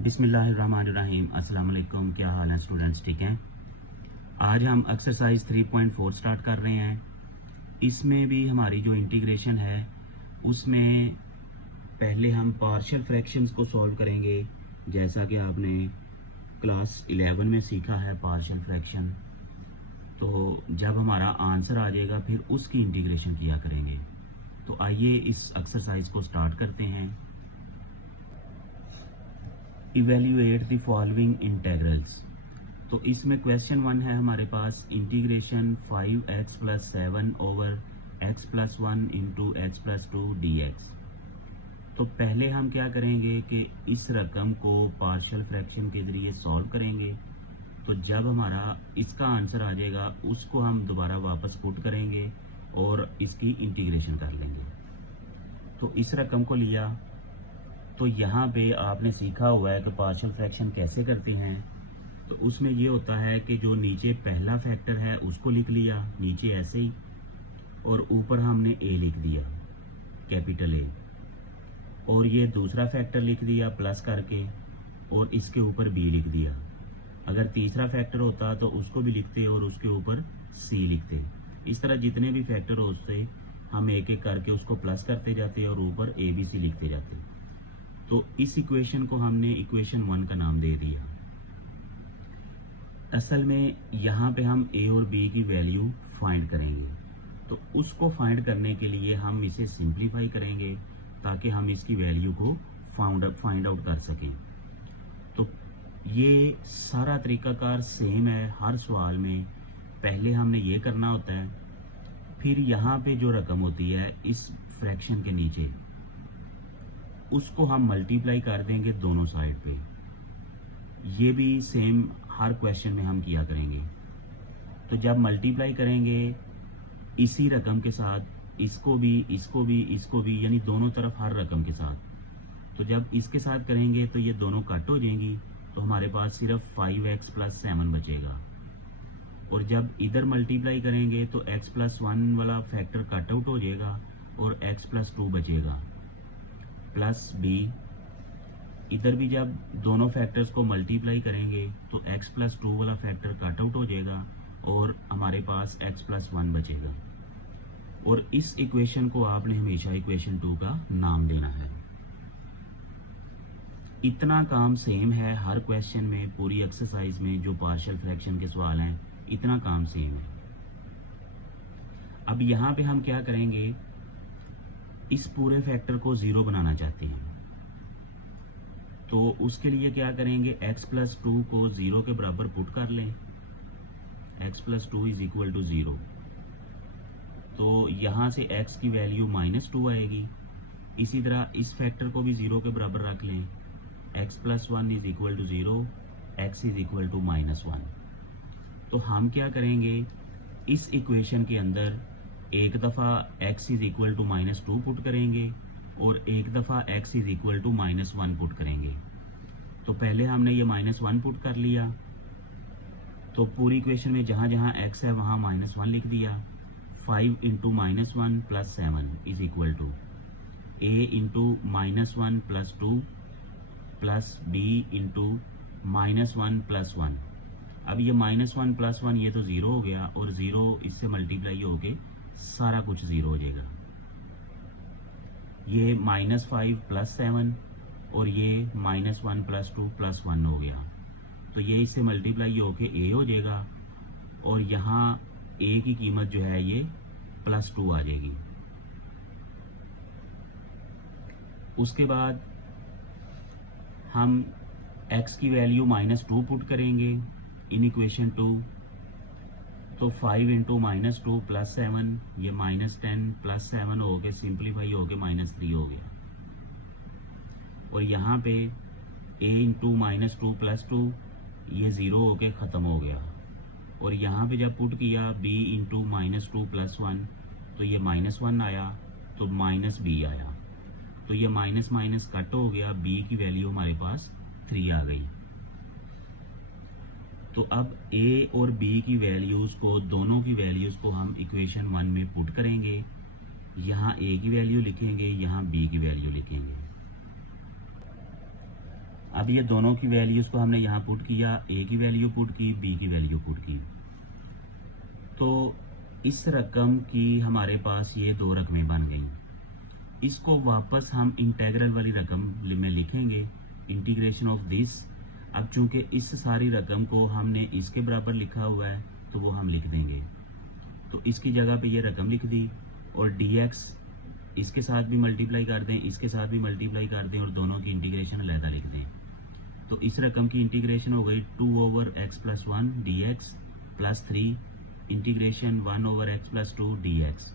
बिस्मिल्लाहिर्रहमानिर्रहीम। अस्सलाम वालेकुम। क्या हाल है स्टूडेंट्स? ठीक हैं। आज हम एक्सरसाइज 3.4 स्टार्ट कर रहे हैं। इसमें भी हमारी जो इंटीग्रेशन है उसमें पहले हम पार्शियल फ्रैक्शंस को सॉल्व करेंगे, जैसा कि आपने क्लास 11 में सीखा है पार्शियल फ्रैक्शन। तो जब हमारा आंसर आ जाएगा फिर उसकी इंटीग्रेशन किया करेंगे। तो आइए इस एक्सरसाइज को स्टार्ट करते हैं। Evaluate the following integrals. तो इसमें क्वेश्चन 1 है हमारे पास, integration 5x + 7 over x + 1 into x + 2 dx। तो पहले हम क्या करेंगे कि इस रकम को पार्शियल फ्रैक्शन के जरिए सॉल्व करेंगे। तो जब हमारा इसका आंसर आ जाएगा उसको हम दोबारा वापस पुट करेंगे और इसकी इंटीग्रेशन कर लेंगे। तो इस रकम को लिया, तो यहाँ पे आपने सीखा हुआ है कि पार्शियल फ्रैक्शन कैसे करते हैं। तो उसमें ये होता है कि जो नीचे पहला फैक्टर है उसको लिख लिया नीचे ऐसे ही, और ऊपर हमने ए लिख दिया कैपिटल ए, और ये दूसरा फैक्टर लिख दिया प्लस करके और इसके ऊपर बी लिख दिया। अगर तीसरा फैक्टर होता तो उसको भी लिखते और उसके ऊपर सी लिखते। इस तरह जितने भी फैक्टर होते हम एक एक करके उसको प्लस करते जाते और ऊपर ए बी सी लिखते जाते। तो इस इक्वेशन को हमने इक्वेशन 1 का नाम दे दिया। असल में यहाँ पे हम ए और बी की वैल्यू फाइंड करेंगे। तो उसको फाइंड करने के लिए हम इसे सिंप्लीफाई करेंगे ताकि हम इसकी वैल्यू को फाइंड आउट कर सकें। तो ये सारा तरीकाकार सेम है हर सवाल में। पहले हमने ये करना होता है, फिर यहाँ पे जो रकम होती है इस फ्रैक्शन के नीचे उसको हम मल्टीप्लाई कर देंगे दोनों साइड पे। ये भी सेम हर क्वेश्चन में हम किया करेंगे। तो जब मल्टीप्लाई करेंगे इसी रकम के साथ, इसको भी इसको भी इसको भी, यानी दोनों तरफ हर रकम के साथ, तो जब इसके साथ करेंगे तो ये दोनों कट हो जाएंगी। तो हमारे पास सिर्फ 5x + 7 बचेगा। और जब इधर मल्टीप्लाई करेंगे तो x + 1 वाला फैक्टर कट आउट हो जाएगा और x + 2 बचेगा प्लस b। इधर भी जब दोनों फैक्टर्स को मल्टीप्लाई करेंगे तो x + 2 वाला फैक्टर कट आउट हो जाएगा और हमारे पास x + 1 बचेगा। और इस इक्वेशन को आपने हमेशा इक्वेशन 2 का नाम देना है। इतना काम सेम है हर क्वेश्चन में, पूरी एक्सरसाइज में जो पार्शियल फ्रैक्शन के सवाल हैं इतना काम सेम है। अब यहाँ पे हम क्या करेंगे, इस पूरे फैक्टर को 0 बनाना चाहते हैं। तो उसके लिए क्या करेंगे, x + 2 को 0 के बराबर पुट कर लें। x + 2 = 0। तो यहाँ से x की वैल्यू -2 आएगी। इसी तरह इस फैक्टर को भी 0 के बराबर रख लें। x + 1 = 0, x = -1। तो हम क्या करेंगे, इस इक्वेशन के अंदर एक दफ़ा x = -2 पुट करेंगे और एक दफ़ा x = -1 पुट करेंगे। तो पहले हमने ये -1 पुट कर लिया, तो पूरी इक्वेशन में जहाँ जहाँ x है वहाँ -1 लिख दिया। 5 × -1 + 7 = a × -1 + 2 प्लस b × -1 + 1। अब ये -1 + 1 ये तो 0 हो गया और 0 इससे मल्टीप्लाई होके सारा कुछ 0 हो जाएगा। ये -5 + 7 और ये -1 + 2 + 1 हो गया। तो ये इससे मल्टीप्लाई होके a हो जाएगा और यहाँ a की कीमत जो है ये +2 आ जाएगी। उसके बाद हम x की वैल्यू -2 पुट करेंगे इन इक्वेशन 2। तो 5 × -2 + 7, ये -10 + 7 हो गए, सिंप्लीफाई हो गए -3 हो गया। और यहाँ पे a × -2 + 2, ये 0 हो के ख़त्म हो गया। और यहाँ पे जब पुट किया b × -2 + 1, तो ये -1 आया तो -b आया। तो ये माइनस माइनस कट हो गया, b की वैल्यू हमारे पास 3 आ गई। तो अब a और b की वैल्यूज़ को, दोनों की वैल्यूज़ को हम इक्वेशन 1 में पुट करेंगे। यहाँ a की वैल्यू लिखेंगे, यहाँ b की वैल्यू लिखेंगे। अब ये दोनों की वैल्यूज को हमने यहाँ पुट किया, ए की वैल्यू पुट की, बी की वैल्यू पुट की। तो इस रकम की हमारे पास ये दो रकमें बन गई। इसको वापस हम इंटेग्रल वाली रकम में लिखेंगे, इंटीग्रेशन ऑफ दिस। अब चूंकि इस सारी रकम को हमने इसके बराबर लिखा हुआ है तो वो हम लिख देंगे। तो इसकी जगह पे ये रकम लिख दी और dx इसके साथ भी मल्टीप्लाई कर दें, इसके साथ भी मल्टीप्लाई कर दें और दोनों की इंटीग्रेशन अलहदा लिख दें। तो इस रकम की इंटीग्रेशन हो गई 2/x+1 dx plus 3 integration 1/x+2 dx।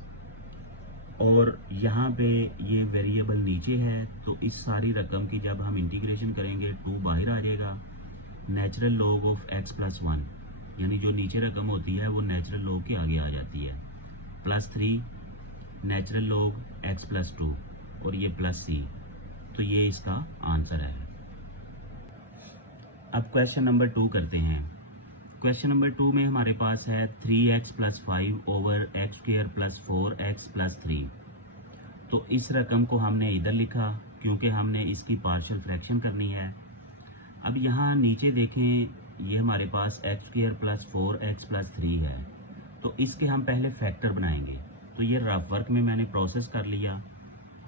और यहाँ पे ये वेरिएबल नीचे है, तो इस सारी रकम की जब हम इंटीग्रेशन करेंगे 2 बाहर आ जाएगा, नेचुरल लॉग ऑफ x+1 यानी जो नीचे रकम होती है वो नेचुरल लॉग के आगे आ जाती है, प्लस 3 नेचुरल लॉग x+2 और ये प्लस c। तो ये इसका आंसर है। अब क्वेश्चन नंबर 2 करते हैं। क्वेश्चन नंबर 2 में हमारे पास है 3x+5/x² + 4x+3। तो इस रकम को हमने इधर लिखा क्योंकि हमने इसकी पार्शियल फ्रैक्शन करनी है। अब यहाँ नीचे देखें, ये हमारे पास x² + 4x+3 है, तो इसके हम पहले फैक्टर बनाएंगे। तो ये रफ वर्क में मैंने प्रोसेस कर लिया,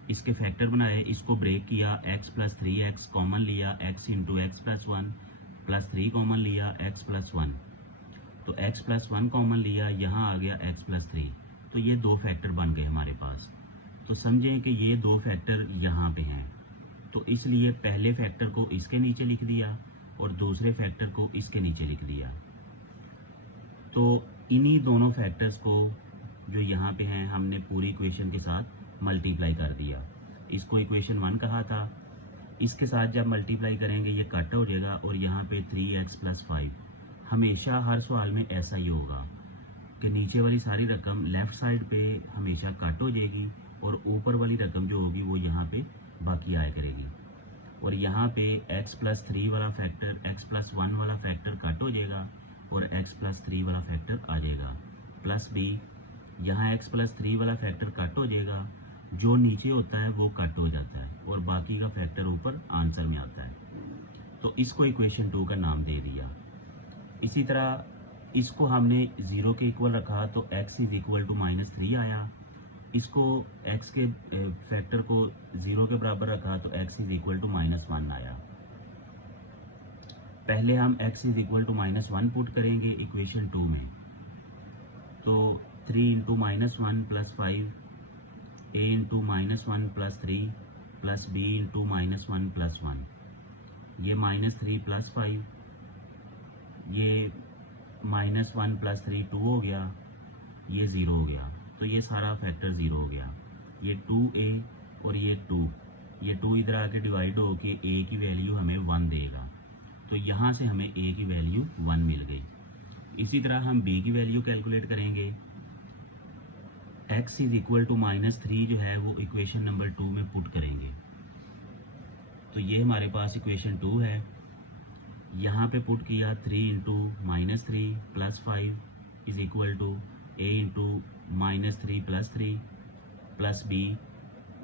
इसके फैक्टर बनाए, इसको ब्रेक किया, x+3x कॉमन लिया, x × x+1 + 3 कॉमन लिया, x+1। तो x+1 कॉमन लिया, यहाँ आ गया x+3। तो ये दो फैक्टर बन गए हमारे पास। तो समझें कि ये दो फैक्टर यहाँ पे हैं, तो इसलिए पहले फैक्टर को इसके नीचे लिख दिया और दूसरे फैक्टर को इसके नीचे लिख दिया। तो इन्हीं दोनों फैक्टर्स को जो यहाँ पे हैं हमने पूरी इक्वेशन के साथ मल्टीप्लाई कर दिया। इसको इक्वेशन 1 कहा था, इसके साथ जब मल्टीप्लाई करेंगे ये कट हो जाएगा और यहाँ पे 3x+5। हमेशा हर सवाल में ऐसा ही होगा कि नीचे वाली सारी रकम लेफ़्ट साइड पे हमेशा कट हो जाएगी और ऊपर वाली रकम जो होगी वो यहाँ पे बाकी आया करेगी। और यहाँ पे x+3 वाला फैक्टर, x+1 वाला फैक्टर कट हो जाएगा और x+3 वाला फैक्टर आ जाएगा, प्लस b। यहाँ x+3 वाला फैक्टर कट हो जाएगा, जो नीचे होता है वो कट हो जाता है और बाकी का फैक्टर ऊपर आंसर में आता है। तो इसको इक्वेशन 2 का नाम दे दिया। इसी तरह इसको हमने 0 के इक्वल रखा तो x = -3 आया। इसको x के फैक्टर को 0 के बराबर रखा तो x = -1 आया। पहले हम x = -1 पुट करेंगे इक्वेशन 2 में। तो 3 × -1 + 5, a × -1 + 3 + b × -1 + 1। ये -3 + 5, ये -1 + 3 2 हो गया, ये 0 हो गया। तो ये सारा फैक्टर 0 हो गया। ये 2a और ये 2 इधर आके डिवाइड हो के a की वैल्यू हमें 1 देगा। तो यहाँ से हमें a की वैल्यू 1 मिल गई। इसी तरह हम b की वैल्यू कैलकुलेट करेंगे। x = -3 जो है वो इक्वेशन नंबर 2 में पुट करेंगे। तो ये हमारे पास इक्वेशन 2 है, यहाँ पे पुट किया 3 × -3 + 5 = a × -3 + 3 + b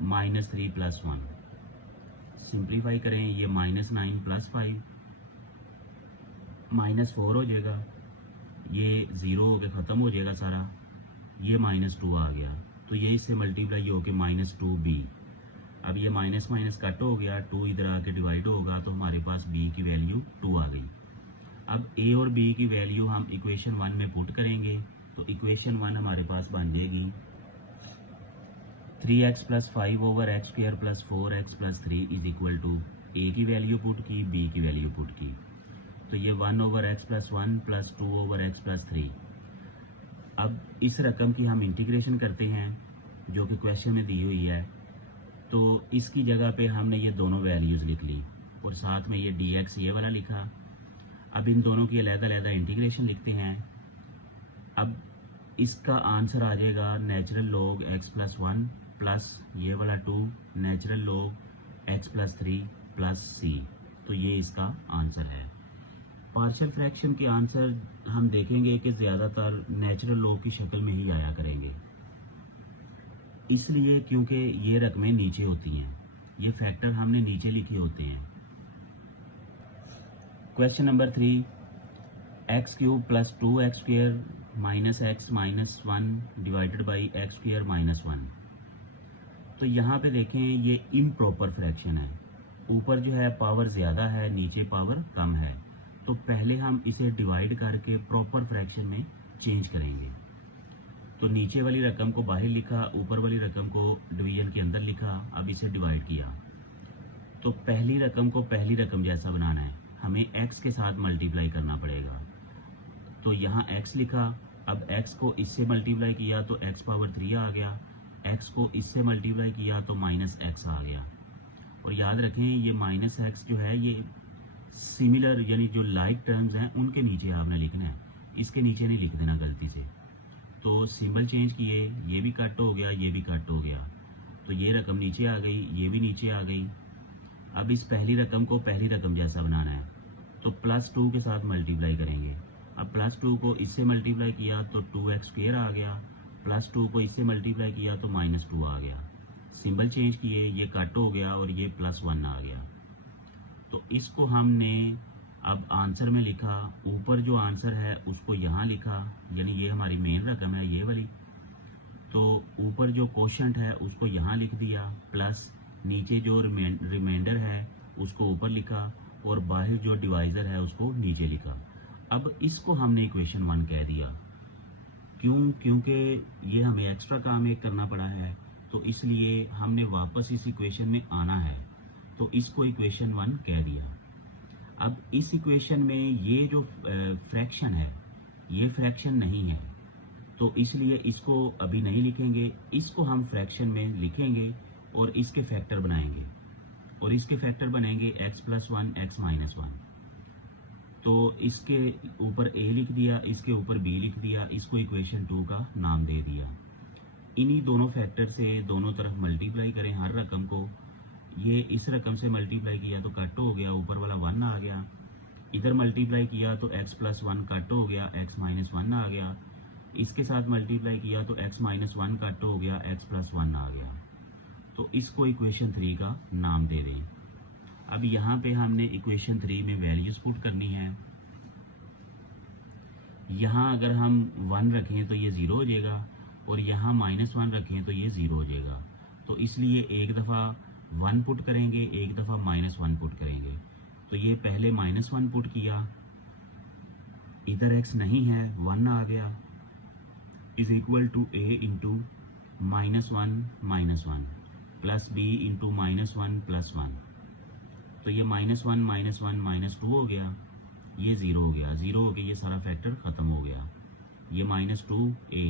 -3 + 1। सिंप्लीफाई करें, ये -9 + 5 -4 हो जाएगा, ये 0 हो के ख़त्म हो जाएगा सारा, ये -2 आ गया। तो ये इससे मल्टीप्लाई हो के -2b। अब ये माइनस माइनस कट हो गया, 2 इधर आके डिवाइड होगा तो हमारे पास b की वैल्यू 2 आ गई। अब a और b की वैल्यू हम इक्वेशन 1 में पुट करेंगे तो इक्वेशन 1 हमारे पास बन जाएगी 3x+5/x² + 4x+3 = a की वैल्यू पुट की, b की वैल्यू पुट की। तो ये 1/x+1 + 2/x+3। अब इस रकम की हम इंटीग्रेशन करते हैं जो कि क्वेश्चन में दी हुई है। तो इसकी जगह पे हमने ये दोनों वैल्यूज़ लिख ली और साथ में ये dx ये वाला लिखा। अब इन दोनों की अलग-अलग इंटीग्रेशन लिखते हैं। अब इसका आंसर आ जाएगा नेचुरल लॉग x+1 प्लस ये वाला 2 natural log x+3 plus c। तो ये इसका आंसर है। पार्शियल फ्रैक्शन के आंसर हम देखेंगे कि ज़्यादातर नेचुरल लॉग की शक्ल में ही आया करेंगे, इसलिए क्योंकि ये रकमें नीचे होती हैं, ये फैक्टर हमने नीचे लिखे होते हैं। Question number 3, x cube plus 2x square minus x minus 1 divided by x square minus 1। तो यहाँ पे देखें ये इम्प्रॉपर फ्रैक्शन है, ऊपर जो है पावर ज़्यादा है, नीचे पावर कम है। तो पहले हम इसे डिवाइड करके प्रॉपर फ्रैक्शन में चेंज करेंगे। तो नीचे वाली रकम को बाहर लिखा, ऊपर वाली रकम को डिवीजन के अंदर लिखा, अब इसे डिवाइड किया। तो पहली रकम को पहली रकम जैसा बनाना है, हमें x के साथ मल्टीप्लाई करना पड़ेगा। तो यहाँ x लिखा, अब x को इससे मल्टीप्लाई किया तो x पावर 3 आ गया, x को इससे मल्टीप्लाई किया तो माइनस x आ गया। और याद रखें ये माइनस x जो है ये सिमिलर यानी जो लाइक टर्म्स हैं उनके नीचे आपने लिखना है, इसके नीचे नहीं लिख देना गलती से। तो सिंबल चेंज किए, ये भी कट हो गया, ये भी कट हो गया, तो ये रकम नीचे आ गई, ये भी नीचे आ गई। अब इस पहली रकम को पहली रकम जैसा बनाना है, तो +2 के साथ मल्टीप्लाई करेंगे। अब +2 को इससे मल्टीप्लाई किया तो 2x स्क्वेयर आ गया, +2 को इससे मल्टीप्लाई किया तो -2 आ गया। सिंबल चेंज किए, ये कट हो गया और ये +1 आ गया। तो इसको हमने अब आंसर में लिखा, ऊपर जो आंसर है उसको यहाँ लिखा, यानी ये हमारी मेन रकम है ये वाली। तो ऊपर जो कोशेंट है उसको यहाँ लिख दिया, प्लस नीचे जो रिमाइंडर है उसको ऊपर लिखा और बाहर जो डिवाइज़र है उसको नीचे लिखा। अब इसको हमने इक्वेशन 1 कह दिया। क्योंकि ये हमें एक्स्ट्रा काम एक करना पड़ा है, तो इसलिए हमने वापस इस इक्वेशन में आना है, तो इसको इक्वेशन 1 कह दिया। अब इस इक्वेशन में ये जो फ्रैक्शन है ये फ्रैक्शन नहीं है, तो इसलिए इसको अभी नहीं लिखेंगे, इसको हम फ्रैक्शन में लिखेंगे और इसके फैक्टर बनाएंगे। और इसके फैक्टर बनेंगे x+1 x -1। तो इसके ऊपर a लिख दिया, इसके ऊपर b लिख दिया, इसको इक्वेशन 2 का नाम दे दिया। इन्हीं दोनों फैक्टर से दोनों तरफ मल्टीप्लाई करें हर रकम को। ये इस रकम से मल्टीप्लाई किया तो कट हो गया, ऊपर वाला 1 आ गया। इधर मल्टीप्लाई किया तो x+1 कट हो गया, x -1 आ गया। इसके साथ मल्टीप्लाई किया तो x -1 कट हो गया, x+1 आ गया। तो इसको इक्वेशन 3 का नाम दे दें। अब यहाँ पे हमने इक्वेशन 3 में वैल्यूज पुट करनी है। यहाँ अगर हम 1 रखें तो ये 0 हो जाएगा और यहाँ -1 रखें तो ये 0 हो जाएगा। तो इसलिए एक दफ़ा 1 पुट करेंगे, एक दफ़ा -1 पुट करेंगे। तो ये पहले -1 पुट किया, इधर x नहीं है 1 आ गया, is equal to a into -1 -1 plus b into -1 + 1। तो ये -1 -1 -2 हो गया, ये 0 हो गया, 0 हो गया, ये सारा फैक्टर ख़त्म हो गया। ये -2a,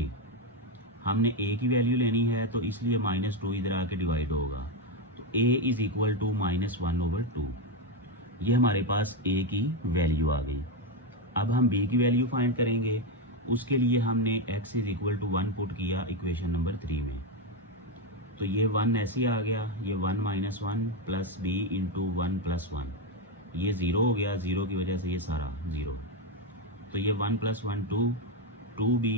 हमने a की वैल्यू लेनी है तो इसलिए -2 इधर आके डिवाइड होगा, तो a इज इक्वल टू -1/2। ये हमारे पास a की वैल्यू आ गई। अब हम b की वैल्यू फाइंड करेंगे, उसके लिए हमने x is equal to 1 put किया इक्वेशन नंबर 3 में। तो ये 1 ऐसे आ गया, ये 1 -1 प्लस b इंटू 1 + 1, ये 0 हो गया, 0 की वजह से ये सारा 0। तो ये 1 + 1 2, 2b,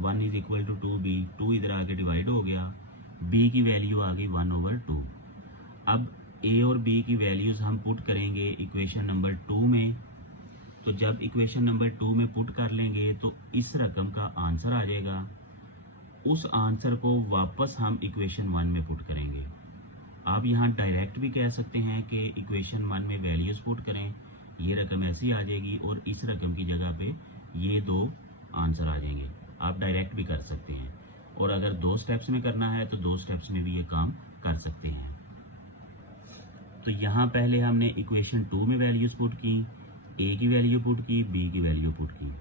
1 is equal to 2b, 2 इधर आके डिवाइड हो गया, b की वैल्यू आ गई 1/2। अब a और b की वैल्यूज़ हम पुट करेंगे इक्वेशन नंबर 2 में। तो जब इक्वेशन नंबर 2 में पुट कर लेंगे तो इस रकम का आंसर आ जाएगा। उस आंसर को वापस हम इक्वेशन 1 में पुट करेंगे। आप यहाँ डायरेक्ट भी कह सकते हैं कि इक्वेशन 1 में वैल्यूज़ पुट करें, ये रकम ऐसी आ जाएगी और इस रकम की जगह पे ये 2 आंसर आ जाएंगे। आप डायरेक्ट भी कर सकते हैं, और अगर 2 स्टेप्स में करना है तो 2 स्टेप्स में भी ये काम कर सकते हैं। तो यहाँ पहले हमने इक्वेशन 2 में वैल्यूज़ पुट की, a की वैल्यू पुट की, b की वैल्यू पुट की।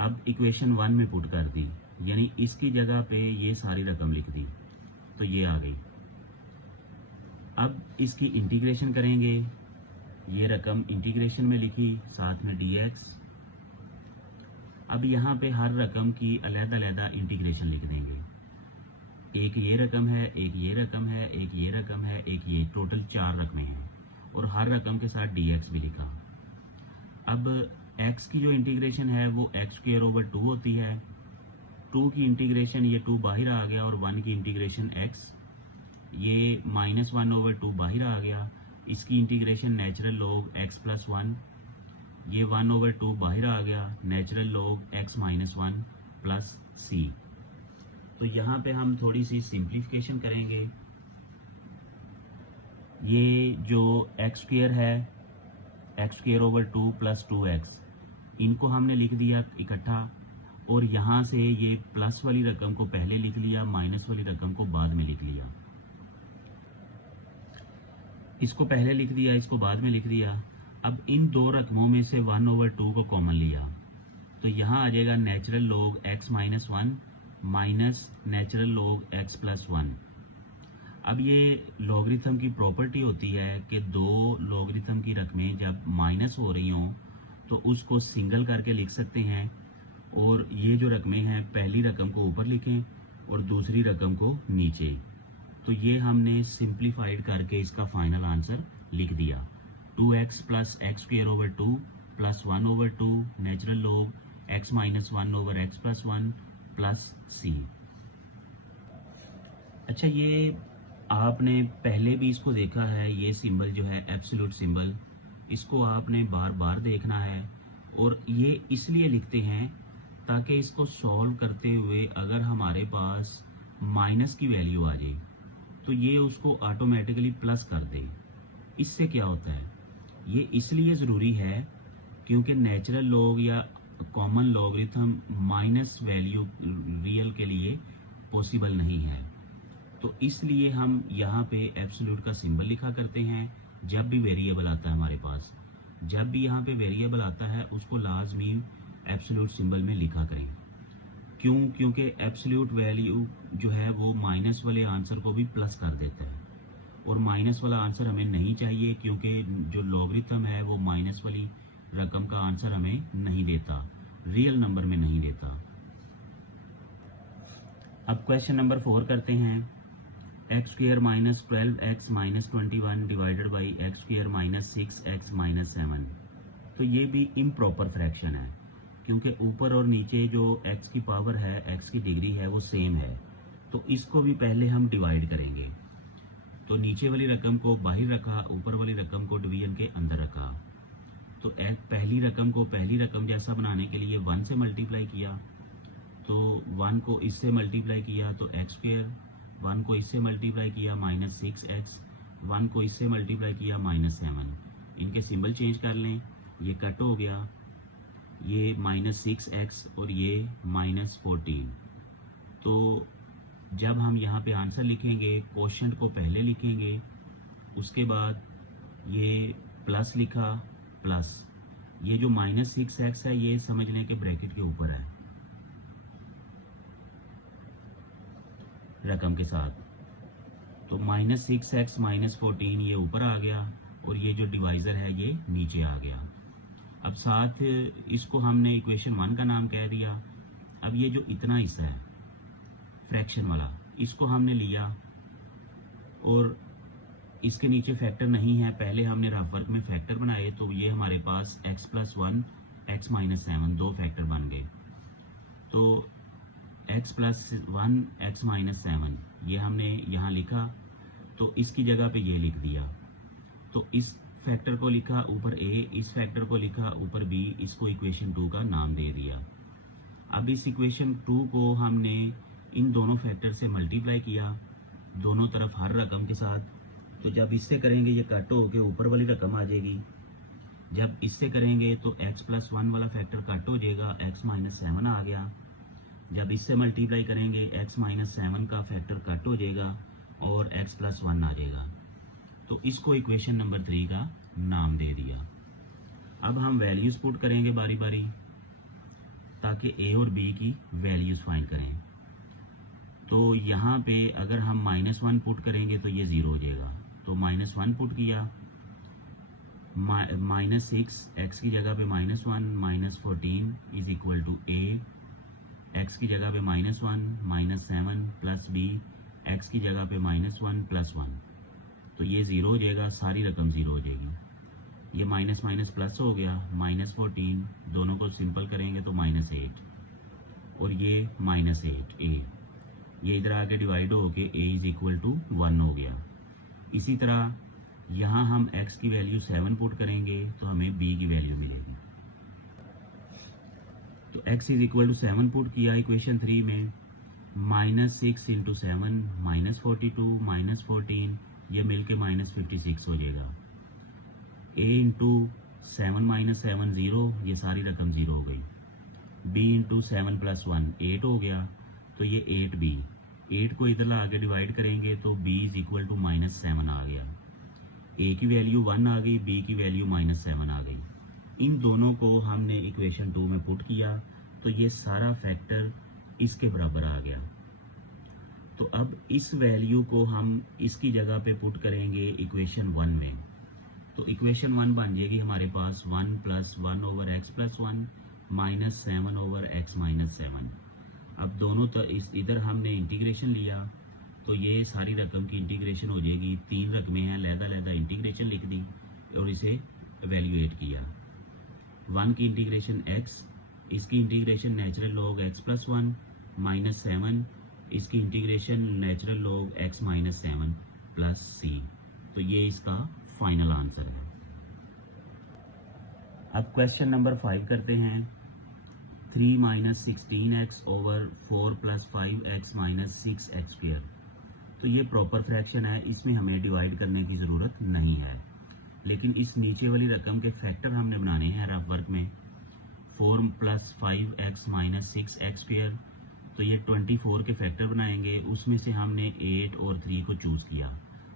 अब इक्वेशन 1 में पुट कर दी, यानी इसकी जगह पे ये सारी रकम लिख दी, तो ये आ गई। अब इसकी इंटीग्रेशन करेंगे, ये रकम इंटीग्रेशन में लिखी, साथ में dx। अब यहाँ पे हर रकम की अलग-अलग इंटीग्रेशन लिख देंगे। एक ये रकम है, एक ये रकम है, एक ये रकम है, एक ये, टोटल 4 रकमें हैं और हर रकम के साथ dx भी लिखा। अब x की जो इंटीग्रेशन है वो x² 2 होती है। 2 की इंटीग्रेशन, ये 2 बाहर आ गया, और 1 की इंटीग्रेशन x, ये -1/2 बाहर आ गया। इसकी इंटीग्रेशन नेचुरल लॉग x + 1 ये 1/2 बाहर आ गया, natural log x minus 1 plus c. तो यहाँ पे हम थोड़ी सी सिंप्लीफिकेशन करेंगे। ये जो एक्स स्क्वेयर है, x square over 2 plus 2x, इनको हमने लिख दिया इकट्ठा, और यहाँ से ये प्लस वाली रकम को पहले लिख लिया, माइनस वाली रकम को बाद में लिख लिया। इसको पहले लिख दिया, इसको बाद में लिख दिया। अब इन दो रकमों में से 1/2 को कॉमन लिया, तो यहाँ आ जाएगा natural log x minus 1 minus natural log x plus 1। अब ये लॉगरिथम की प्रॉपर्टी होती है कि दो लॉगरिथम की रकमें जब माइनस हो रही हों तो उसको सिंगल करके लिख सकते हैं, और ये जो रकमें हैं पहली रकम को ऊपर लिखें और दूसरी रकम को नीचे। तो ये हमने सिंप्लीफाइड करके इसका फाइनल आंसर लिख दिया, 2x plus x square over 2 plus 1/2 natural log x minus 1 over x plus 1 plus c. अच्छा, ये आपने पहले भी इसको देखा है, ये सिंबल जो है एब्सोल्यूट सिंबल, इसको आपने बार बार देखना है। और ये इसलिए लिखते हैं ताकि इसको सॉल्व करते हुए अगर हमारे पास माइनस की वैल्यू आ जाए तो ये उसको ऑटोमेटिकली प्लस कर दे। इससे क्या होता है, ये इसलिए ज़रूरी है क्योंकि नेचुरल लॉग या common logarithm minus value real के लिए पॉसिबल नहीं है। तो इसलिए हम यहाँ पे एब्सोल्यूट का सिंबल लिखा करते हैं जब भी वेरिएबल आता है हमारे पास। जब भी यहाँ पे वेरिएबल आता है उसको लाजमी एब्सोल्यूट सिंबल में लिखा करें। क्यों? क्योंकि एब्सोल्यूट वैल्यू जो है वो माइनस वाले आंसर को भी प्लस कर देता है, और माइनस वाला आंसर हमें नहीं चाहिए क्योंकि जो लॉगरिथम है वो माइनस वाली रकम का आंसर हमें नहीं देता, रियल नंबर में नहीं देता। अब क्वेश्चन नंबर 4 करते हैं। X square minus 12x minus 21 divided by x square minus 6x minus 7। तो ये भी इम्प्रॉपर फ्रैक्शन है क्योंकि ऊपर और नीचे जो x की पावर है, x की डिग्री है वो सेम है। तो इसको भी पहले हम डिवाइड करेंगे। तो नीचे वाली रकम को बाहर रखा, ऊपर वाली रकम को डिवीजन के अंदर रखा। तो पहली रकम को पहली रकम जैसा बनाने के लिए 1 से मल्टीप्लाई किया, तो 1 को इससे मल्टीप्लाई किया तो एक्स स्क्वेयर, 1 को इससे मल्टीप्लाई किया माइनस 6x, 1 को इससे मल्टीप्लाई किया माइनस 7। इनके सिंबल चेंज कर लें, ये कट हो गया, ये माइनस 6x और ये माइनस 14। तो जब हम यहाँ पे आंसर लिखेंगे क्वोशंट को पहले लिखेंगे, उसके बाद ये प्लस लिखा, प्लस ये जो माइनस 6x है ये समझ लें कि ब्रैकेट के ऊपर है रकम के साथ। तो माइनस 6x माइनस 14 ये ऊपर आ गया, और ये जो डिवाइज़र है ये नीचे आ गया। अब साथ इसको हमने इक्वेशन 1 का नाम कह दिया। अब ये जो इतना हिस्सा है फ्रैक्शन वाला, इसको हमने लिया, और इसके नीचे फैक्टर नहीं है, पहले हमने रफ वर्क में फैक्टर बनाए, तो ये हमारे पास x प्लस 1 x माइनस 7 दो फैक्टर बन गए। तो x प्लस 1 x माइनस 7 ये हमने यहाँ लिखा, तो इसकी जगह पे ये लिख दिया। तो इस फैक्टर को लिखा ऊपर a, इस फैक्टर को लिखा ऊपर b, इसको इक्वेशन 2 का नाम दे दिया। अब इस इक्वेशन 2 को हमने इन दोनों फैक्टर से मल्टीप्लाई किया दोनों तरफ हर रकम के साथ। तो जब इससे करेंगे ये कट हो के ऊपर वाली रकम आ जाएगी, जब इससे करेंगे तो x प्लस 1 वाला फैक्टर कट हो जाएगा, x माइनस 7 आ गया। जब इससे मल्टीप्लाई करेंगे x माइनस 7 का फैक्टर कट हो जाएगा और x प्लस 1 आ जाएगा। तो इसको इक्वेशन नंबर 3 का नाम दे दिया। अब हम वैल्यूज़ पुट करेंगे बारी बारी ताकि a और b की वैल्यूज़ फाइंड करें। तो यहाँ पे अगर हम -1 पुट करेंगे तो ये 0 हो जाएगा। तो -1 पुट किया, माइनस 6 एक्स की जगह पे -1 minus 14 is equal to a, x की जगह पे -1 माइनस 7 प्लस b, एक्स की जगह पे -1 प्लस 1। तो ये 0 हो जाएगा, सारी रकम 0 हो जाएगी। ये माइनस माइनस प्लस हो गया, -14 दोनों को सिंपल करेंगे तो -8, और ये -8 a, ये इधर आके डिवाइड हो के a इज इक्वल टू 1 हो गया। इसी तरह यहाँ हम x की वैल्यू 7 पुट करेंगे तो हमें b की वैल्यू मिलेगी। तो x is equal to 7 put किया इक्वेशन 3 में, -6 इंटू 7 -42 -14, ये मिलके -56 हो जाएगा। a इंटू 7 - 7 0, ये सारी रकम 0 हो गई। b इंटू 7 + 1 8 हो गया, तो ये 8b, 8 को इधर आगे डिवाइड करेंगे तो b इज इक्वल टू -7 आ गया। a की वैल्यू 1 आ गई, b की वैल्यू -7 आ गई। इन दोनों को हमने इक्वेशन 2 में पुट किया तो ये सारा फैक्टर इसके बराबर आ गया। तो अब इस वैल्यू को हम इसकी जगह पे पुट करेंगे इक्वेशन 1 में। तो इक्वेशन 1 बन जाएगी हमारे पास 1 + 1/x + 1 -7/x - 7। अब दोनों इधर हमने इंटीग्रेशन लिया तो ये सारी रकम की इंटीग्रेशन हो जाएगी। 3 रकमें हैं, लहदा इंटीग्रेशन लिख दी और इसे एवेल्यूएट किया। 1 की इंटीग्रेशन x, इसकी इंटीग्रेशन नेचुरल लॉग x + 1 -7, इसकी integration natural log x - 7 + c। तो ये इसका फाइनल आंसर है। अब क्वेश्चन नंबर 5 करते हैं। 3 - 16x ओवर 4 + 5x - 6x²। तो ये प्रॉपर फ्रैक्शन है, इसमें हमें डिवाइड करने की ज़रूरत नहीं है। लेकिन इस नीचे वाली रकम के फैक्टर हमने बनाने हैं रफ वर्क में। 4 + 5x - 6x², तो ये 24 के फैक्टर बनाएंगे। उसमें से हमने 8 और 3 को चूज़ किया,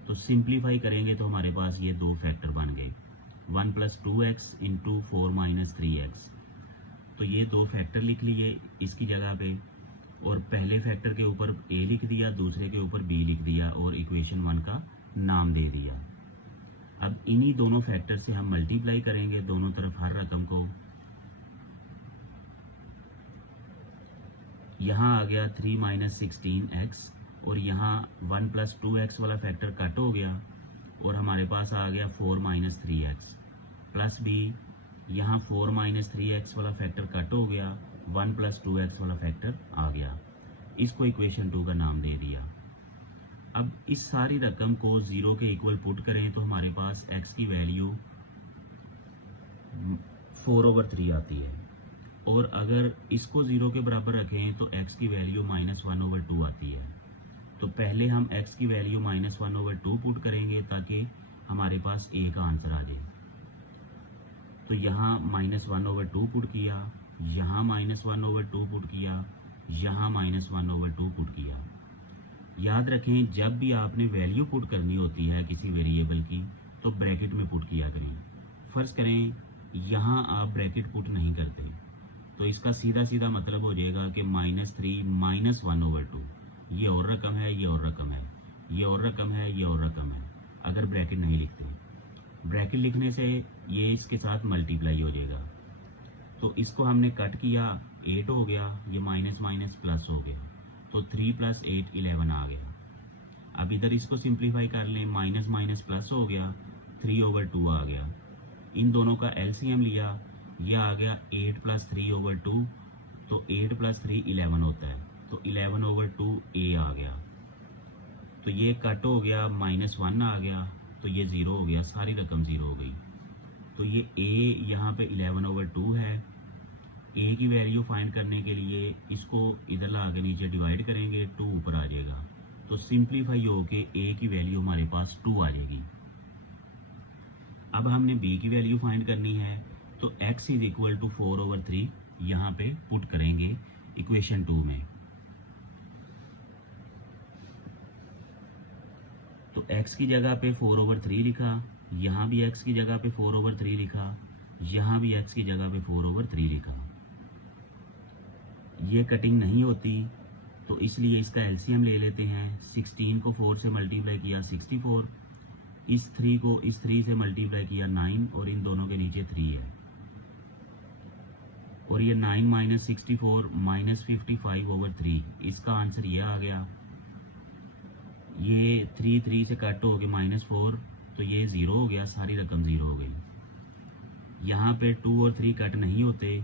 तो सिंप्लीफाई करेंगे तो हमारे पास ये 2 फैक्टर बन गए। 1 + 2x इंटू 4 - 3x। तो ये 2 फैक्टर लिख लिए इसकी जगह पे, और पहले फैक्टर के ऊपर a लिख दिया, दूसरे के ऊपर b लिख दिया और इक्वेशन 1 का नाम दे दिया। अब इन्हीं दोनों फैक्टर से हम मल्टीप्लाई करेंगे दोनों तरफ हर रकम को। यहाँ आ गया 3 - 16x, और यहाँ 1 + 2x वाला फैक्टर कट हो गया और हमारे पास आ गया 4 - 3x प्लस b। यहाँ 4 - 3x वाला फैक्टर कट हो गया, 1 + 2x वाला फैक्टर आ गया। इसको इक्वेशन 2 का नाम दे दिया। अब इस सारी रकम को 0 के इक्वल पुट करें तो हमारे पास x की वैल्यू 4/3 आती है, और अगर इसको 0 के बराबर रखें तो x की वैल्यू -1/2 आती है। तो पहले हम x की वैल्यू -1/2 पुट करेंगे ताकि हमारे पास a का आंसर आ जाए। तो यहाँ -1/2 पुट किया, यहाँ -1/2 पुट किया, यहाँ -1/2 पुट किया। याद रखें, जब भी आपने वैल्यू पुट करनी होती है किसी वेरिएबल की तो ब्रैकेट में पुट किया करें। फर्ज करें यहाँ आप ब्रैकेट पुट नहीं करते तो इसका सीधा सीधा मतलब हो जाएगा कि -3 - 1/2। ये और रकम है, ये और रकम है, ये और रकम है, ये और रकम है। अगर ब्रैकेट नहीं लिखते, ब्रैकेट लिखने से ये इसके साथ मल्टीप्लाई हो जाएगा। तो इसको हमने कट किया, 8 हो गया, ये माइनस माइनस प्लस हो गया, तो 3 + 8 11 आ गया। अब इधर इसको सिंप्लीफाई कर लें, माइनस माइनस प्लस हो गया, 3/2 आ गया। इन दोनों का एलसीएम लिया, यह आ गया 8 + 3/2, तो 8 + 3 11 होता है, तो 11/2 a आ गया। तो ये कट हो गया, -1 आ गया, तो ये 0 हो गया, सारी रकम 0 हो गई। तो ये a यहाँ पे 11/2 है। a की वैल्यू फाइंड करने के लिए इसको इधर ला के नीचे डिवाइड करेंगे, 2 ऊपर आ जाएगा, तो सिंप्लीफाई होके a की वैल्यू हमारे पास 2 आ जाएगी। अब हमने b की वैल्यू फाइंड करनी है, तो x = 4/3 यहाँ पे पुट करेंगे इक्वेशन 2 में। तो x की जगह पे 4/3 लिखा, यहाँ भी x की जगह पे 4/3 लिखा, यहाँ भी x की जगह पे 4/3 लिखा। ये कटिंग नहीं होती तो इसलिए इसका एलसीएम ले लेते हैं। 16 को 4 से मल्टीप्लाई किया 64, इस 3 को इस 3 से मल्टीप्लाई किया 9, और इन दोनों के नीचे 3 है, और ये 9 - 64 -55/3, इसका आंसर ये आ गया। ये 3 से कट हो गए -4, तो ये 0 हो गया, सारी रकम 0 हो गई। यहाँ पे 2 और 3 कट नहीं होते,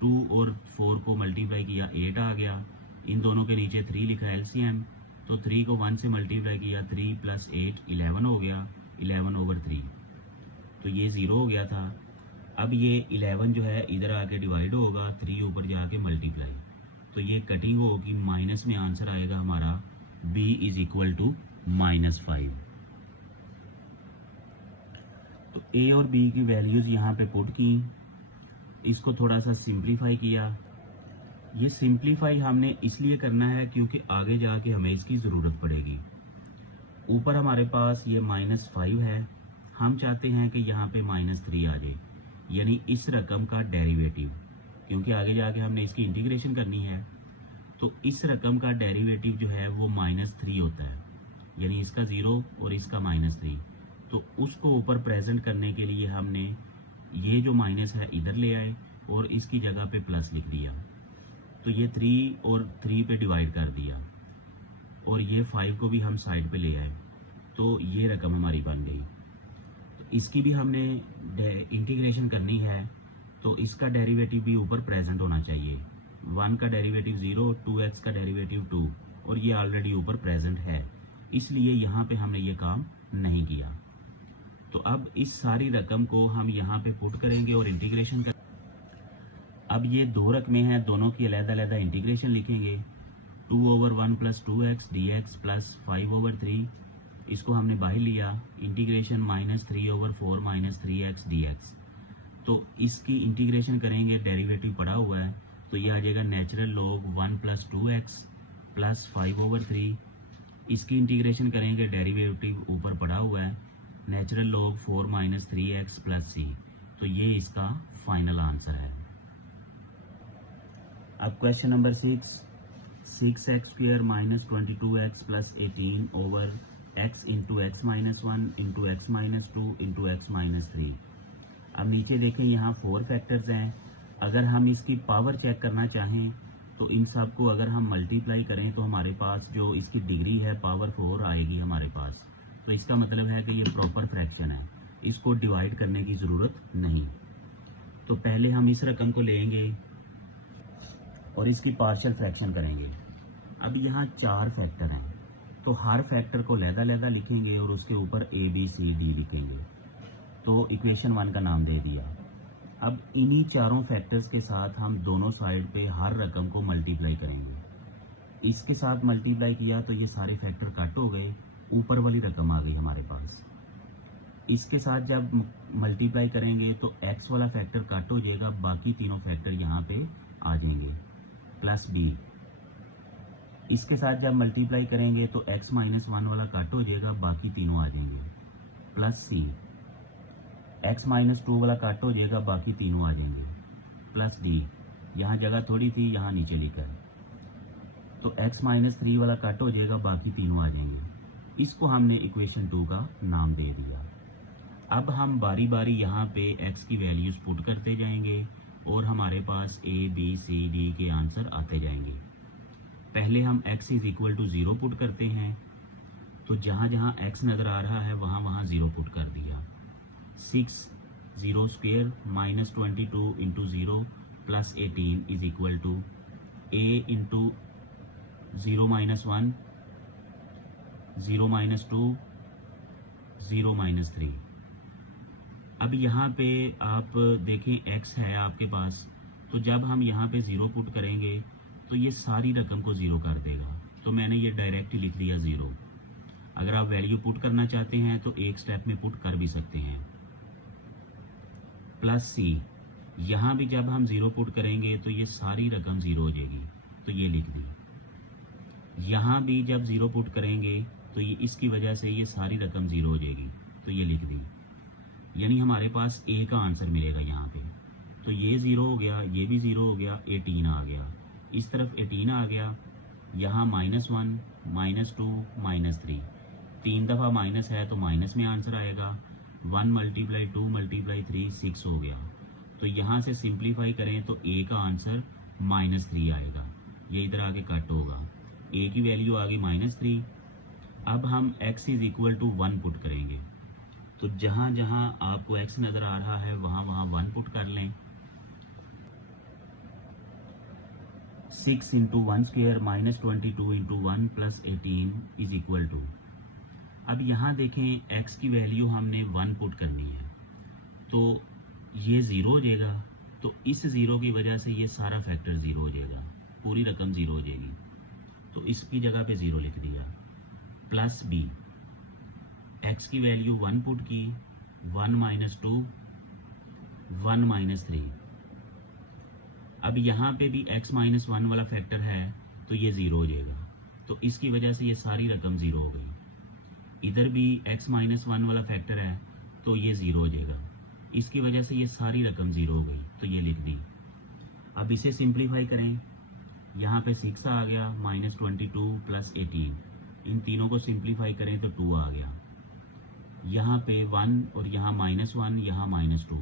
2 और 4 को मल्टीप्लाई किया 8 आ गया, इन दोनों के नीचे 3 लिखा एलसीएम, तो 3 को 1 से मल्टीप्लाई किया, 3 + 8 11 हो गया, 11/3, तो ये 0 हो गया था। अब ये 11 जो है इधर आके डिवाइड होगा, 3 ऊपर जाके मल्टीप्लाई, तो ये कटिंग होगी, माइनस में आंसर आएगा हमारा b इज इक्वल टू -5। तो a और b की वैल्यूज यहाँ पे पुट की, इसको थोड़ा सा सिंप्लीफाई किया। ये सिंप्लीफाई हमने इसलिए करना है क्योंकि आगे जाके हमें इसकी ज़रूरत पड़ेगी। ऊपर हमारे पास ये -5 है, हम चाहते हैं कि यहाँ पे -3 आ जाए, यानी इस रकम का डेरिवेटिव, क्योंकि आगे जाके हमने इसकी इंटीग्रेशन करनी है। तो इस रकम का डेरिवेटिव जो है वो -3 होता है, यानी इसका 0 और इसका -3। तो उसको ऊपर प्रेजेंट करने के लिए हमने ये जो माइनस है इधर ले आए और इसकी जगह पे प्लस लिख दिया। तो ये 3 और 3 पे डिवाइड कर दिया और ये 5 को भी हम साइड पे ले आए, तो ये रकम हमारी बन गई। तो इसकी भी हमने इंटीग्रेशन करनी है, तो इसका डेरिवेटिव भी ऊपर प्रेजेंट होना चाहिए। 1 का डेरिवेटिव 0, 2x का डेरिवेटिव 2, और ये ऑलरेडी ऊपर प्रेजेंट है, इसलिए यहाँ पे हमने ये काम नहीं किया। तो अब इस सारी रकम को हम यहाँ पे पुट करेंगे और इंटीग्रेशन कर। अब ये दो रकमें हैं, दोनों की अलग-अलग इंटीग्रेशन लिखेंगे। 2/1 + 2x dx प्लस 5/3, इसको हमने बाहर लिया, इंटीग्रेशन -3/4 - 3x dx। तो इसकी इंटीग्रेशन करेंगे, डेरिवेटिव पड़ा हुआ है, तो ये आ जाएगा नेचुरल लॉग 1 + 2x प्लस 5/3। इसकी इंटीग्रेशन करेंगे, डेरिवेटिव ऊपर पड़ा हुआ है, natural log 4 - 3x plus c। तो ये इसका फाइनल आंसर है। अब question number 6x² - 22x + 18 x into x - 1 into x - 2 into x - 3। अब नीचे देखें, यहाँ 4 फैक्टर्स हैं। अगर हम इसकी पावर चेक करना चाहें तो इन सब को अगर हम मल्टीप्लाई करें तो हमारे पास जो इसकी डिग्री है पावर 4 आएगी हमारे पास। तो इसका मतलब है कि ये प्रॉपर फ्रैक्शन है, इसको डिवाइड करने की ज़रूरत नहीं। तो पहले हम इस रकम को लेंगे और इसकी पार्शियल फ्रैक्शन करेंगे। अब यहाँ 4 फैक्टर हैं, तो हर फैक्टर को लहदा लिखेंगे और उसके ऊपर a b c d लिखेंगे। तो इक्वेशन 1 का नाम दे दिया। अब इन्हीं चारों फैक्टर्स के साथ हम दोनों साइड पे हर रकम को मल्टीप्लाई करेंगे। इसके साथ मल्टीप्लाई किया तो ये सारे फैक्टर कट हो गए, ऊपर वाली रकम आ गई हमारे पास। इसके साथ जब मल्टीप्लाई करेंगे तो x वाला फैक्टर कट हो जाएगा, बाकी तीनों फैक्टर यहाँ पे आ जाएंगे, प्लस b। इसके साथ जब मल्टीप्लाई करेंगे तो x - 1 वाला कट हो जाएगा, बाकी तीनों आ जाएंगे, प्लस c। x - 2 वाला कट हो जाएगा, बाकी तीनों आ जाएंगे, प्लस d। यहाँ जगह थोड़ी थी, यहाँ नीचे लिखा है। तो x - 3 वाला कट हो जाएगा, बाकी तीनों आ जाएंगे। इसको हमने इक्वेशन 2 का नाम दे दिया। अब हम बारी बारी यहाँ पे x की वैल्यूज पुट करते जाएंगे और हमारे पास a b c d के आंसर आते जाएंगे। पहले हम x = 0 पुट करते हैं, तो जहाँ जहाँ x नज़र आ रहा है वहाँ वहाँ 0 पुट कर दिया। 6 0² - 22 into 0 plus 18 is equal to a into 0 - 1 0 - 2 0 - 3। अब यहाँ पे आप देखें x है आपके पास, तो जब हम यहाँ पे 0 पुट करेंगे तो ये सारी रकम को 0 कर देगा। तो मैंने ये डायरेक्ट लिख दिया 0। अगर आप वैल्यू पुट करना चाहते हैं तो एक स्टेप में पुट कर भी सकते हैं। प्लस c, यहाँ भी जब हम 0 पुट करेंगे तो ये सारी रकम 0 हो जाएगी, तो ये लिख दी। यहाँ भी जब 0 पुट करेंगे तो ये इसकी वजह से ये सारी रकम 0 हो जाएगी, तो ये लिख दी। यानी हमारे पास a का आंसर मिलेगा यहाँ पे। तो ये 0 हो गया, ये भी 0 हो गया, 18 आ गया, इस तरफ 18 आ गया, यहाँ -1 -2 -3, 3 दफ़ा माइनस है तो माइनस में आंसर आएगा। 1 × 2 × 3 6 हो गया। तो यहाँ से सिंप्लीफाई करें तो a का आंसर -3 आएगा, ये इधर आके कट होगा, a की वैल्यू आ गई -3। अब हम x = 1 पुट करेंगे, तो जहाँ जहाँ आपको x नज़र आ रहा है वहाँ वहाँ 1 पुट कर लें। 6 × 1² - 22 × 1 + 18 इज इक्वल टू। अब यहाँ देखें x की वैल्यू हमने 1 पुट करनी है, तो ये ज़ीरो हो जाएगा, तो इस ज़ीरो की वजह से ये सारा फैक्टर ज़ीरो हो जाएगा, पूरी रकम ज़ीरो हो जाएगी। तो इसकी जगह पे ज़ीरो लिख दिया। प्लस बी, एक्स की वैल्यू 1 पुट की, 1 माइनस 2, 1 माइनस 3। अब यहाँ पे भी x माइनस 1 वाला फैक्टर है तो ये ज़ीरो हो जाएगा, तो इसकी वजह से ये सारी रकम ज़ीरो हो गई। इधर भी x माइनस 1 वाला फैक्टर है तो ये ज़ीरो हो जाएगा, इसकी वजह से ये सारी रकम ज़ीरो हो गई, तो ये लिख दी। अब इसे सिंप्लीफाई करें, यहाँ पे 6 आ गया, -22 प्लस 18, इन तीनों को सिंप्लीफाई करें तो 2 आ गया। यहाँ पे 1 और यहाँ -1, यहाँ -2,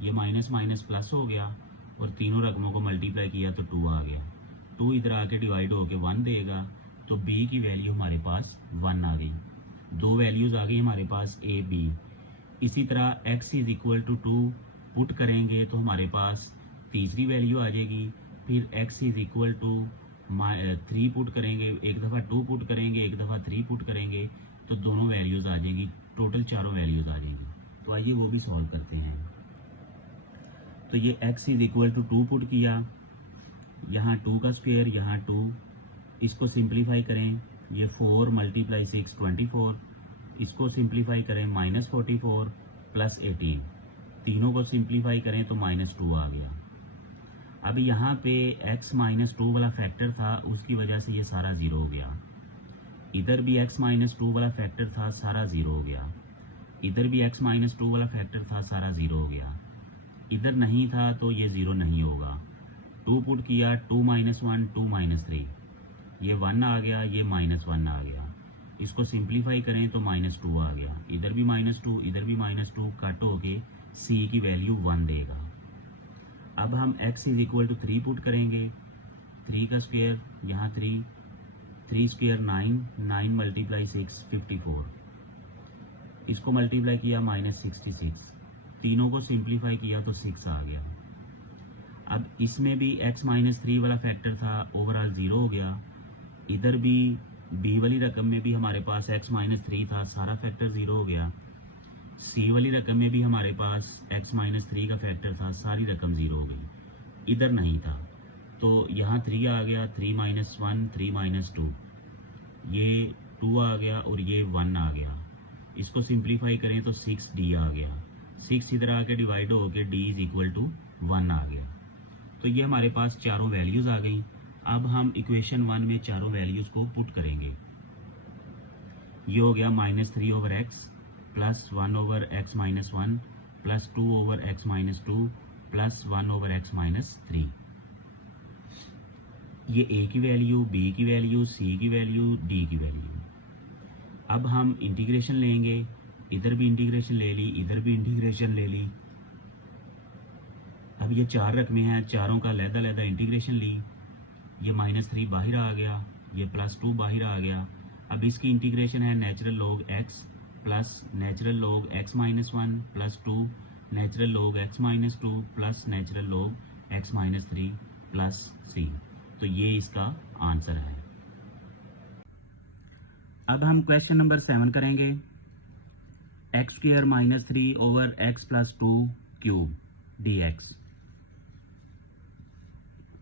ये माइनस माइनस प्लस हो गया और तीनों रकमों को मल्टीप्लाई किया तो 2 आ गया। 2 इधर आके डिवाइड होके 1 देगा, तो b की वैल्यू हमारे पास 1 आ गई। दो वैल्यूज़ आ गई हमारे पास a b। इसी तरह x is equal to 2 put करेंगे तो हमारे पास तीसरी वैल्यू आ जाएगी। फिर x is equal to 3 put करेंगे, एक दफ़ा 2 पुट करेंगे, एक दफ़ा 3 पुट करेंगे, तो दोनों वैल्यूज़ आ जाएगी, टोटल चारों वैल्यूज़ आ जाएंगी। तो आइए वो भी सॉल्व करते हैं। तो ये x is equal to 2 put किया, यहाँ 2 का स्क्वायर, यहाँ 2, इसको सिंप्लीफाई करें, ये 4 मल्टीप्लाई 6 24, इसको सिंप्लीफाई करें -44 प्लस 18, तीनों को सिंप्लीफाई करें तो -2 आ गया। अब यहाँ पे x -2 वाला फैक्टर था, उसकी वजह से ये सारा ज़ीरो हो गया। इधर भी x -2 वाला फैक्टर था, सारा ज़ीरो हो गया। इधर भी x -2 वाला फैक्टर था, सारा ज़ीरो हो गया। इधर नहीं था तो ये ज़ीरो नहीं होगा। 2 पुट किया, 2 माइनस 1, 2 माइनस 3, ये 1 आ गया, ये -1 आ गया। इसको सिंप्लीफाई करें तो -2 आ गया। इधर भी -2, इधर भी -2, कट होके c की वैल्यू 1 देगा। अब हम x is equal to 3 put करेंगे, 3 का स्क्वायर, यहाँ 3, 3 स्क्वायर 9, 9 मल्टीप्लाई 6 54, इसको मल्टीप्लाई किया -66, तीनों को सिंप्लीफाई किया तो 6 आ गया। अब इसमें भी x -3 वाला फैक्टर था, ओवरऑल ज़ीरो हो गया। इधर भी b वाली रकम में भी हमारे पास x -3 था, सारा फैक्टर ज़ीरो हो गया। c वाली रकम में भी हमारे पास x -3 का फैक्टर था, सारी रकम ज़ीरो हो गई। इधर नहीं था तो यहाँ 3 आ गया, 3 माइनस 1, 3 माइनस 2, ये 2 आ गया और ये 1 आ गया। इसको सिंप्लीफाई करें तो 6d आ गया। 6 इधर आके डिवाइड होके d इज इक्वल टू 1 आ गया। तो ये हमारे पास चारों वैल्यूज़ आ गई। अब हम इक्वेशन 1 में चारों वैल्यूज़ को पुट करेंगे। ये हो गया -3 over x plus 1 over x minus 1 plus 2 over x minus 2 plus 1 over x minus 3। ये a की वैल्यू, b की वैल्यू, c की वैल्यू, d की वैल्यू। अब हम इंटीग्रेशन लेंगे, इधर भी इंटीग्रेशन ले ली, इधर भी इंटीग्रेशन ले ली। अब ये 4 रकमें हैं, चारों का अलग-अलग इंटीग्रेशन ली। ये -3 बाहर आ गया, ये +2 बाहर आ गया। अब इसकी इंटीग्रेशन है natural log x plus natural log x minus 1 plus 2 natural log x minus 2 plus natural log x minus 3 plus c। तो ये इसका आंसर है। अब हम क्वेश्चन नंबर 7 करेंगे। x² -3 over x plus 2 cube dx।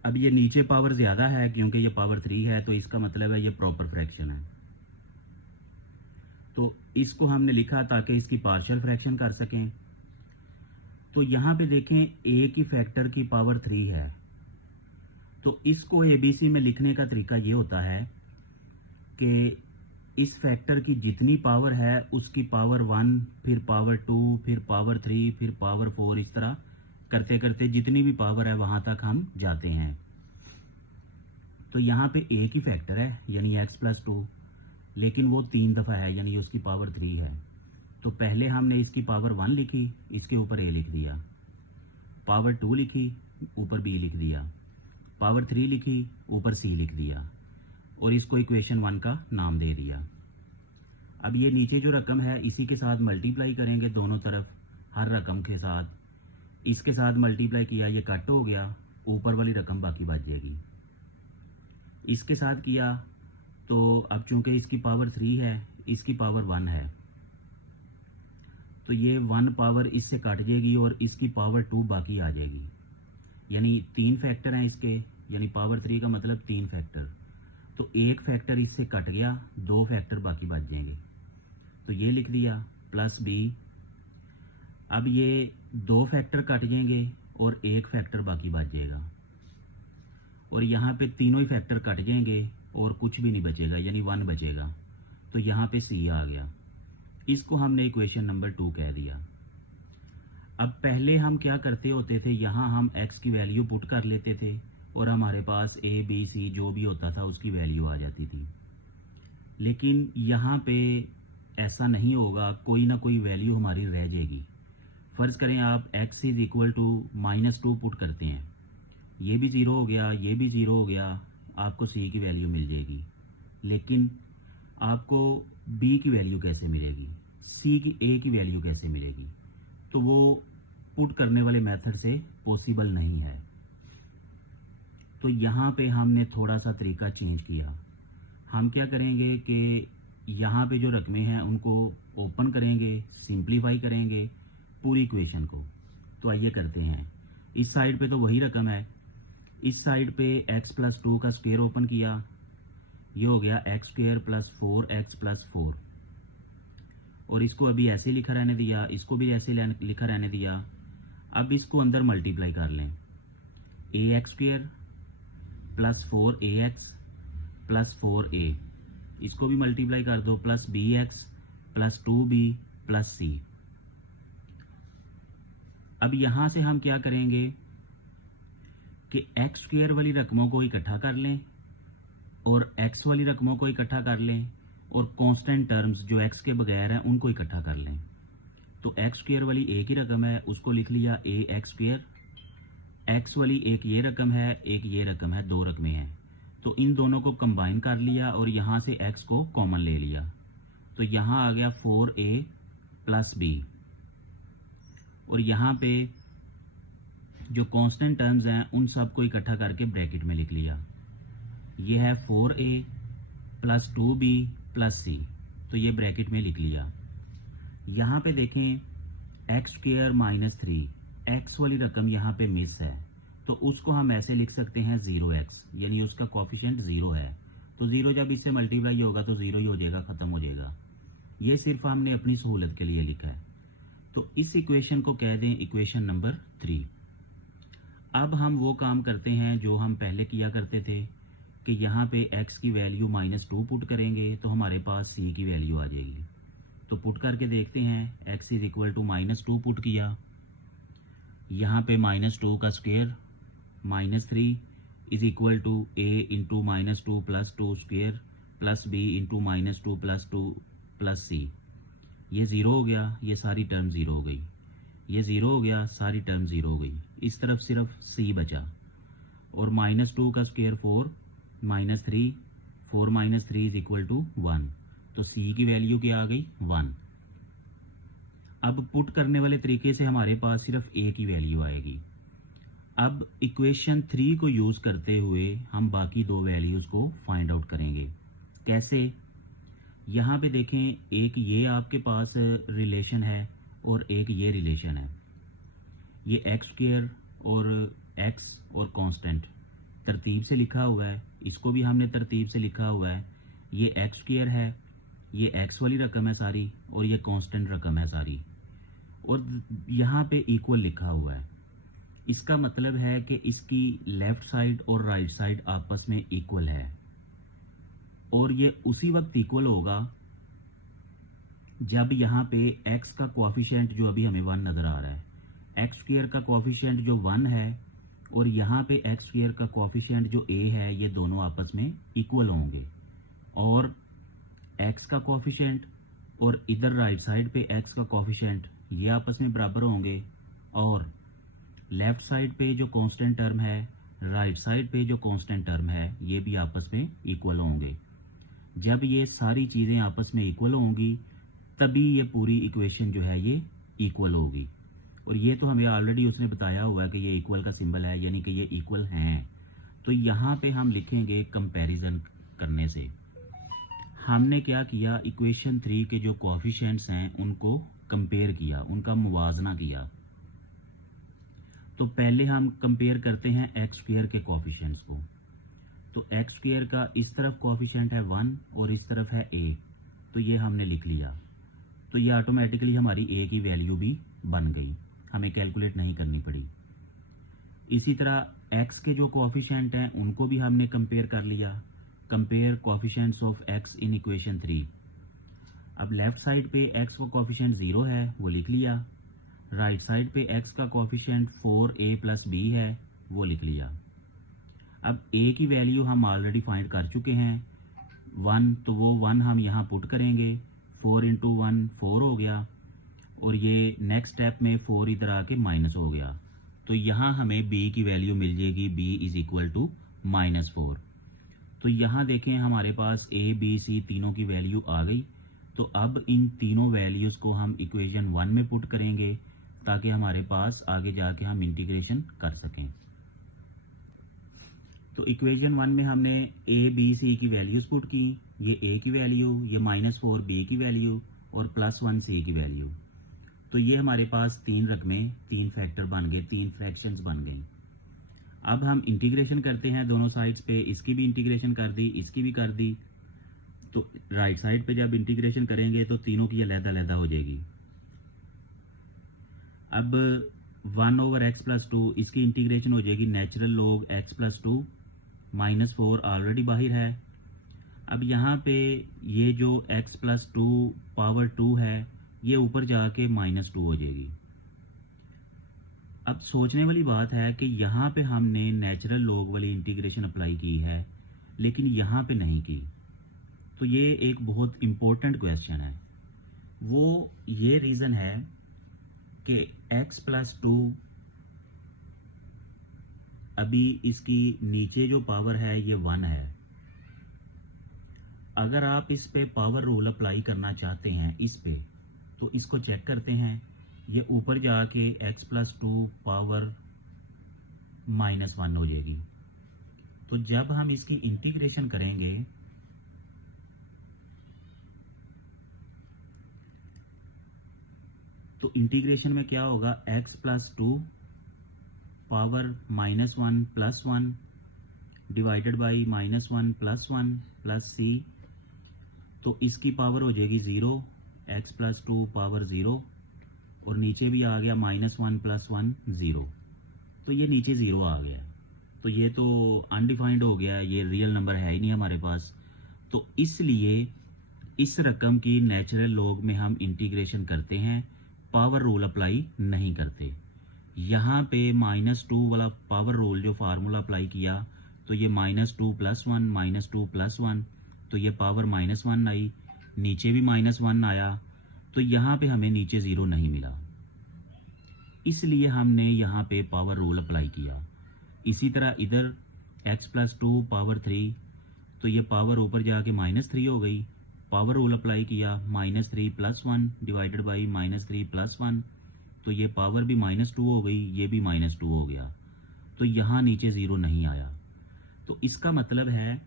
अब ये नीचे पावर ज़्यादा है क्योंकि ये पावर 3 है, तो इसका मतलब है ये प्रॉपर फ्रैक्शन है। तो इसको हमने लिखा ताकि इसकी पार्शियल फ्रैक्शन कर सकें। तो यहाँ पे देखें a की फैक्टर की पावर 3 है, तो इसको ABC में लिखने का तरीका ये होता है कि इस फैक्टर की जितनी पावर है उसकी पावर 1, फिर पावर 2, फिर पावर 3, फिर पावर 4, इस तरह करते करते जितनी भी पावर है वहां तक हम जाते हैं। तो यहाँ पे a की फैक्टर है यानी x प्लस 2, लेकिन वो 3 दफ़ा है यानी उसकी पावर 3 है। तो पहले हमने इसकी पावर 1 लिखी, इसके ऊपर a लिख दिया, पावर 2 लिखी, ऊपर b लिख दिया, पावर 3 लिखी, ऊपर c लिख दिया और इसको इक्वेशन 1 का नाम दे दिया। अब ये नीचे जो रकम है इसी के साथ मल्टीप्लाई करेंगे दोनों तरफ, हर रकम के साथ इसके साथ मल्टीप्लाई किया, ये कट हो गया, ऊपर वाली रकम बाकी बच जाएगी। इसके साथ किया तो अब चूंकि इसकी पावर 3 है, इसकी पावर 1 है, तो ये 1 पावर इससे कट जाएगी और इसकी पावर 2 बाकी आ जाएगी, यानी 3 फैक्टर हैं इसके, यानी पावर 3 का मतलब 3 फैक्टर। तो 1 फैक्टर इससे कट गया, 2 फैक्टर बाकी बच जाएंगे। तो ये लिख दिया प्लस बी। अब ये 2 फैक्टर कट जाएंगे और 1 फैक्टर बाकी बच जाएगा, और यहाँ पे तीनों ही फैक्टर कट जाएंगे और कुछ भी नहीं बचेगा, यानी 1 बचेगा। तो यहाँ पे सी आ गया। इसको हमने इक्वेशन नंबर 2 कह दिया। अब पहले हम क्या करते होते थे, यहाँ हम x की वैल्यू पुट कर लेते थे और हमारे पास a b c जो भी होता था उसकी वैल्यू आ जाती थी। लेकिन यहाँ पे ऐसा नहीं होगा, कोई ना कोई वैल्यू हमारी रह जाएगी। फर्ज करें आप x is equal to -2 put करते हैं, ये भी 0 हो गया, ये भी 0 हो गया, आपको c की वैल्यू मिल जाएगी। लेकिन आपको b की वैल्यू कैसे मिलेगी, c की a की वैल्यू कैसे मिलेगी? तो वो पुट करने वाले मेथड से पॉसिबल नहीं है। तो यहाँ पे हमने थोड़ा सा तरीका चेंज किया। हम क्या करेंगे कि यहाँ पे जो रकमें हैं उनको ओपन करेंगे, सिंप्लीफाई करेंगे पूरी इक्वेशन को। तो आइए करते हैं। इस साइड पे तो वही रकम है, इस साइड पे x+2 का स्क्वायर ओपन किया, ये हो गया x² + 4x + 4, और इसको अभी ऐसे लिखा रहने दिया, इसको भी ऐसे लिखा रहने दिया। अब इसको अंदर मल्टीप्लाई कर लें, ax² + 4ax + 4a, इसको भी मल्टीप्लाई कर दो, प्लस bx + 2b + c। अब यहां से हम क्या करेंगे कि x² वाली रकमों को इकट्ठा कर लें और x वाली रकमों को इकट्ठा कर लें, और कांस्टेंट टर्म्स जो x के बगैर हैं उनको इकट्ठा कर लें। तो x² वाली एक ही रकम है, उसको लिख लिया ax²। x वाली एक ये रकम है, एक ये रकम है, 2 रकमें हैं। तो इन दोनों को कंबाइन कर लिया और यहाँ से x को कॉमन ले लिया। तो यहाँ आ गया 4a + b, और यहाँ पे जो कांस्टेंट टर्म्स हैं उन सबको इकट्ठा करके ब्रैकेट में लिख लिया। ये है 4a + 2b + c, तो ये ब्रैकेट में लिख लिया। यहाँ पे देखें x² - 3, x वाली रकम यहाँ पे मिस है, तो उसको हम ऐसे लिख सकते हैं 0x, यानी उसका कोफिशिएंट 0 है। तो 0 जब इससे मल्टीप्लाई होगा तो 0 ही हो जाएगा, खत्म हो जाएगा। ये सिर्फ हमने अपनी सहूलत के लिए लिखा है। तो इस इक्वेशन को कह दें इक्वेशन नंबर 3। अब हम वो काम करते हैं जो हम पहले किया करते थे कि यहाँ पे x की वैल्यू -2 पुट करेंगे तो हमारे पास c की वैल्यू आ जाएगी। तो पुट करके देखते हैं, x is equal to -2 put किया, यहाँ पे -2 का square, -3 is equal to a into -2 + 2 square plus b into -2 + 2 + c। ये 0 हो गया, ये सारी टर्म 0 हो गई, ये 0 हो गया, सारी टर्म 0 हो गई। इस तरफ सिर्फ c बचा, और -2 का स्क्वायर 4, -3, 4 - 3 इज इक्वल टू 1। तो c की वैल्यू क्या आ गई, 1। अब पुट करने वाले तरीके से हमारे पास सिर्फ a की वैल्यू आएगी। अब इक्वेशन 3 को यूज करते हुए हम बाकी 2 वैल्यूज को फाइंड आउट करेंगे। कैसे? यहाँ पे देखें, एक ये आपके पास रिलेशन है और एक ये रिलेशन है। ये x² और x और कांस्टेंट तरतीब से लिखा हुआ है, इसको भी हमने तरतीब से लिखा हुआ है। ये x² है, ये x वाली रकम है सारी, और ये कांस्टेंट रकम है सारी, और यहाँ पे इक्वल लिखा हुआ है। इसका मतलब है कि इसकी लेफ्ट साइड और राइट साइड आपस में इक्वल है, और ये उसी वक्त इक्वल होगा जब यहाँ पे x का कोएफिशिएंट जो अभी हमें 1 नजर आ रहा है, x² का कोएफिशिएंट जो 1 है, और यहाँ पे x² का कोएफिशिएंट जो a है, ये दोनों आपस में इक्वल होंगे, और x का कोएफिशिएंट और इधर राइट साइड पे x का कोएफिशिएंट ये आपस में बराबर होंगे, और लेफ्ट साइड पे जो कांस्टेंट टर्म है, राइट साइड पे जो कांस्टेंट टर्म है, ये भी आपस में इक्वल होंगे। जब ये सारी चीजें आपस में इक्वल होंगी तभी ये पूरी इक्वेशन जो है ये इक्वल होगी। और ये तो हमें ऑलरेडी उसने बताया हुआ है कि ये इक्वल का सिंबल है, यानी कि ये इक्वल हैं। तो यहाँ पे हम लिखेंगे कंपैरिजन करने से हमने क्या किया, इक्वेशन 3 के जो कोएफिशिएंट्स हैं उनको कंपेयर किया, उनका मुवाजना किया। तो पहले हम कंपेयर करते हैं एक्स स्क्वायर के कोएफिशिएंट्स को। तो एक्स स्क्वायर का इस तरफ कोएफिशिएंट है 1 और इस तरफ है a, तो ये हमने लिख लिया। तो ये ऑटोमेटिकली हमारी a की वैल्यू भी बन गई, हमें कैलकुलेट नहीं करनी पड़ी। इसी तरह x के जो कोएफिशिएंट हैं उनको भी हमने कंपेयर कर लिया, compare coefficients of x in equation 3। अब लेफ्ट साइड पे x का कोएफिशिएंट 0 है, वो लिख लिया। राइट साइड पे x का कोएफिशिएंट 4a प्लस b है, वो लिख लिया। अब a की वैल्यू हम ऑलरेडी फाइंड कर चुके हैं 1, तो वो 1 हम यहाँ पुट करेंगे। 4 इंटू 1 4 हो गया, और ये नेक्स्ट स्टेप में 4 इधर आके माइनस हो गया। तो यहाँ हमें b की वैल्यू मिल जाएगी, b इज इक्वल टू -4। तो यहाँ देखें हमारे पास a b c तीनों की वैल्यू आ गई। तो अब इन तीनों वैल्यूज को हम इक्वेशन 1 में पुट करेंगे ताकि हमारे पास आगे जाके हम इंटीग्रेशन कर सकें। तो इक्वेशन 1 में हमने a b c की वैल्यूज पुट की, ये a की वैल्यू, ये -4 b की वैल्यू और +1 c की वैल्यू। तो ये हमारे पास 3 रकमें, 3 फैक्टर बन गए, 3 फ्रैक्शंस बन गई। अब हम इंटीग्रेशन करते हैं दोनों साइड्स पे, इसकी भी इंटीग्रेशन कर दी, इसकी भी कर दी। तो राइट साइड पे जब इंटीग्रेशन करेंगे तो तीनों की अलग-अलग हो जाएगी। अब 1/x+2 इसकी इंटीग्रेशन हो जाएगी नेचुरल लॉग x+2, -4 ऑलरेडी बाहर है। अब यहाँ पे ये जो x+2 पावर 2 है ये ऊपर जाके -2 हो जाएगी। अब सोचने वाली बात है कि यहाँ पे हमने नेचुरल लॉग वाली इंटीग्रेशन अप्लाई की है लेकिन यहाँ पे नहीं की। तो ये एक बहुत इम्पोर्टेंट क्वेश्चन है। वो ये रीज़न है कि x+2 अभी इसकी नीचे जो पावर है ये 1 है। अगर आप इस पे पावर रूल अप्लाई करना चाहते हैं इस पे, तो इसको चेक करते हैं। ये ऊपर जाके x+2 पावर -1 हो जाएगी। तो जब हम इसकी इंटीग्रेशन करेंगे तो इंटीग्रेशन में क्या होगा, x+2 power -1 plus 1 divided by -1 plus 1 plus c। तो इसकी पावर हो जाएगी 0, x+2 पावर 0, और नीचे भी आ गया -1 प्लस 1 0। तो ये नीचे 0 आ गया। तो ये तो अनडिफाइंड हो गया, ये रियल नंबर है ही नहीं हमारे पास। तो इसलिए इस रकम की नेचुरल लॉग में हम इंटीग्रेशन करते हैं, पावर रूल अप्लाई नहीं करते। यहाँ पे -2 वाला पावर रूल जो फार्मूला अप्लाई किया, तो ये -2 प्लस 1 -2 प्लस 1, तो ये पावर -1 आई, नीचे भी -1 आया। तो यहाँ पे हमें नीचे 0 नहीं मिला, इसलिए हमने यहाँ पे पावर रूल अप्लाई किया। इसी तरह इधर x+2 पावर 3, तो ये पावर ऊपर जाके -3 हो गई, पावर रूल अप्लाई किया, -3 प्लस 1 डिवाइडेड बाई -3 प्लस 1, तो ये पावर भी -2 हो गई, ये भी -2 हो गया। तो यहाँ नीचे 0 नहीं आया। तो इसका मतलब है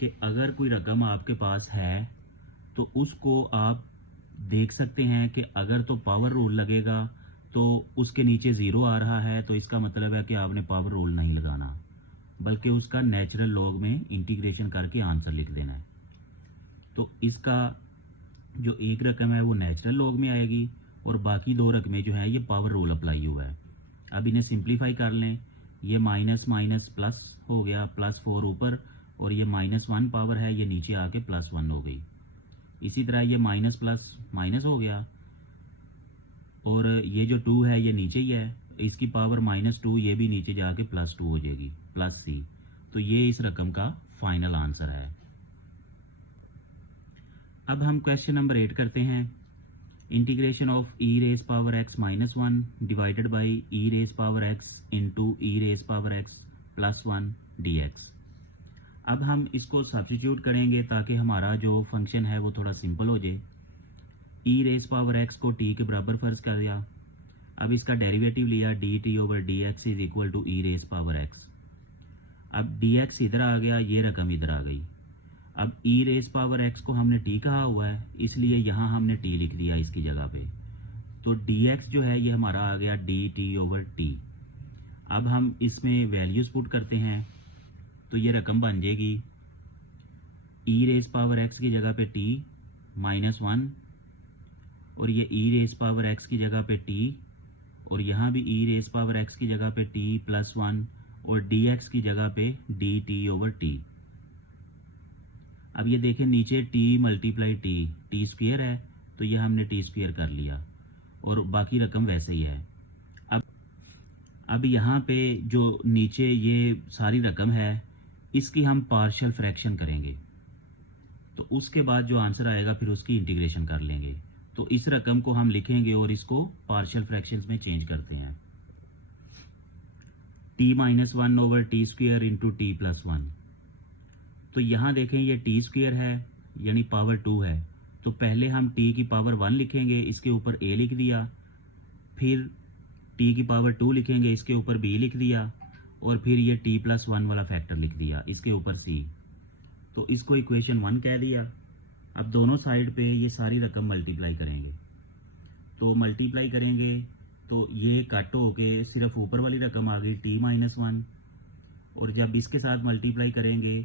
कि अगर कोई रकम आपके पास है तो उसको आप देख सकते हैं कि अगर तो पावर रूल लगेगा तो उसके नीचे 0 आ रहा है, तो इसका मतलब है कि आपने पावर रूल नहीं लगाना, बल्कि उसका नेचुरल लॉग में इंटीग्रेशन करके आंसर लिख देना है। तो इसका जो एक रकम है वो नेचुरल लॉग में आएगी और बाकी 2 रकमें जो है ये पावर रूल अप्लाई हुआ है। अब इन्हें सिंप्लीफाई कर लें, ये माइनस माइनस प्लस हो गया, +4 ऊपर, और ये -1 पावर है, ये नीचे आके +1 हो गई। इसी तरह ये माइनस प्लस माइनस हो गया, और ये जो 2 है ये नीचे ही है, इसकी पावर -2, ये भी नीचे जाके +2 हो जाएगी, प्लस c। तो ये इस रकम का फाइनल आंसर है। अब हम क्वेश्चन नंबर 8 करते हैं। Integration of e⁻x-1 divided by e⁻x into e⁻x+1 dx। अब हम इसको सब्स्टिट्यूट करेंगे ताकि हमारा जो फंक्शन है वो थोड़ा सिंपल हो जाए। e⁻x को t के बराबर फर्ज कर दिया। अब इसका डेरिवेटिव लिया, dt/dx is equal to e⁻x। अब dx इधर आ गया, ये रकम इधर आ गई। अब ई रेस पावर एक्स को हमने टी कहा हुआ है, इसलिए यहाँ हमने टी लिख दिया इसकी जगह पे। तो डी एक्स जो है ये हमारा आ गया डी टी ओवर टी। अब हम इसमें वैल्यूज पुट करते हैं तो ये रकम बन जाएगी ई रेस पावर एक्स की जगह पे टी -1, और ये ई रेस पावर एक्स की जगह पे टी, और यहाँ भी ई रेस पावर एक्स की जगह पे टी +1, और डी एक्स की जगह पे डी टी ओवर टी। अब ये देखें नीचे टी मल्टीप्लाई टी स्क्वेयर है, तो ये हमने टी स्क्वेयर कर लिया और बाकी रकम वैसे ही है। अब यहाँ पे जो नीचे ये सारी रकम है इसकी हम पार्शियल फ्रैक्शन करेंगे, तो उसके बाद जो आंसर आएगा फिर उसकी इंटीग्रेशन कर लेंगे। तो इस रकम को हम लिखेंगे और इसको पार्शियल फ्रैक्शंस में चेंज करते हैं। t-1 over T square into T +1। तो यहाँ देखें ये टी स्क्वेयर है यानी पावर 2 है, तो पहले हम t की पावर 1 लिखेंगे, इसके ऊपर a लिख दिया, फिर t की पावर 2 लिखेंगे, इसके ऊपर b लिख दिया, और फिर ये t +1 वाला फैक्टर लिख दिया, इसके ऊपर c। तो इसको इक्वेशन 1 कह दिया। अब दोनों साइड पे ये सारी रकम मल्टीप्लाई करेंगे, तो मल्टीप्लाई करेंगे तो ये कट होके सिर्फ ऊपर वाली रकम आ गई t-1, और जब इसके साथ मल्टीप्लाई करेंगे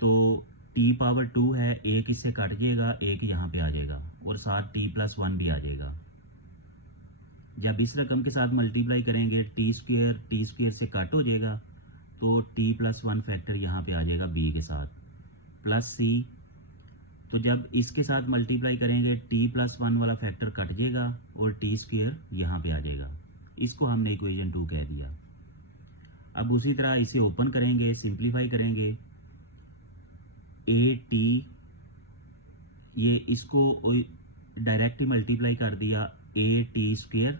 तो t पावर 2 है, एक इससे कट जाएगा, एक यहाँ पे आ जाएगा, और साथ t +1 भी आ जाएगा। जब इस रकम के साथ मल्टीप्लाई करेंगे टी स्क्वेयर से कट हो जाएगा, तो t +1 फैक्टर यहाँ पे आ जाएगा b के साथ, प्लस c। तो जब इसके साथ मल्टीप्लाई करेंगे t +1 वाला फैक्टर कट जाएगा और टी स्क्वेयर यहाँ पे आ जाएगा। इसको हमने इक्वेशन 2 कह दिया। अब उसी तरह इसे ओपन करेंगे, सिंप्लीफाई करेंगे, a t, ये इसको डायरेक्टली मल्टीप्लाई कर दिया, a t square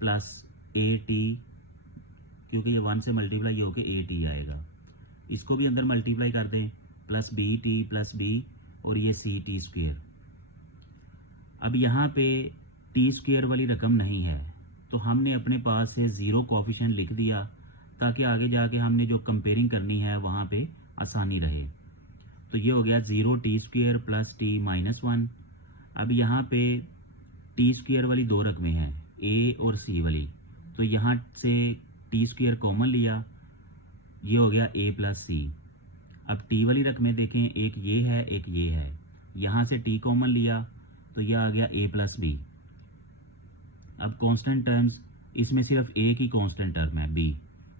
plus a t, क्योंकि ये 1 से मल्टीप्लाई होके a t आएगा, इसको भी अंदर मल्टीप्लाई कर दें, plus b t plus b, और ये c t स्क्वेयर। अब यहाँ पे टी स्क्वेयर वाली रकम नहीं है, तो हमने अपने पास से 0 कोफिशिएंट लिख दिया ताकि आगे जाके हमने जो कंपेयरिंग करनी है वहाँ पे आसानी रहे। तो ये हो गया 0 टी स्क्वेयर प्लस t -1। अब यहाँ पे टी स्क्वेयर वाली दो रकमें हैं, a और c वाली, तो यहाँ से टी स्क्वेयर कॉमन लिया, ये हो गया a प्लस c। अब t वाली रकमें देखें, एक ये है एक ये है, यहाँ से t कॉमन लिया तो ये आ गया a प्लस b। अब कांस्टेंट टर्म्स, इसमें सिर्फ a की कांस्टेंट टर्म है b,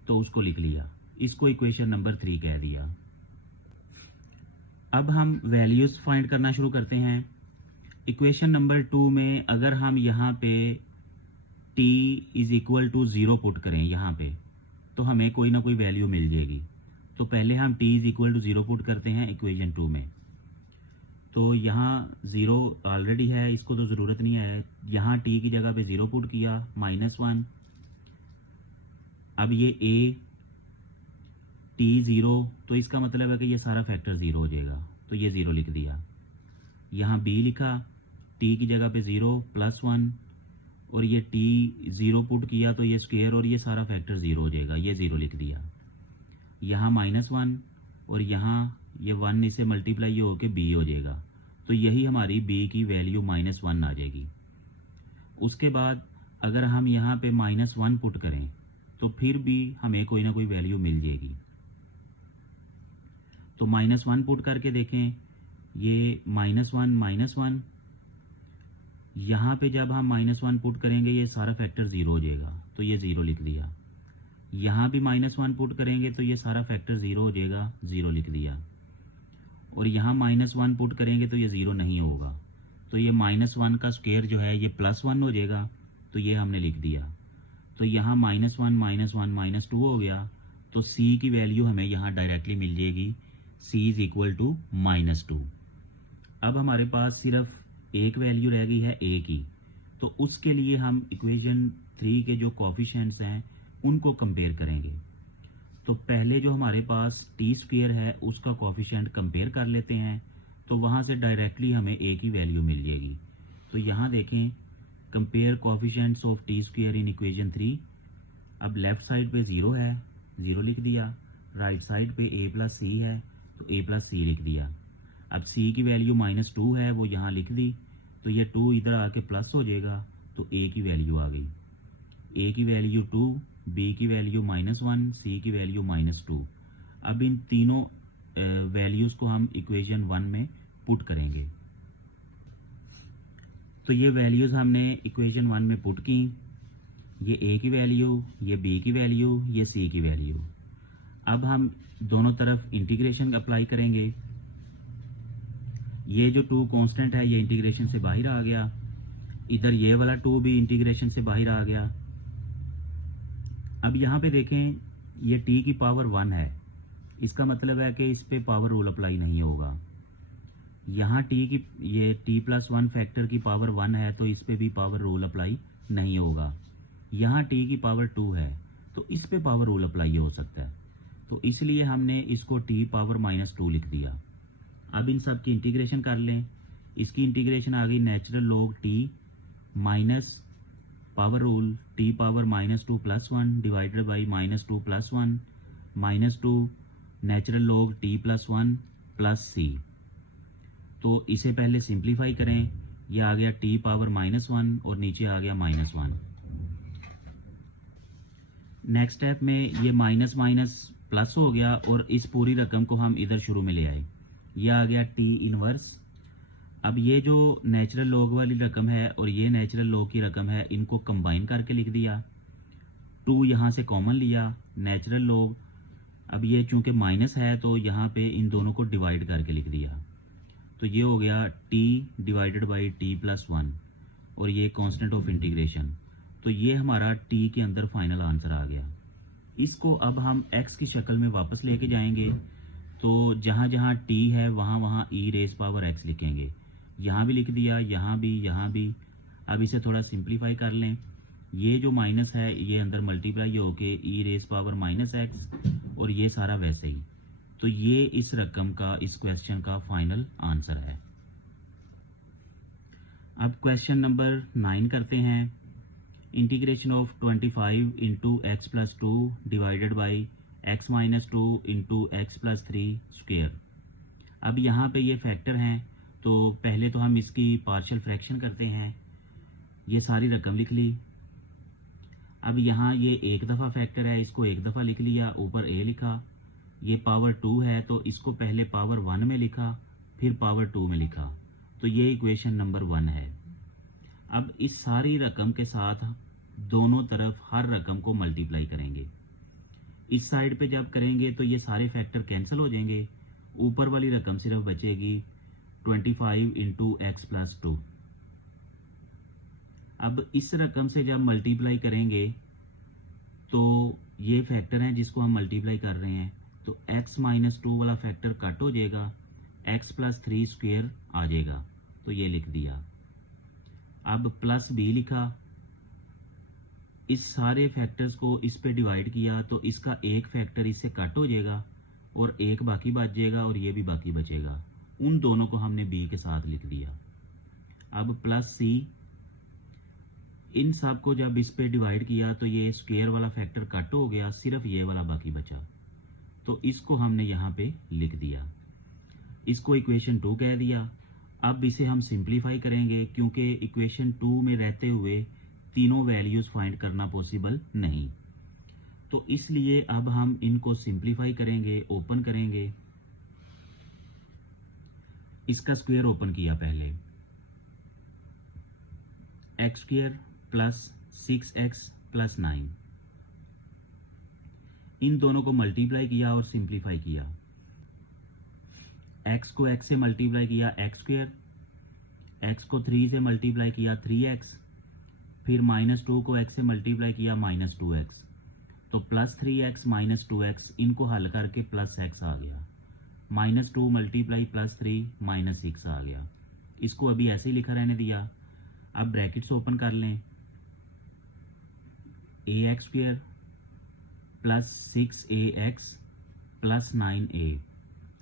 तो उसको लिख लिया, इसको इक्वेशन नंबर 3 कह दिया। अब हम वैल्यूज फाइंड करना शुरू करते हैं। इक्वेशन नंबर 2 में अगर हम यहाँ पे t = 0 पुट करें यहाँ पे, तो हमें कोई ना कोई वैल्यू मिल जाएगी। तो पहले हम t = 0 पुट करते हैं इक्वेशन 2 में। तो यहाँ 0 ऑलरेडी है, इसको तो ज़रूरत नहीं है, यहाँ t की जगह पे 0 पुट किया, -1। अब ये a t 0, तो इसका मतलब है कि ये सारा फैक्टर 0 हो जाएगा, तो ये 0 लिख दिया। यहाँ b लिखा, t की जगह पे 0 +1, और ये t 0 पुट किया तो ये स्क्वायर और ये सारा फैक्टर 0 हो जाएगा, ये 0 लिख दिया। यहाँ -1, और यहाँ ये 1 इसे मल्टीप्लाई होकर b हो जाएगा, तो यही हमारी b की वैल्यू -1 आ जाएगी। उसके बाद अगर हम यहाँ पे -1 पुट करें तो फिर भी हमें कोई ना कोई वैल्यू मिल जाएगी। तो -1 पुट करके देखें, ये -1, यहाँ पे जब हम -1 पुट करेंगे ये सारा फैक्टर 0 हो जाएगा, तो ये 0 लिख दिया। यहाँ भी -1 पुट करेंगे तो ये सारा फैक्टर 0 हो जाएगा, 0 लिख दिया। और यहाँ -1 पुट करेंगे तो ये 0 नहीं होगा, तो ये -1 का स्क्वायर जो है ये +1 हो जाएगा, तो ये हमने लिख दिया। तो यहाँ -1 -2 हो गया, तो c की वैल्यू हमें यहाँ डायरेक्टली मिल जाएगी, c = -2। अब हमारे पास सिर्फ एक वैल्यू रह गई है a की, तो उसके लिए हम इक्वेशन 3 के जो कोफिशिएंट्स हैं उनको कंपेयर करेंगे। तो पहले जो हमारे पास टी स्क्वेयर है उसका कोफिशिएंट कंपेयर कर लेते हैं, तो वहाँ से डायरेक्टली हमें a की वैल्यू मिल जाएगी। तो यहाँ देखें, compare coefficients of T square in equation 3। अब लेफ्ट साइड पे 0 है, 0 लिख दिया, राइट साइड पे a प्लस c है, तो a प्लस c लिख दिया। अब सी की वैल्यू -2 है, वो यहाँ लिख दी, तो ये 2 इधर आके प्लस हो जाएगा, तो ए की वैल्यू आ गई। ए की वैल्यू 2, बी की वैल्यू -1, सी की वैल्यू -2। अब इन तीनों वैल्यूज़ को हम इक्वेशन 1 में पुट करेंगे। तो ये वैल्यूज़ हमने इक्वेशन 1 में पुट की, ये ए की वैल्यू, ये बी की वैल्यू, ये सी की वैल्यू। अब हम दोनों तरफ इंटीग्रेशन अप्लाई करेंगे। ये जो 2 कांस्टेंट है ये इंटीग्रेशन से बाहर आ गया, इधर ये वाला 2 भी इंटीग्रेशन से बाहर आ गया। अब यहाँ पे देखें, ये t की पावर 1 है, इसका मतलब है कि इस पे पावर रूल अप्लाई नहीं होगा। यहाँ ये t+1 फैक्टर की पावर 1 है, तो इस पे भी पावर रूल अप्लाई नहीं होगा। यहाँ t की पावर 2 है, तो इस पे पावर रूल अप्लाई हो सकता है, तो इसलिए हमने इसको t पावर -2 लिख दिया। अब इन सब की इंटीग्रेशन कर लें। इसकी इंटीग्रेशन आ गई natural log t minus power rule t power -2 + 1 divided by -2 + 1 -2 natural log t+1 plus c। तो इसे पहले सिंप्लीफाई करें, ये आ गया t पावर -1 और नीचे आ गया -1। नेक्स्ट स्टेप में ये माइनस माइनस प्लस हो गया और इस पूरी रकम को हम इधर शुरू में ले आए, ये आ गया t इनवर्स। अब ये जो नेचुरल लॉग वाली रकम है और ये नेचुरल लॉग की रकम है, इनको कंबाइन करके लिख दिया। 2 यहाँ से कॉमन लिया, नेचुरल लॉग। अब ये चूंकि माइनस है तो यहाँ पे इन दोनों को डिवाइड करके लिख दिया, तो ये हो गया t डिवाइडेड बाई t+1 और ये कांस्टेंट ऑफ इंटीग्रेशन। तो ये हमारा t के अंदर फाइनल आंसर आ गया। इसको अब हम x की शक्ल में वापस लेके जाएंगे, तो जहाँ जहाँ t है वहाँ वहाँ e⁻x लिखेंगे। यहाँ भी लिख दिया, यहाँ भी, यहाँ भी। अब इसे थोड़ा सिंप्लीफाई कर लें, ये जो माइनस है ये अंदर मल्टीप्लाई होके e⁻x और ये सारा वैसे ही। तो ये इस रकम का, इस क्वेश्चन का फाइनल आंसर है। अब क्वेश्चन नंबर 9 करते हैं। Integration of 25 into x plus 2 divided by x - 2 into x plus 3 square. अब यहाँ पे ये फैक्टर हैं, तो पहले तो हम इसकी पार्शियल फ्रैक्शन करते हैं। ये सारी रकम लिख ली। अब यहाँ ये एक दफ़ा फैक्टर है, इसको एक दफ़ा लिख लिया, ऊपर a लिखा। ये पावर 2 है तो इसको पहले पावर 1 में लिखा, फिर पावर 2 में लिखा, तो ये इक्वेशन नंबर 1 है। अब इस सारी रकम के साथ दोनों तरफ हर रकम को मल्टीप्लाई करेंगे। इस साइड पे जब करेंगे तो ये सारे फैक्टर कैंसिल हो जाएंगे, ऊपर वाली रकम सिर्फ बचेगी 25 इंटू एक्स प्लस 2। अब इस रकम से जब मल्टीप्लाई करेंगे तो ये फैक्टर हैं जिसको हम मल्टीप्लाई कर रहे हैं, तो x - 2 वाला फैक्टर कट हो जाएगा, x प्लस 3 स्क्वेयर आ जाएगा, तो ये लिख दिया। अब प्लस b लिखा, इस सारे फैक्टर्स को इस पे डिवाइड किया तो इसका एक फैक्टर इससे कट हो जाएगा और एक बाकी बच जाएगा और ये भी बाकी बचेगा। उन दोनों को हमने b के साथ लिख दिया। अब प्लस c, इन सब को जब इस पे डिवाइड किया तो ये स्क्वायर वाला फैक्टर कट हो गया, सिर्फ ये वाला बाकी बचा, तो इसको हमने यहाँ पे लिख दिया। इसको इक्वेशन 2 कह दिया। अब इसे हम सिंप्लीफाई करेंगे क्योंकि इक्वेशन 2 में रहते हुए तीनों वैल्यूज फाइंड करना पॉसिबल नहीं, तो इसलिए अब हम इनको सिंप्लीफाई करेंगे। ओपन करेंगे, इसका स्क्वायर ओपन किया पहले, x² प्लस 6x प्लस 9, इन दोनों को मल्टीप्लाई किया और सिंप्लीफाई किया। x को x से मल्टीप्लाई किया x², x को 3 से मल्टीप्लाई किया 3x, फिर -2 को x से मल्टीप्लाई किया -2x, तो प्लस 3x माइनस 2x, इनको हल करके प्लस x आ गया। -2 मल्टीप्लाई प्लस 3 -6 आ गया। इसको अभी ऐसे ही लिखा रहने दिया। अब ब्रैकेट्स ओपन कर लें, ax² plus 6ax plus 9a।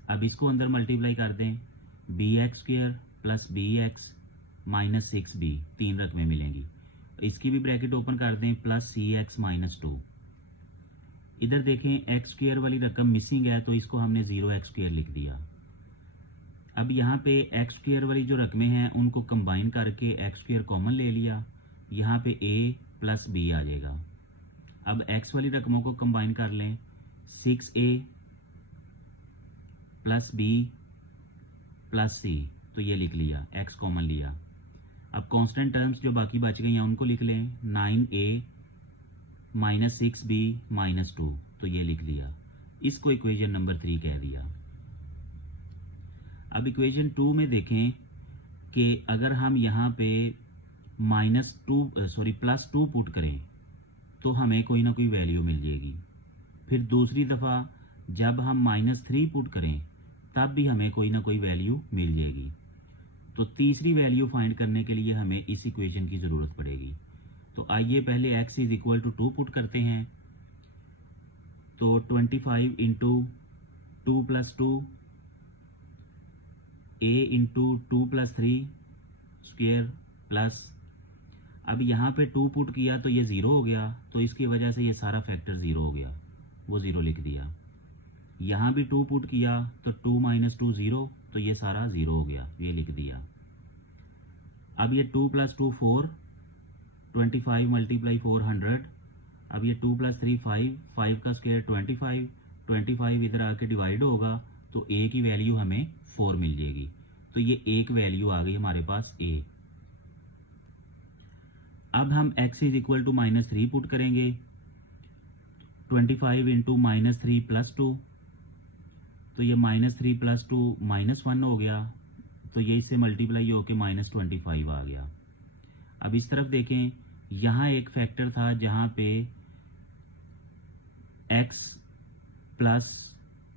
अब इसको अंदर मल्टीप्लाई कर दें, bx² plus bx minus 6b, 3 रकमें मिलेंगी। इसकी भी ब्रैकेट ओपन कर दें, प्लस cx माइनस 2। इधर देखें x² वाली रकम मिसिंग है तो इसको हमने 0x² लिख दिया। अब यहाँ पे एक्स स्क्वायर वाली जो रकमें हैं उनको कंबाइन करके एक्स स्क्वायर कॉमन ले लिया, यहाँ पे a प्लस बी आ जाएगा। अब x वाली रकमों को कंबाइन कर लें, 6a plus B plus c, तो ये लिख लिया, x कॉमन लिया। अब कांस्टेंट टर्म्स जो बाकी बच गई हैं उनको लिख लें, 9a माइनस 6b माइनस 2, तो ये लिख लिया। इसको इक्वेशन नंबर 3 कह दिया। अब इक्वेशन 2 में देखें कि अगर हम यहाँ पे प्लस 2 पुट करें तो हमें कोई ना कोई वैल्यू मिल जाएगी। फिर दूसरी दफ़ा जब हम -3 पुट करें तब भी हमें कोई ना कोई वैल्यू मिल जाएगी। तो तीसरी वैल्यू फाइंड करने के लिए हमें इस इक्वेशन की ज़रूरत पड़ेगी। तो आइए पहले x is equal to 2 put करते हैं। तो 25 into 2 plus 2 a into 2 plus 3 square plus, अब यहाँ पे 2 पुट किया तो ये 0 हो गया, तो इसकी वजह से ये सारा फैक्टर 0 हो गया, वो 0 लिख दिया। यहाँ भी 2 पुट किया तो 2 माइनस 2 0, तो ये सारा 0 हो गया, ये लिख दिया। अब ये 2 प्लस 2 4, 25 मल्टीप्लाई 400। अब ये 2 प्लस 3 5, 5 का स्क्वायर 25, 25 इधर आके डिवाइड होगा तो a की वैल्यू हमें 4 मिल जाएगी। तो ये एक वैल्यू आ गई हमारे पास a। अब हम x is equal to -3 put करेंगे, 25 इंटू -3 प्लस 2, तो ये -3 प्लस 2 -1 हो गया, तो ये इससे मल्टीप्लाई होके -25 आ गया। अब इस तरफ देखें, यहाँ एक फैक्टर था जहाँ पे x प्लस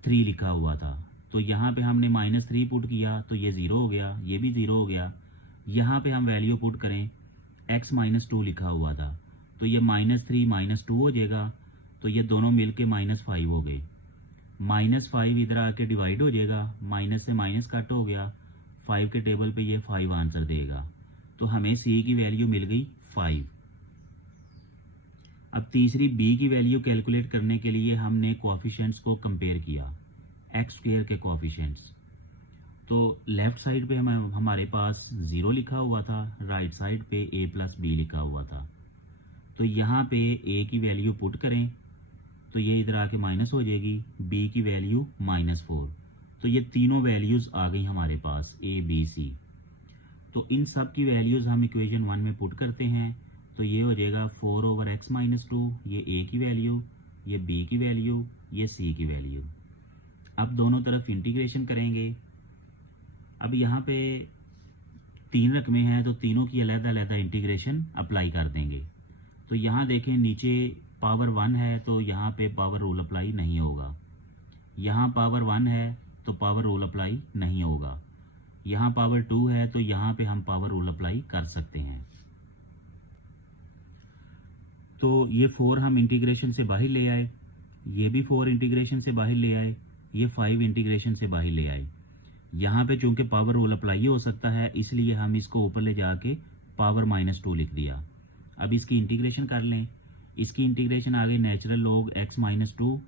3 लिखा हुआ था, तो यहाँ पे हमने -3 पुट किया तो ये 0 हो गया, ये भी 0 हो गया। यहाँ पे हम वैल्यू पुट करें, x -2 लिखा हुआ था, तो ये -3 -2 हो जाएगा, तो ये दोनों मिलके -5 हो गए। -5 इधर आके डिवाइड हो जाएगा, माइनस से माइनस कट हो गया, 5 के टेबल पे ये 5 आंसर देगा, तो हमें c की वैल्यू मिल गई 5। अब तीसरी b की वैल्यू कैलकुलेट करने के लिए हमने कोएफिशिएंट्स को कंपेयर किया, एक्स स्क्वायर के कोएफिशिएंट्स। तो लेफ्ट साइड पे हमारे पास 0 लिखा हुआ था, राइट साइड पे a प्लस बी लिखा हुआ था। तो यहाँ पे a की वैल्यू पुट करें तो ये इधर आके माइनस हो जाएगी, b की वैल्यू -4, तो ये तीनों वैल्यूज़ आ गई हमारे पास a b c। तो इन सब की वैल्यूज़ हम इक्वेशन 1 में पुट करते हैं, तो ये हो जाएगा 4/x-2, ये a की वैल्यू, ये b की वैल्यू, ये c की वैल्यू। अब दोनों तरफ इंटीग्रेशन करेंगे। अब यहाँ पे 3 रकमें हैं तो तीनों की अलग-अलग इंटीग्रेशन अप्लाई कर देंगे। तो यहाँ देखें नीचे पावर 1 है तो यहाँ पे पावर रूल अप्लाई नहीं होगा, यहाँ पावर 1 है तो पावर रूल अप्लाई नहीं होगा, यहाँ पावर 2 है तो यहाँ पे हम पावर रूल अप्लाई कर सकते हैं। तो ये 4 हम इंटीग्रेशन से बाहर ले आए, ये भी 4 इंटीग्रेशन से बाहर ले आए, ये 5 इंटीग्रेशन से बाहर ले आए। यहाँ पे चूंकि पावर रूल अप्लाई हो सकता है इसलिए हम इसको ऊपर ले जाके पावर -2 लिख दिया। अब इसकी इंटीग्रेशन कर लें, इसकी इंटीग्रेशन आ गई नेचुरल लॉग x-2,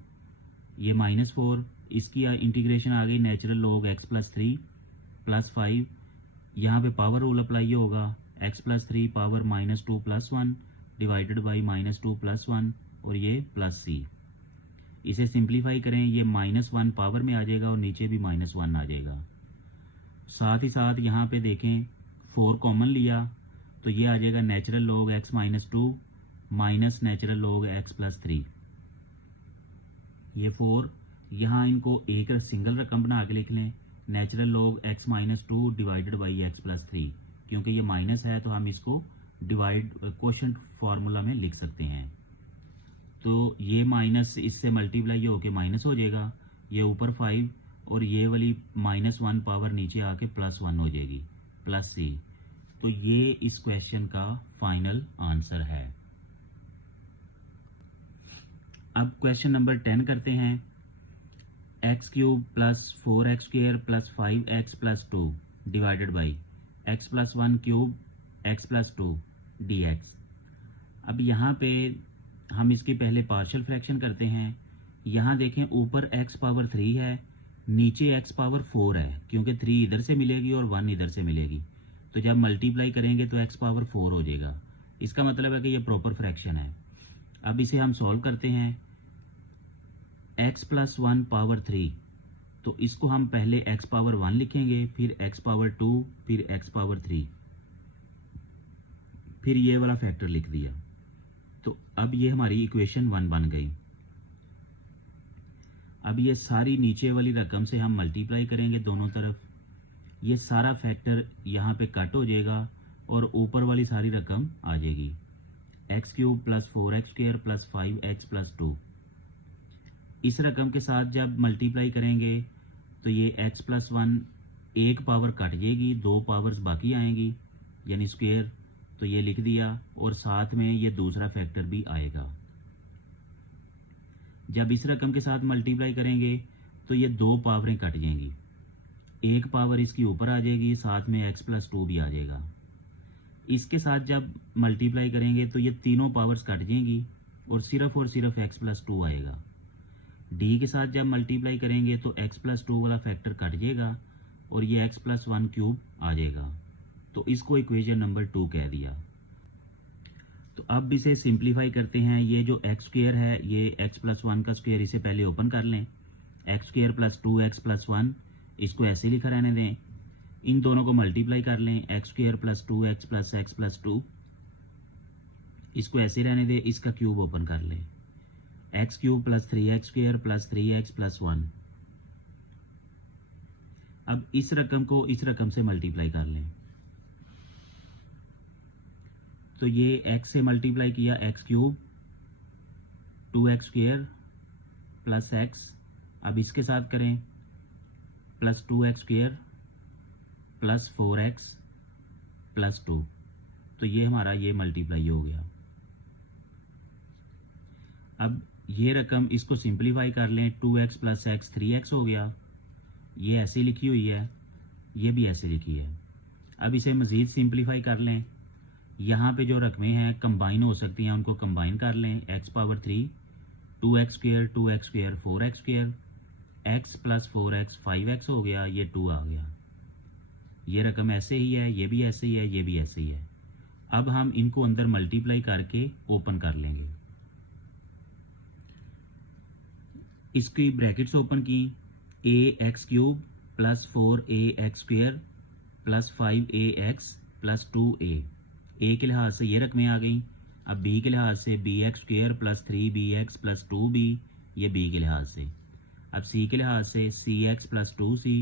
ये -4, इसकी इंटीग्रेशन आ गई नेचुरल लॉग x + 3 + 5, यहाँ पे पावर रूल अप्लाई होगा, x + 3 पावर -2 + 1 डिवाइडेड बाई -2 + 1 और ये +c। इसे सिंप्लीफाई करें, ये -1 पावर में आ जाएगा और नीचे भी -1 आ जाएगा। साथ ही साथ यहाँ पे देखें 4 कॉमन लिया तो ये आ जाएगा natural log x-2 minus natural log x + 3, ये 4, यहाँ इनको एक सिंगल रकम बना के लिख लें, natural log x-2 divided by x + 3, क्योंकि ये माइनस है तो हम इसको डिवाइड क्वोशंट फार्मूला में लिख सकते हैं। तो ये माइनस इससे मल्टीप्लाई होके माइनस हो जाएगा, ये ऊपर 5 और ये वाली -1 पावर नीचे आके +1 हो जाएगी, +c। तो ये इस क्वेश्चन का फाइनल आंसर है। अब क्वेश्चन नंबर 10 करते हैं। x³ + 4x² + 5x + 2 divided by x + 1³ x + 2 dx। अब यहाँ पे हम इसकी पहले पार्शियल फ्रैक्शन करते हैं। यहाँ देखें ऊपर x पावर 3 है, नीचे x पावर 4 है क्योंकि 3 इधर से मिलेगी और 1 इधर से मिलेगी, तो जब मल्टीप्लाई करेंगे तो x पावर 4 हो जाएगा। इसका मतलब है कि ये प्रॉपर फ्रैक्शन है। अब इसे हम सॉल्व करते हैं। x प्लस 1 पावर 3, तो इसको हम पहले x पावर 1 लिखेंगे, फिर x पावर 2, फिर x पावर 3, फिर ये वाला फैक्टर लिख दिया। तो अब ये हमारी इक्वेशन 1 बन गई। अब ये सारी नीचे वाली रकम से हम मल्टीप्लाई करेंगे दोनों तरफ, ये सारा फैक्टर यहाँ पे कट हो जाएगा और ऊपर वाली सारी रकम आ जाएगी। X cube plus 4x square plus 5x plus 2। इस रकम के साथ जब मल्टीप्लाई करेंगे तो ये x प्लस 1 एक पावर कट जाएगी, 2 पावर्स बाकी आएंगी यानी स्क्वायर, तो ये लिख दिया और साथ में ये दूसरा फैक्टर भी आएगा। जब इस रकम के साथ मल्टीप्लाई करेंगे तो ये 2 पावरें कट जाएंगी, एक पावर इसकी ऊपर आ जाएगी, साथ में x प्लस 2 भी आ जाएगा। इसके साथ जब मल्टीप्लाई करेंगे तो ये तीनों पावर्स कट जाएंगी और सिर्फ x प्लस 2 आएगा। d के साथ जब मल्टीप्लाई करेंगे तो x प्लस 2 वाला फैक्टर कट जाएगा और ये x प्लस 1 क्यूब आ जाएगा, तो इसको इक्वेशन नंबर 2 कह दिया। तो अब इसे सिंप्लीफाई करते हैं। ये जो एक्स स्क्वायर है ये x प्लस 1 का स्क्वायर, इसे पहले ओपन कर लें। X square plus 2x plus 1, इसको ऐसे लिखा रहने दें। इन दोनों को मल्टीप्लाई कर लें, x square plus 2x plus x plus 2, इसको ऐसे रहने दें। इसका क्यूब ओपन कर लें, x cube plus 3x square plus 3x plus 1। अब इस रकम को इस रकम से मल्टीप्लाई कर लें, तो ये x से मल्टीप्लाई किया, x cube 2x square plus x, अब इसके साथ करें plus 2x square plus 4x plus 2, तो ये हमारा ये मल्टीप्लाई हो गया। अब ये रकम इसको सिंप्लीफाई कर लें, 2x प्लस x 3x हो गया, ये ऐसे लिखी हुई है, ये भी ऐसे लिखी है। अब इसे मज़ीद सिंप्लीफाई कर लें, यहाँ पे जो रकमें हैं कंबाइन हो सकती हैं, उनको कंबाइन कर लें। x power 3 2x square 4x square, x plus 4x 5x हो गया, ये 2 आ गया। ये रकम ऐसे ही है, ये भी ऐसे ही है, ये भी ऐसे ही है। अब हम इनको अंदर मल्टीप्लाई करके ओपन कर लेंगे। इसकी ब्रैकेट्स ओपन की, ax cube plus 4ax square plus 5ax plus 2a, ए के लिहाज से ये रकमें आ गई। अब बी के लिहाज से bx square plus 3bx plus 2b, ये बी के लिहाज से। अब सी के लिहाज से cx plus 2c,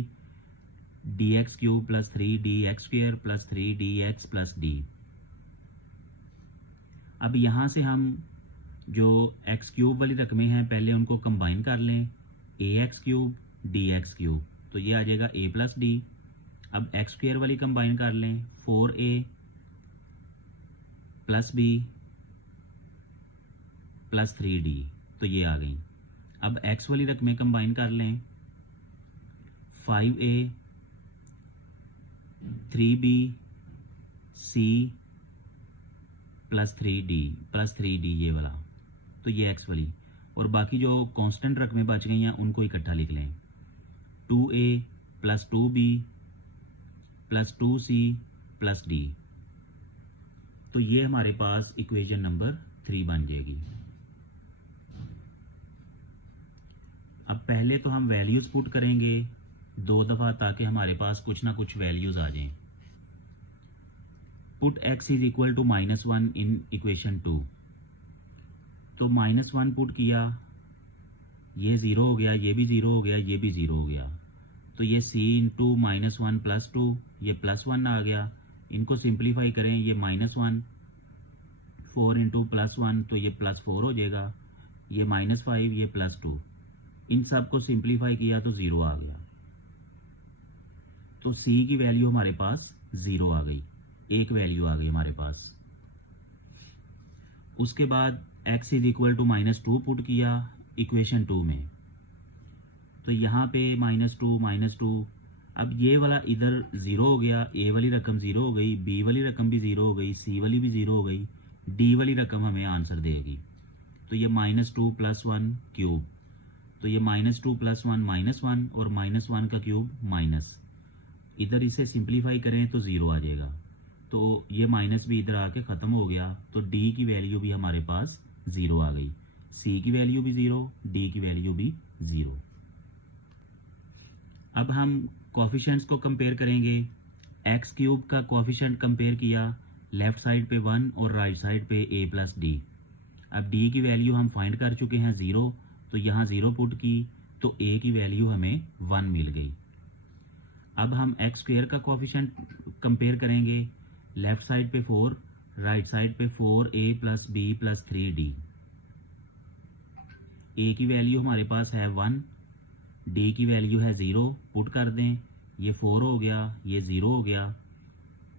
dx cube plus 3dx square plus 3dx plus d। अब यहाँ से हम जो x क्यूब वाली रकमें हैं पहले उनको कंबाइन कर लें, ax क्यूब dx क्यूब, तो ये आ जाएगा a प्लस d। अब x स्क्वायर वाली कंबाइन कर लें, 4a plus b plus 3d, तो ये आ गई। अब x वाली रकमें कंबाइन कर लें, 5a 3b c plus 3d ये वाला, तो ये x वाली। और बाकी जो कांस्टेंट रकमें बच गई हैं उनको इकट्ठा लिख लें, 2a plus 2b plus 2c plus d, तो ये हमारे पास इक्वेशन नंबर 3 बन जाएगी। अब पहले तो हम वैल्यूज पुट करेंगे 2 दफ़ा ताकि हमारे पास कुछ ना कुछ वैल्यूज आ जाएं। Put x is equal to -1 in equation 2, तो -1 पुट किया, ये 0 हो गया, ये भी 0 हो गया, ये भी 0 हो गया, तो ये c इंटू -1 प्लस 2, ये +1 आ गया। इनको सिंप्लीफाई करें, ये -1 4 इंटू +1, तो ये +4 हो जाएगा, ये -5, ये +2, इन सब को सिंप्लीफाई किया तो 0 आ गया। तो c की वैल्यू हमारे पास 0 आ गई, एक वैल्यू आ गई हमारे पास। उसके बाद x is equal to -2 put किया इक्वेशन 2 में, तो यहाँ पे -2 अब ये वाला इधर 0 हो गया, a वाली रकम 0 हो गई, b वाली रकम भी 0 हो गई, c वाली भी 0 हो गई, d वाली रकम हमें आंसर देगी। तो ये -2 + 1 क्यूब, तो तो ये -2 + 1 -1 और -1 का क्यूब माइनस, इधर इसे सिंप्लीफाई करें तो 0 आ जाएगा। तो ये माइनस भी इधर आके ख़त्म हो गया, तो डी की वैल्यू भी हमारे पास 0 आ गई, सी की वैल्यू भी 0, डी की वैल्यू भी 0। अब हम कोफिशिएंट्स को कंपेयर करेंगे। एक्स क्यूब का कोफिशिएंट कंपेयर किया, लेफ्ट साइड पे 1 और राइट साइड पे a + d। अब d की वैल्यू हम फाइंड कर चुके हैं 0, तो यहाँ 0 पुट की तो a की वैल्यू हमें 1 मिल गई। अब हम एक्स स्क्वायर का कोफिशिएंट कंपेयर करेंगे, लेफ्ट साइड पे 4, राइट साइड पे 4a + b + 3d। a की वैल्यू हमारे पास है 1, d की वैल्यू है 0, पुट कर दें, ये 4 हो गया, ये 0 हो गया,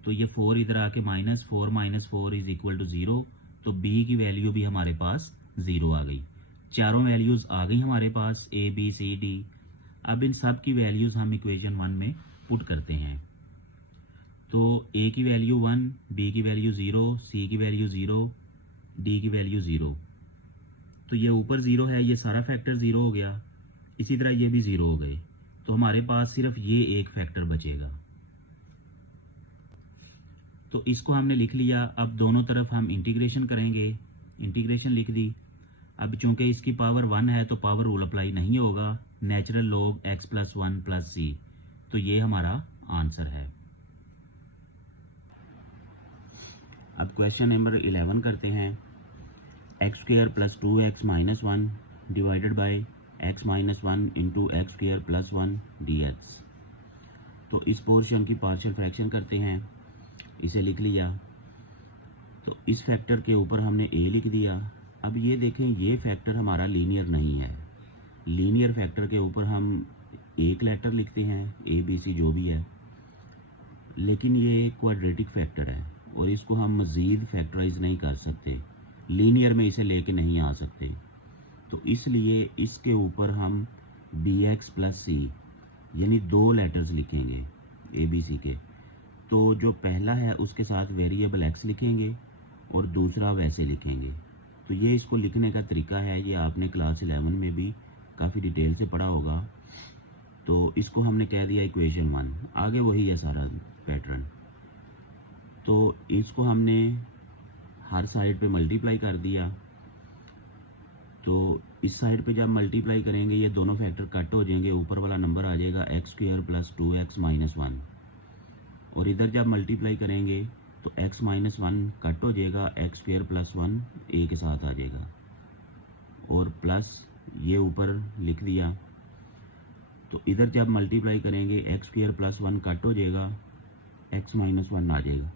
तो ये 4 इधर आके -4 - 4 = 0, तो b की वैल्यू भी हमारे पास 0 आ गई। चारों वैल्यूज़ आ गई हमारे पास a b c d। अब इन सब की वैल्यूज़ हम इक्वेशन 1 में पुट करते हैं। तो a की वैल्यू 1, b की वैल्यू 0, c की वैल्यू 0, d की वैल्यू 0। तो ये ऊपर 0 है, ये सारा फैक्टर 0 हो गया, इसी तरह ये भी 0 हो गए, तो हमारे पास सिर्फ ये एक फैक्टर बचेगा। तो इसको हमने लिख लिया। अब दोनों तरफ हम इंटीग्रेशन करेंगे, इंटीग्रेशन लिख दी। अब चूंकि इसकी पावर 1 है तो पावर रूल अप्लाई नहीं होगा, नेचुरल लॉग x + 1 + c, तो ये हमारा आंसर है। अब क्वेश्चन नंबर 11 करते हैं। x² + 2x - 1 divided by x - 1 × x² + 1 dx। तो इस पोर्शन की पार्शियल फ्रैक्शन करते हैं, इसे लिख लिया। तो इस फैक्टर के ऊपर हमने a लिख दिया। अब ये देखें, ये फैक्टर हमारा लीनियर नहीं है। लीनियर फैक्टर के ऊपर हम एक लेटर लिखते हैं, a b c जो भी है, लेकिन ये क्वाड्रेटिक फैक्टर है और इसको हम मज़ीद फैक्टराइज नहीं कर सकते, लीनियर में इसे लेके नहीं आ सकते। तो इसलिए इसके ऊपर हम bx + c यानी 2 लेटर्स लिखेंगे a b c के। तो जो पहला है उसके साथ वेरिएबल x लिखेंगे और दूसरा वैसे लिखेंगे। तो ये इसको लिखने का तरीका है, ये आपने क्लास 11 में भी काफ़ी डिटेल से पढ़ा होगा। तो इसको हमने कह दिया इक्वेशन 1, आगे वही है सारा पैटर्न। तो इसको हमने हर साइड पे मल्टीप्लाई कर दिया। तो इस साइड पे जब मल्टीप्लाई करेंगे ये दोनों फैक्टर कट हो जाएंगे, ऊपर वाला नंबर आ जाएगा x² + 2x - 1, और इधर जब मल्टीप्लाई करेंगे तो x - 1 कट हो जाएगा, x² + 1 a के साथ आ जाएगा, और प्लस ये ऊपर लिख दिया। तो इधर जब मल्टीप्लाई करेंगे x² + 1 कट हो जाएगा, x - 1 आ जाएगा।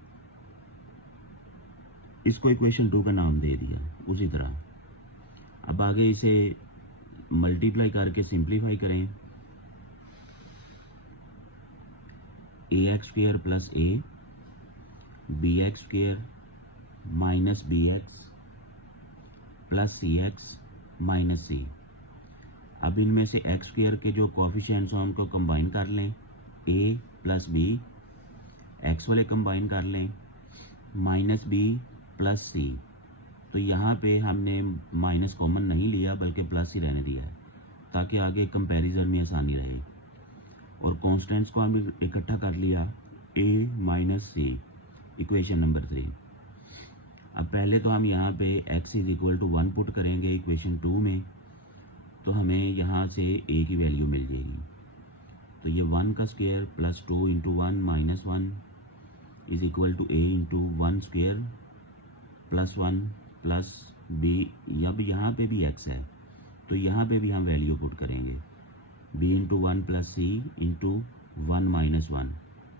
इसको इक्वेशन 2 का नाम दे दिया। उसी तरह अब आगे इसे मल्टीप्लाई करके सिंप्लीफाई करें, ax² + a bx² - bx + cx - c। अब इनमें से x² के जो कोफिशिएंट्स हैं उनको कंबाइन कर लें, a + b, x वाले कंबाइन कर लें, -b + c। तो यहाँ पे हमने माइनस कॉमन नहीं लिया बल्कि प्लस ही रहने दिया है ताकि आगे कंपैरिजन में आसानी रहे। और कॉन्स्टेंट्स को हम इकट्ठा कर लिया, a - c, इक्वेशन नंबर 3। अब पहले तो हम यहाँ पे x = 1 पुट करेंगे इक्वेशन 2 में, तो हमें यहाँ से a की वैल्यू मिल जाएगी। तो ये 1 का स्क्वायर + 2 × 1 - 1 = a × 1² + 1 + b। अब यहाँ पे भी x है तो यहाँ पे भी हम वैल्यू पुट करेंगे, b × 1 + c × 1 - 1।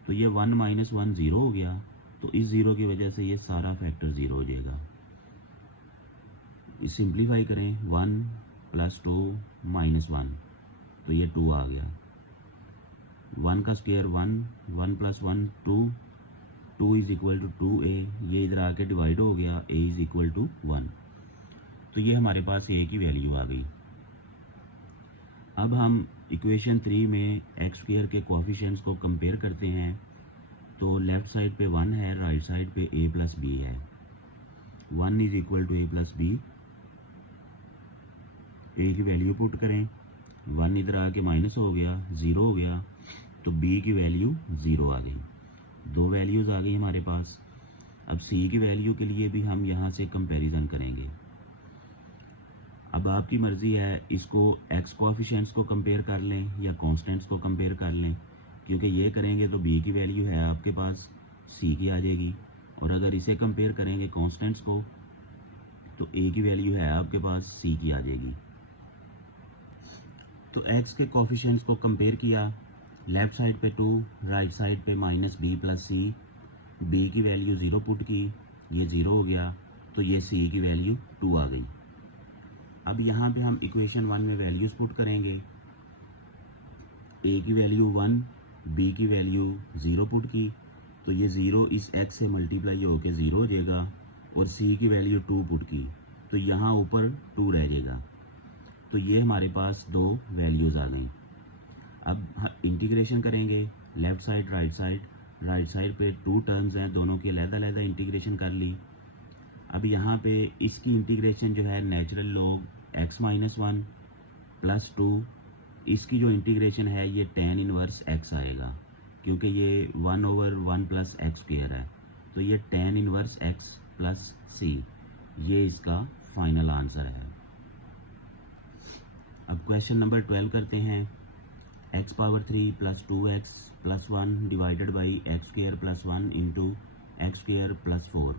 तो ये 1 - 1 0 हो गया, तो इस 0 की वजह से ये सारा फैक्टर 0 हो जाएगा। सिंप्लीफाई करें, 1 + 2 - 1, तो ये 2 आ गया। 1 का स्क्वायर 1, 1 + 1 2, 2 = 2a, ये इधर आके डिवाइड हो गया, a = 1। तो ये हमारे पास a की वैल्यू आ गई। अब हम इक्वेशन 3 में x² के कोफिशिएंट्स को कंपेयर करते हैं। तो लेफ़्ट साइड पे 1 है, राइट साइड पे a + b है। 1 = a + b, a की वैल्यू पुट करें, 1 इधर आके माइनस हो गया, 0 हो गया, तो b की वैल्यू 0 आ गई। दो वैल्यूज़ आ गई हमारे पास। अब c की वैल्यू के लिए भी हम यहाँ से कंपैरिजन करेंगे। अब आपकी मर्ज़ी है, इसको x कोएफिशिएंट्स को कंपेयर कर लें या कांस्टेंट्स को कंपेयर कर लें, क्योंकि ये करेंगे तो b की वैल्यू है आपके पास c की आ जाएगी, और अगर इसे कंपेयर करेंगे कांस्टेंट्स को तो a की वैल्यू है आपके पास c की आ जाएगी। तो x के कोएफिशिएंट्स को कंपेयर किया, लेफ़्ट साइड पे 2, राइट साइड पे -b + c, b की वैल्यू 0 पुट की, ये 0 हो गया, तो ये c की वैल्यू 2 आ गई। अब यहाँ पे हम इक्वेशन 1 में वैल्यूज़ पुट करेंगे। a की वैल्यू 1, b की वैल्यू 0 पुट की, तो ये 0 इस x से मल्टीप्लाई होकर 0 हो जाएगा, और c की वैल्यू 2 पुट की, तो यहाँ ऊपर 2 रह जाएगा। तो ये हमारे पास दो वैल्यूज़ आ गई। अब इंटीग्रेशन करेंगे, लेफ़्ट साइड राइट साइड पे 2 टर्म्स हैं, दोनों की अलग-अलग इंटीग्रेशन कर ली। अब यहाँ पे इसकी इंटीग्रेशन जो है नेचुरल लॉग x - 1 + 2, इसकी जो इंटीग्रेशन है ये tan इनवर्स x आएगा, क्योंकि ये 1/1 + x² है, तो ये tan इनवर्स x + c, ये इसका फाइनल आंसर है। अब क्वेश्चन नंबर 12 करते हैं। x³ + 2x + 1 divided by x² + 1 into x² + 4।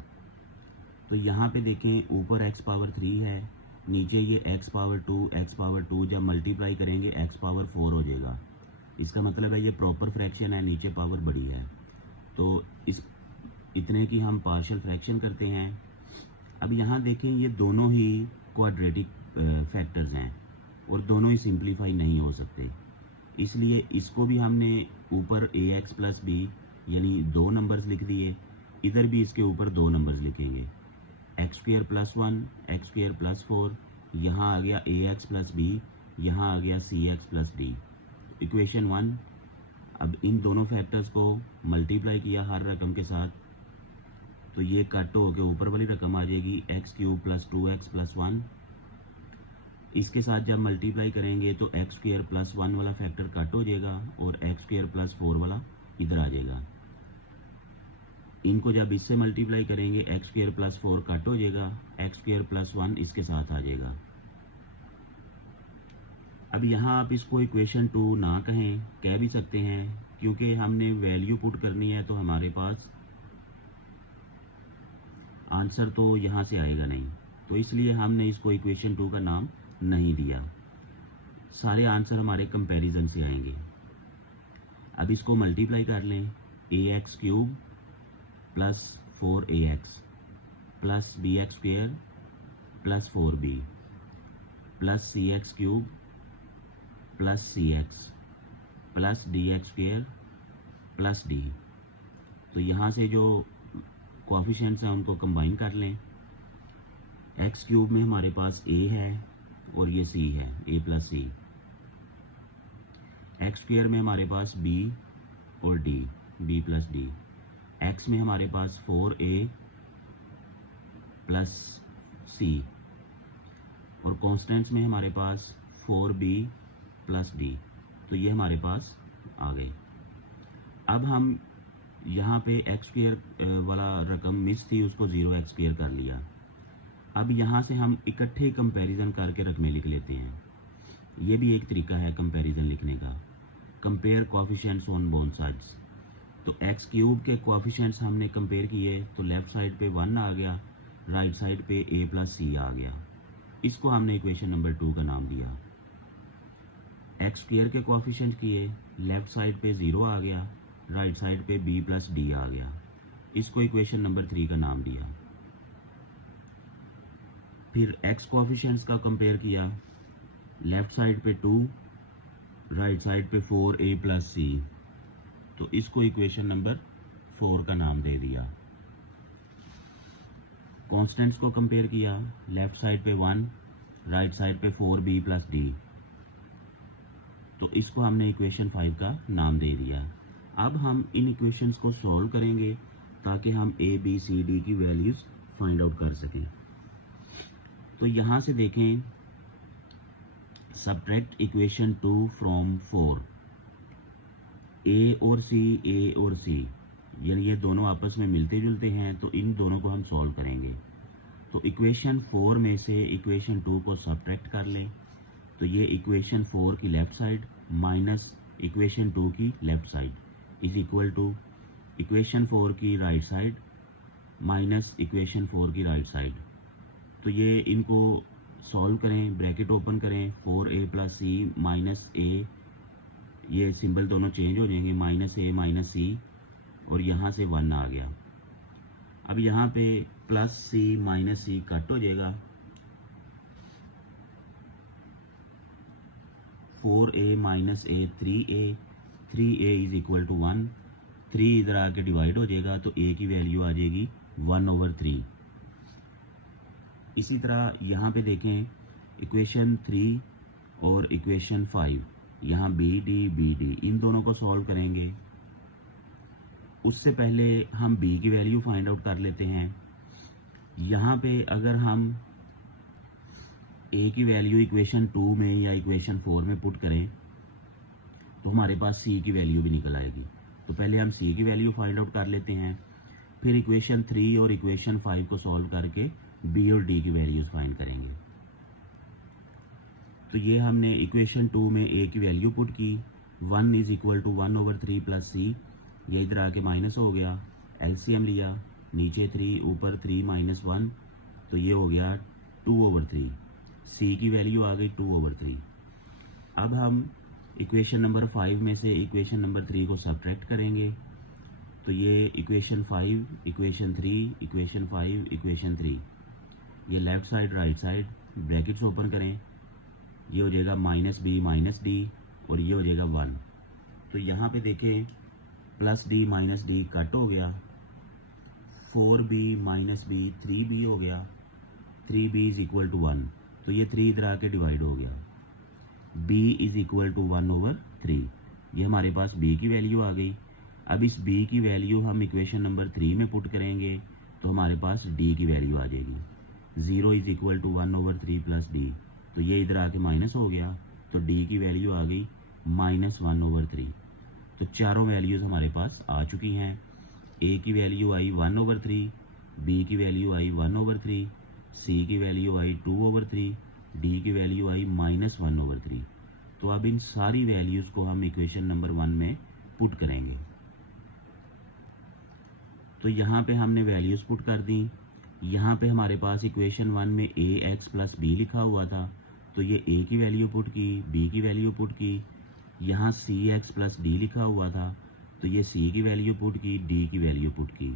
तो यहाँ पे देखें, ऊपर x³ है, नीचे ये x² जब मल्टीप्लाई करेंगे x4 हो जाएगा। इसका मतलब है ये प्रॉपर फ्रैक्शन है, नीचे पावर बड़ी है, तो इस इतने की हम पार्शियल फ्रैक्शन करते हैं। अब यहाँ देखें, ये दोनों ही क्वाड्रेटिक फैक्टर्स हैं और दोनों ही सिंप्लीफाई नहीं हो सकते, इसलिए इसको भी हमने ऊपर ax + b यानी 2 नंबर्स लिख दिए, इधर भी इसके ऊपर 2 नंबर्स लिखेंगे, x² + 1 x² + 4, यहाँ आ गया ax + b, यहाँ आ गया cx + d। इक्वेशन 1। अब इन दोनों फैक्टर्स को मल्टीप्लाई किया हर रकम के साथ, तो ये कट हो के ऊपर वाली रकम आ जाएगी x³ + 2x + 1। इसके साथ जब मल्टीप्लाई करेंगे तो x² + 1 वाला फैक्टर कट हो जाएगा और x² + 4 वाला इधर आ जाएगा। इनको जब इससे मल्टीप्लाई करेंगे x² + 4 कट हो जाएगा, x² + 1 इसके साथ आ जाएगा। अब यहाँ आप इसको इक्वेशन 2 ना कहें, कह भी सकते हैं, क्योंकि हमने वैल्यू पुट करनी है तो हमारे पास आंसर तो यहाँ से आएगा नहीं, तो इसलिए हमने इसको इक्वेशन 2 का नाम नहीं दिया। सारे आंसर हमारे कंपैरिजन से आएंगे। अब इसको मल्टीप्लाई कर लें, ax³ + 4ax + bx² + 4b + cx³ + cx + dx² + d। तो यहाँ से जो कोएफिशिएंट्स हैं उनको कंबाइन कर लें। x³ में हमारे पास a है और ये c है, a + c। x² में हमारे पास b और d, b + d। x में हमारे पास 4a + c, और कॉन्स्टेंट्स में हमारे पास 4b + d, तो ये हमारे पास आ गए। अब हम यहाँ पे x² वाला रकम मिस थी, उसको 0x² कर लिया। अब यहाँ से हम इकट्ठे कंपैरिजन करके रकमें लिख लेते हैं, ये भी एक तरीका है कंपैरिजन लिखने का। Compare coefficients on both sides. तो x³ के कोएफिशिएंट्स हमने कंपेयर किए, तो लेफ़्ट साइड पे 1 आ गया, राइट साइड पे a + c आ गया, इसको हमने इक्वेशन नंबर 2 का नाम दिया। x² के कोएफिशिएंट किए, लेफ़्ट साइड पे 0 आ गया, राइट साइड पे b + d आ गया, इसको इक्वेशन नंबर 3 का नाम दिया। फिर x कोएफिशिएंट्स का कंपेयर किया, लेफ़्ट साइड पे 2, राइट साइड पे 4a + c, तो इसको इक्वेशन नंबर 4 का नाम दे दिया। कांस्टेंट्स को कंपेयर किया, लेफ़्ट साइड पे 1, राइट साइड पे 4b + d, तो इसको हमने इक्वेशन 5 का नाम दे दिया। अब हम इन इक्वेशंस को सॉल्व करेंगे ताकि हम a, b, c, d की वैल्यूज़ फाइंड आउट कर सकें। तो यहाँ से देखें, सब्ट्रैक्ट इक्वेशन 2 फ्रॉम 4। ए और सी यानी ये दोनों आपस में मिलते जुलते हैं, तो इन दोनों को हम सॉल्व करेंगे। तो इक्वेशन 4 में से इक्वेशन 2 को सब्ट्रैक्ट कर लें, तो ये इक्वेशन 4 की लेफ्ट साइड माइनस इक्वेशन 2 की left side is equal to equation 4 की राइट साइड माइनस इक्वेशन 4 की राइट साइड। तो ये इनको सॉल्व करें, ब्रैकेट ओपन करें, 4a प्लस सी माइनस ए, ये सिंबल दोनों चेंज हो जाएंगे, माइनस ए माइनस सी, और यहाँ से 1 आ गया। अब यहाँ पे plus C minus C cut हो जाएगा, 4a minus A 3a is equal to 1, 3 इधर आके डिवाइड हो जाएगा, तो a की वैल्यू आ जाएगी 1/3। इसी तरह यहाँ पे देखें इक्वेशन 3 और इक्वेशन 5, यहाँ बी डी इन दोनों को सॉल्व करेंगे। उससे पहले हम b की वैल्यू फाइंड आउट कर लेते हैं। यहाँ पे अगर हम a की वैल्यू इक्वेशन 2 में या इक्वेशन 4 में पुट करें तो हमारे पास c की वैल्यू भी निकल आएगी। तो पहले हम c की वैल्यू फाइंड आउट कर लेते हैं, फिर इक्वेशन 3 और इक्वेशन 5 को सॉल्व करके b और d की वैल्यूज फाइंड करेंगे। तो ये हमने इक्वेशन 2 में a की वैल्यू पुट की, 1 इज इक्वल टू 1/3 प्लस सी, ये इधर आके माइनस हो गया, एलसीएम लिया, नीचे 3 ऊपर 3 माइनस 1, तो ये हो गया 2/3। सी की वैल्यू आ गई 2/3। अब हम इक्वेशन नंबर 5 में से इक्वेशन नंबर 3 को सब्ट्रैक्ट करेंगे, तो ये इक्वेशन 5 इक्वेशन 3 इक्वेशन 5 इक्वेशन 3, ये left side right side brackets open करें, ये हो जाएगा माइनस बी माइनस डी, और ये हो जाएगा 1। तो यहाँ पे देखें plus D minus D cut हो गया, 4b माइनस बी 3b हो गया, 3b इज इक्वल टू 1, तो ये 3 इधर आके डिवाइड हो गया, b इज इक्वल टू 1/3। ये हमारे पास b की वैल्यू आ गई। अब इस b की वैल्यू हम इक्वेशन नंबर 3 में पुट करेंगे, तो हमारे पास d की वैल्यू आ जाएगी, 0 is equal to 1/3 plus D, तो ये इधर आके माइनस हो गया, तो d की वैल्यू आ गई -1/3। तो चारों वैल्यूज़ हमारे पास आ चुकी हैं। a की वैल्यू आई 1/3, b की वैल्यू आई 1/3, c की वैल्यू आई 2/3, d की वैल्यू आई -1/3। तो अब इन सारी वैल्यूज़ को हम इक्वेशन नंबर 1 में पुट करेंगे। तो यहाँ पे हमने वैल्यूज़ पुट कर दी। यहाँ पे हमारे पास इक्वेशन 1 में ax प्लस बी लिखा हुआ था, तो ये a की वैल्यू पुट की, b की वैल्यू पुट की। यहाँ cx प्लस डी लिखा हुआ था, तो ये c की वैल्यू पुट की, d की वैल्यू पुट की।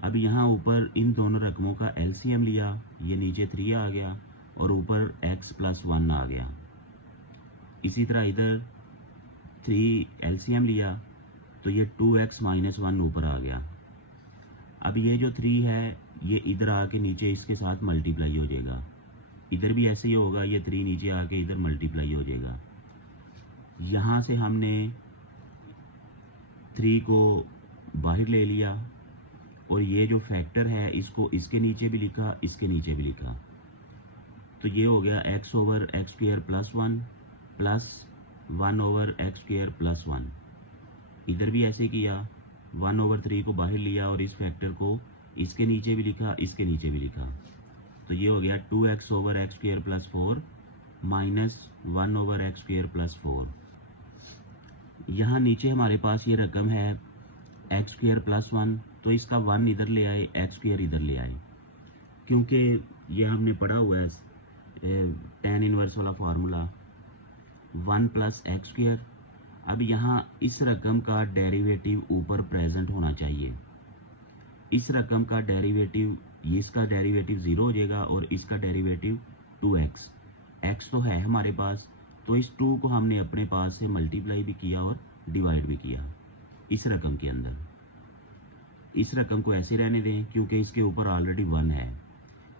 अब यहाँ ऊपर इन दोनों रकमों का एलसीएम लिया, ये नीचे 3 आ गया और ऊपर x प्लस 1 आ गया। इसी तरह इधर 3 एलसीएम लिया, तो ये 2x माइनस 1 ऊपर आ गया। अब ये जो 3 है ये इधर आके नीचे इसके साथ मल्टीप्लाई हो जाएगा, इधर भी ऐसे ही होगा, ये 3 नीचे आके इधर मल्टीप्लाई हो जाएगा। यहाँ से हमने 3 को बाहर ले लिया और ये जो फैक्टर है इसको इसके नीचे भी लिखा, इसके नीचे भी लिखा, तो ये हो गया x/x² plus 1 plus 1/x² plus 1। इधर भी ऐसे किया, 1/3 को बाहर लिया और इस फैक्टर को इसके नीचे भी लिखा, इसके नीचे भी लिखा, तो ये हो गया 2x/x² plus 4 minus 1/x² plus 4। यहाँ नीचे हमारे पास ये रकम है x² प्लस 1, तो इसका 1 इधर ले आए, x² इधर ले आए, क्योंकि ये हमने पढ़ा हुआ है tan इनवर्स वाला फार्मूला 1 प्लस x²। अब यहाँ इस रकम का डेरिवेटिव ऊपर प्रेजेंट होना चाहिए। इस रकम का डेरिवेटिव, इसका डेरिवेटिव 0 हो जाएगा और इसका डेरिवेटिव 2x, x तो है हमारे पास, तो इस 2 को हमने अपने पास से मल्टीप्लाई भी किया और डिवाइड भी किया इस रकम के अंदर। इस रकम को ऐसे रहने दें क्योंकि इसके ऊपर ऑलरेडी 1 है,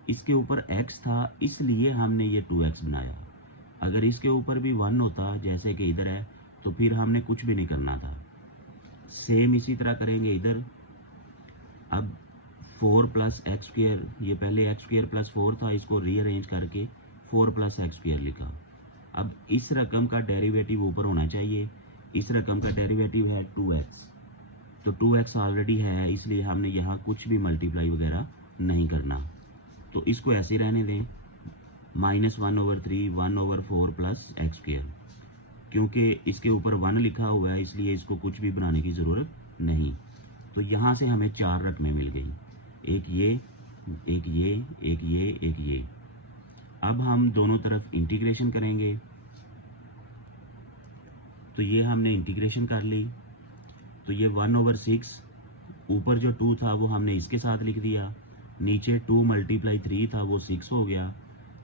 इसके ऊपर x था इसलिए हमने ये 2x बनाया। अगर इसके ऊपर भी 1 होता जैसे कि इधर है तो फिर हमने कुछ भी नहीं करना था। सेम इसी तरह करेंगे इधर। अब 4 प्लस x², ये पहले x² प्लस 4 था, इसको रीअरेंज करके 4 प्लस x² लिखा, अब इस रकम का डेरिवेटिव ऊपर होना चाहिए। इस रकम का डेरिवेटिव है 2x, तो 2x ऑलरेडी है, इसलिए हमने यहाँ कुछ भी मल्टीप्लाई वगैरह नहीं करना। तो इसको ऐसे रहने दें, -1/3 1/4 प्लस एक्स स्क्वायर। क्योंकि इसके ऊपर 1 लिखा हुआ है इसलिए इसको कुछ भी बनाने की ज़रूरत नहीं। तो यहाँ से हमें 4 रकमें मिल गई, एक ये, एक ये, एक ये, एक ये। अब हम दोनों तरफ इंटीग्रेशन करेंगे। तो ये हमने इंटीग्रेशन कर ली। तो ये 1/6, ऊपर जो 2 था वो हमने इसके साथ लिख दिया, नीचे 2 × 3 था वो 6 हो गया।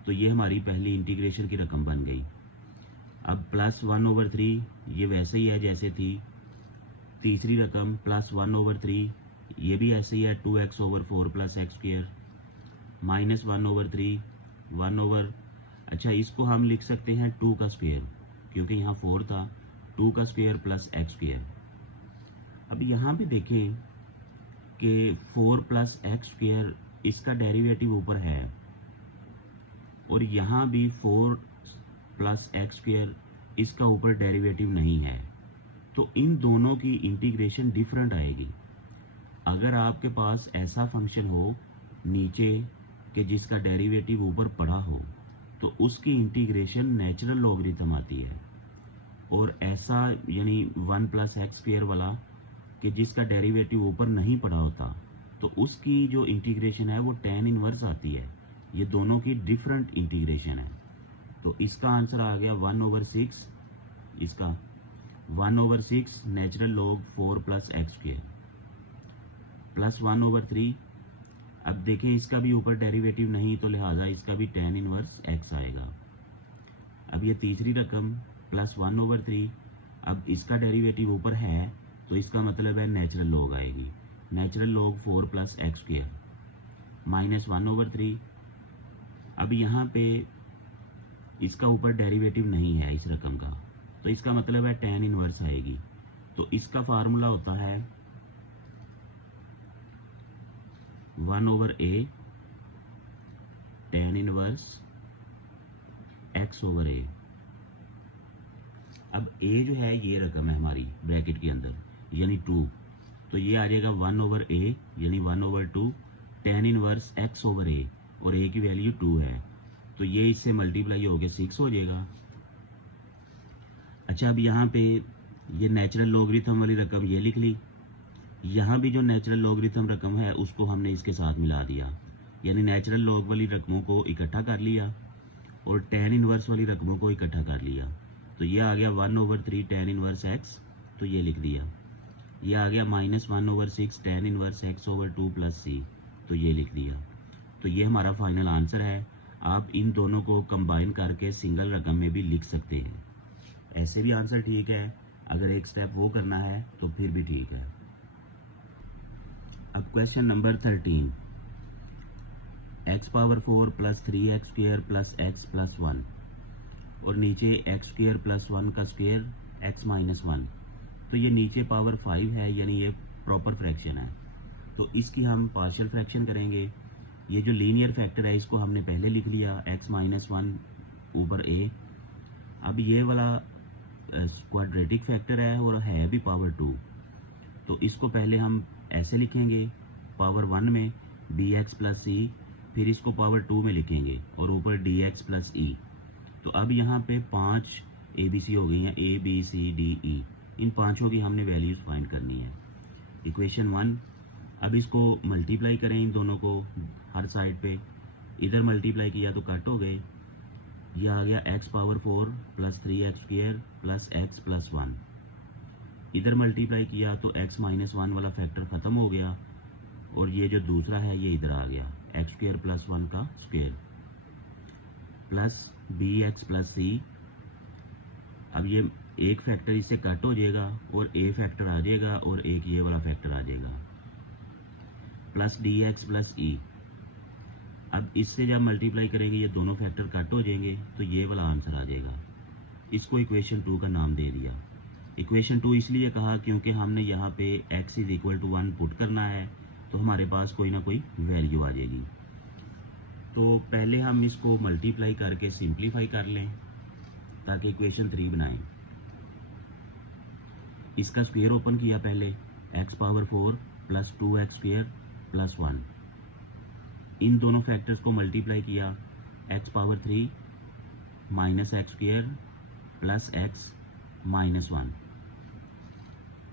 तो ये हमारी पहली इंटीग्रेशन की रकम बन गई। अब +1/3 ये वैसे ही है जैसे थी। तीसरी रकम +1/3 ये भी ऐसे ही है, 2x/4 प्लस एक्स स्क्वायर। -1/3 1/, अच्छा इसको हम लिख सकते हैं 2 का स्क्वायर, क्योंकि यहाँ 4 था, 2 का स्क्वायर प्लस एक्स स्क्वायर। अब यहाँ भी देखें कि 4 + एक्स स्क्वायर इसका डेरिवेटिव ऊपर है, और यहाँ भी 4 + एक्स स्क्वायर इसका ऊपर डेरिवेटिव नहीं है। तो इन दोनों की इंटीग्रेशन डिफरेंट आएगी। अगर आपके पास ऐसा फंक्शन हो नीचे कि जिसका डेरिवेटिव ऊपर पड़ा हो, तो उसकी इंटीग्रेशन नेचुरल लॉगरिथम आती है। और ऐसा यानी 1 + एक्स स्क्वायर वाला कि जिसका डेरिवेटिव ऊपर नहीं पड़ा होता, तो उसकी जो इंटीग्रेशन है वो tan इनवर्स आती है। ये दोनों की डिफरेंट इंटीग्रेशन है। तो इसका आंसर आ गया 1/6, इसका 1/6 natural log 4 + x square plus 1/3। अब देखें इसका भी ऊपर डेरिवेटिव नहीं, तो लिहाजा इसका भी tan इनवर्स x आएगा। अब ये तीसरी रकम +1/3, अब इसका डेरिवेटिव ऊपर है तो इसका मतलब है नेचुरल लॉग आएगी, नेचुरल लॉग 4 + एक्स स्क्वायर -1/3। अब यहाँ पे इसका ऊपर डेरिवेटिव नहीं है इस रकम का, तो इसका मतलब है tan इनवर्स आएगी। तो इसका फार्मूला होता है 1/a tan इनवर्स x/a। अब a जो है ये रकम है हमारी ब्रैकेट के अंदर, यानी 2, तो ये आ जाएगा 1/a यानी 1/2 tan इनवर्स x/a, और a की वैल्यू 2 है, तो ये इससे मल्टीप्लाई हो गया 6 हो जाएगा। अच्छा, अब यहाँ पे ये नेचुरल लॉगरिथम वाली रकम ये लिख ली, यहाँ भी जो नेचुरल लॉगरिथम रकम है उसको हमने इसके साथ मिला दिया, यानी नेचुरल लॉग वाली रकमों को इकट्ठा कर लिया और tan इनवर्स वाली रकमों को इकट्ठा कर लिया। तो ये आ गया 1/3 tan इनवर्स x, तो ये लिख दिया। ये आ गया -1/6 tan इनवर्स x/2 + c, तो ये लिख दिया। तो ये हमारा फाइनल आंसर है। आप इन दोनों को कंबाइन करके सिंगल रकम में भी लिख सकते हैं, ऐसे भी आंसर ठीक है। अगर एक स्टेप वो करना है तो फिर भी ठीक है। अब question number 13, x⁴ + 3x² + x + 1, और नीचे x² + 1 का स्क्वायर x - 1। तो ये नीचे पावर 5 है, यानी ये प्रॉपर फ्रैक्शन है, तो इसकी हम पार्शियल फ्रैक्शन करेंगे। ये जो लीनियर फैक्टर है इसको हमने पहले लिख लिया, x - 1 ऊपर a। अब ये वाला क्वाड्रेटिक फैक्टर है और है भी पावर 2, तो इसको पहले हम ऐसे लिखेंगे पावर 1 में bx + c, फिर इसको पावर 2 में लिखेंगे और ऊपर dx + e। तो अब यहाँ पे 5 ABC हो गई हैं, a b c d e, इन पांचों की हमने वैल्यूज फाइंड करनी है। इक्वेशन 1, अब इसको मल्टीप्लाई करें इन दोनों को हर साइड पे, इधर मल्टीप्लाई किया तो कट हो गए। यह आ गया x⁴ + 3x² + x + 1, इधर मल्टीप्लाई किया तो x - 1 वाला फैक्टर ख़त्म हो गया, और ये जो दूसरा है ये इधर आ गया, x² + 1 का स्क्वायर प्लस bx + c। अब ये एक फैक्टर इससे कट हो जाएगा और a फैक्टर आ जाएगा और एक ये वाला फैक्टर आ जाएगा, प्लस dx + e। अब इससे जब मल्टीप्लाई करेंगे ये दोनों फैक्टर कट हो जाएंगे, तो ये वाला आंसर आ जाएगा। इसको इक्वेशन 2 का नाम दे दिया। इक्वेशन 2 इसलिए कहा क्योंकि हमने यहाँ पे x = 1 पुट करना है, तो हमारे पास कोई ना कोई वैल्यू आ जाएगी। तो पहले हम इसको मल्टीप्लाई करके सिंप्लीफाई कर लें। ताकि इक्वेशन 3 बनाएं। इसका स्क्वायर ओपन किया पहले, x power 4 plus 2x square plus 1। इन दोनों फैक्टर्स को मल्टीप्लाई किया, x power 3 minus x square plus x minus 1।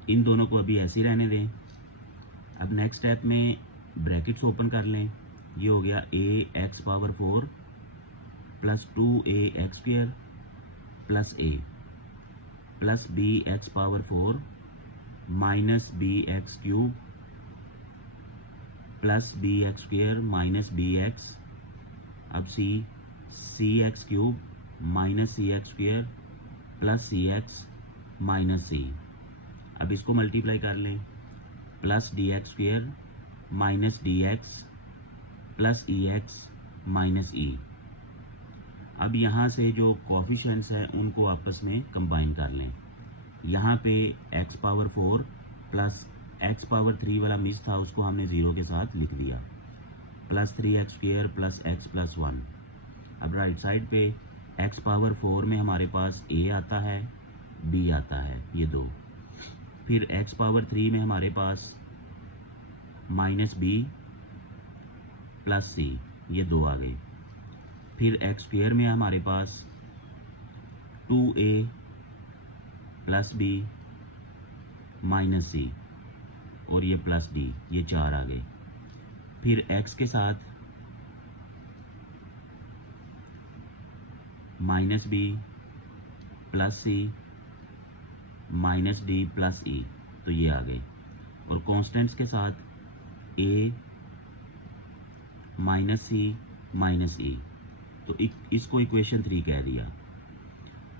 इन दोनों को अभी ऐसे ही रहने दें। अब नेक्स्ट स्टेप में ब्रैकेट्स ओपन कर लें। ये हो गया a x power 4 plus 2a x square plus a plus b x power 4 minus b x cube plus b x square minus b x. अब c x cube minus c x square plus c x minus c. अब इसको multiply कर लें, plus d x square minus d x plus e x minus e. अब यहाँ से जो coefficients हैं उनको आपस में कंबाइन कर लें। यहाँ पे x power 4 plus x power 3 वाला मिस था, उसको हमने 0 के साथ लिख दिया, plus 3x square plus x plus 1। अब राइट साइड पे x पावर 4 में हमारे पास a आता है, b आता है, ये दो। फिर x पावर 3 में हमारे पास माइनस b प्लस c, ये दो आ गए। फिर एक्स स्क्वायर में हमारे पास 2a plus b minus c और ये प्लस d, ये 4 आ गए। फिर x के साथ minus b plus c minus d plus e, तो ये आ गए। और कॉन्स्टेंट्स के साथ a minus c minus e, तो इसको इक्वेशन 3 कह दिया।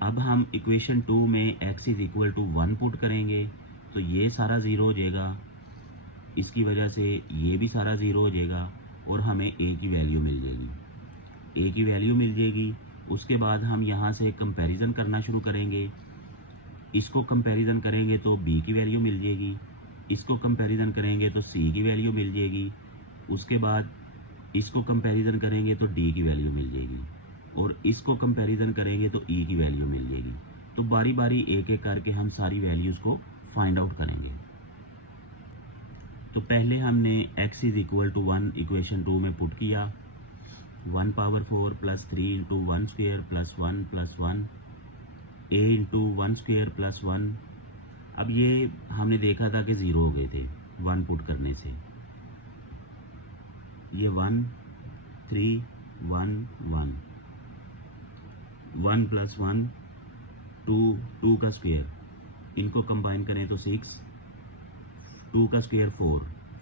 अब हम इक्वेशन 2 में x is equal to 1 put करेंगे तो ये सारा ज़ीरो हो जाएगा, इसकी वजह से ये भी सारा ज़ीरो हो जाएगा और हमें a की वैल्यू मिल जाएगी। a की वैल्यू मिल जाएगी। उसके बाद हम यहाँ से कंपैरिजन करना शुरू करेंगे। इसको कंपैरिजन करेंगे तो b की वैल्यू मिल जाएगी, इसको कंपैरिजन करेंगे तो c की वैल्यू मिल जाएगी, उसके बाद इसको कंपैरिजन करेंगे तो d की वैल्यू मिल जाएगी और इसको कंपैरिजन करेंगे तो e की वैल्यू मिल जाएगी। तो बारी बारी एक एक करके हम सारी वैल्यूज़ को फाइंड आउट करेंगे। तो पहले हमने x is equal to 1 equation 2 में पुट किया, 1 power 4 plus 3 into 1 square plus 1 plus 1 a into 1 square plus 1। अब ये हमने देखा था कि ज़ीरो हो गए थे 1 पुट करने से। ये 1 3 1 1 1 प्लस 1 2 का स्क्वायर, इनको कंबाइन करें तो 6, 2 का स्क्वायर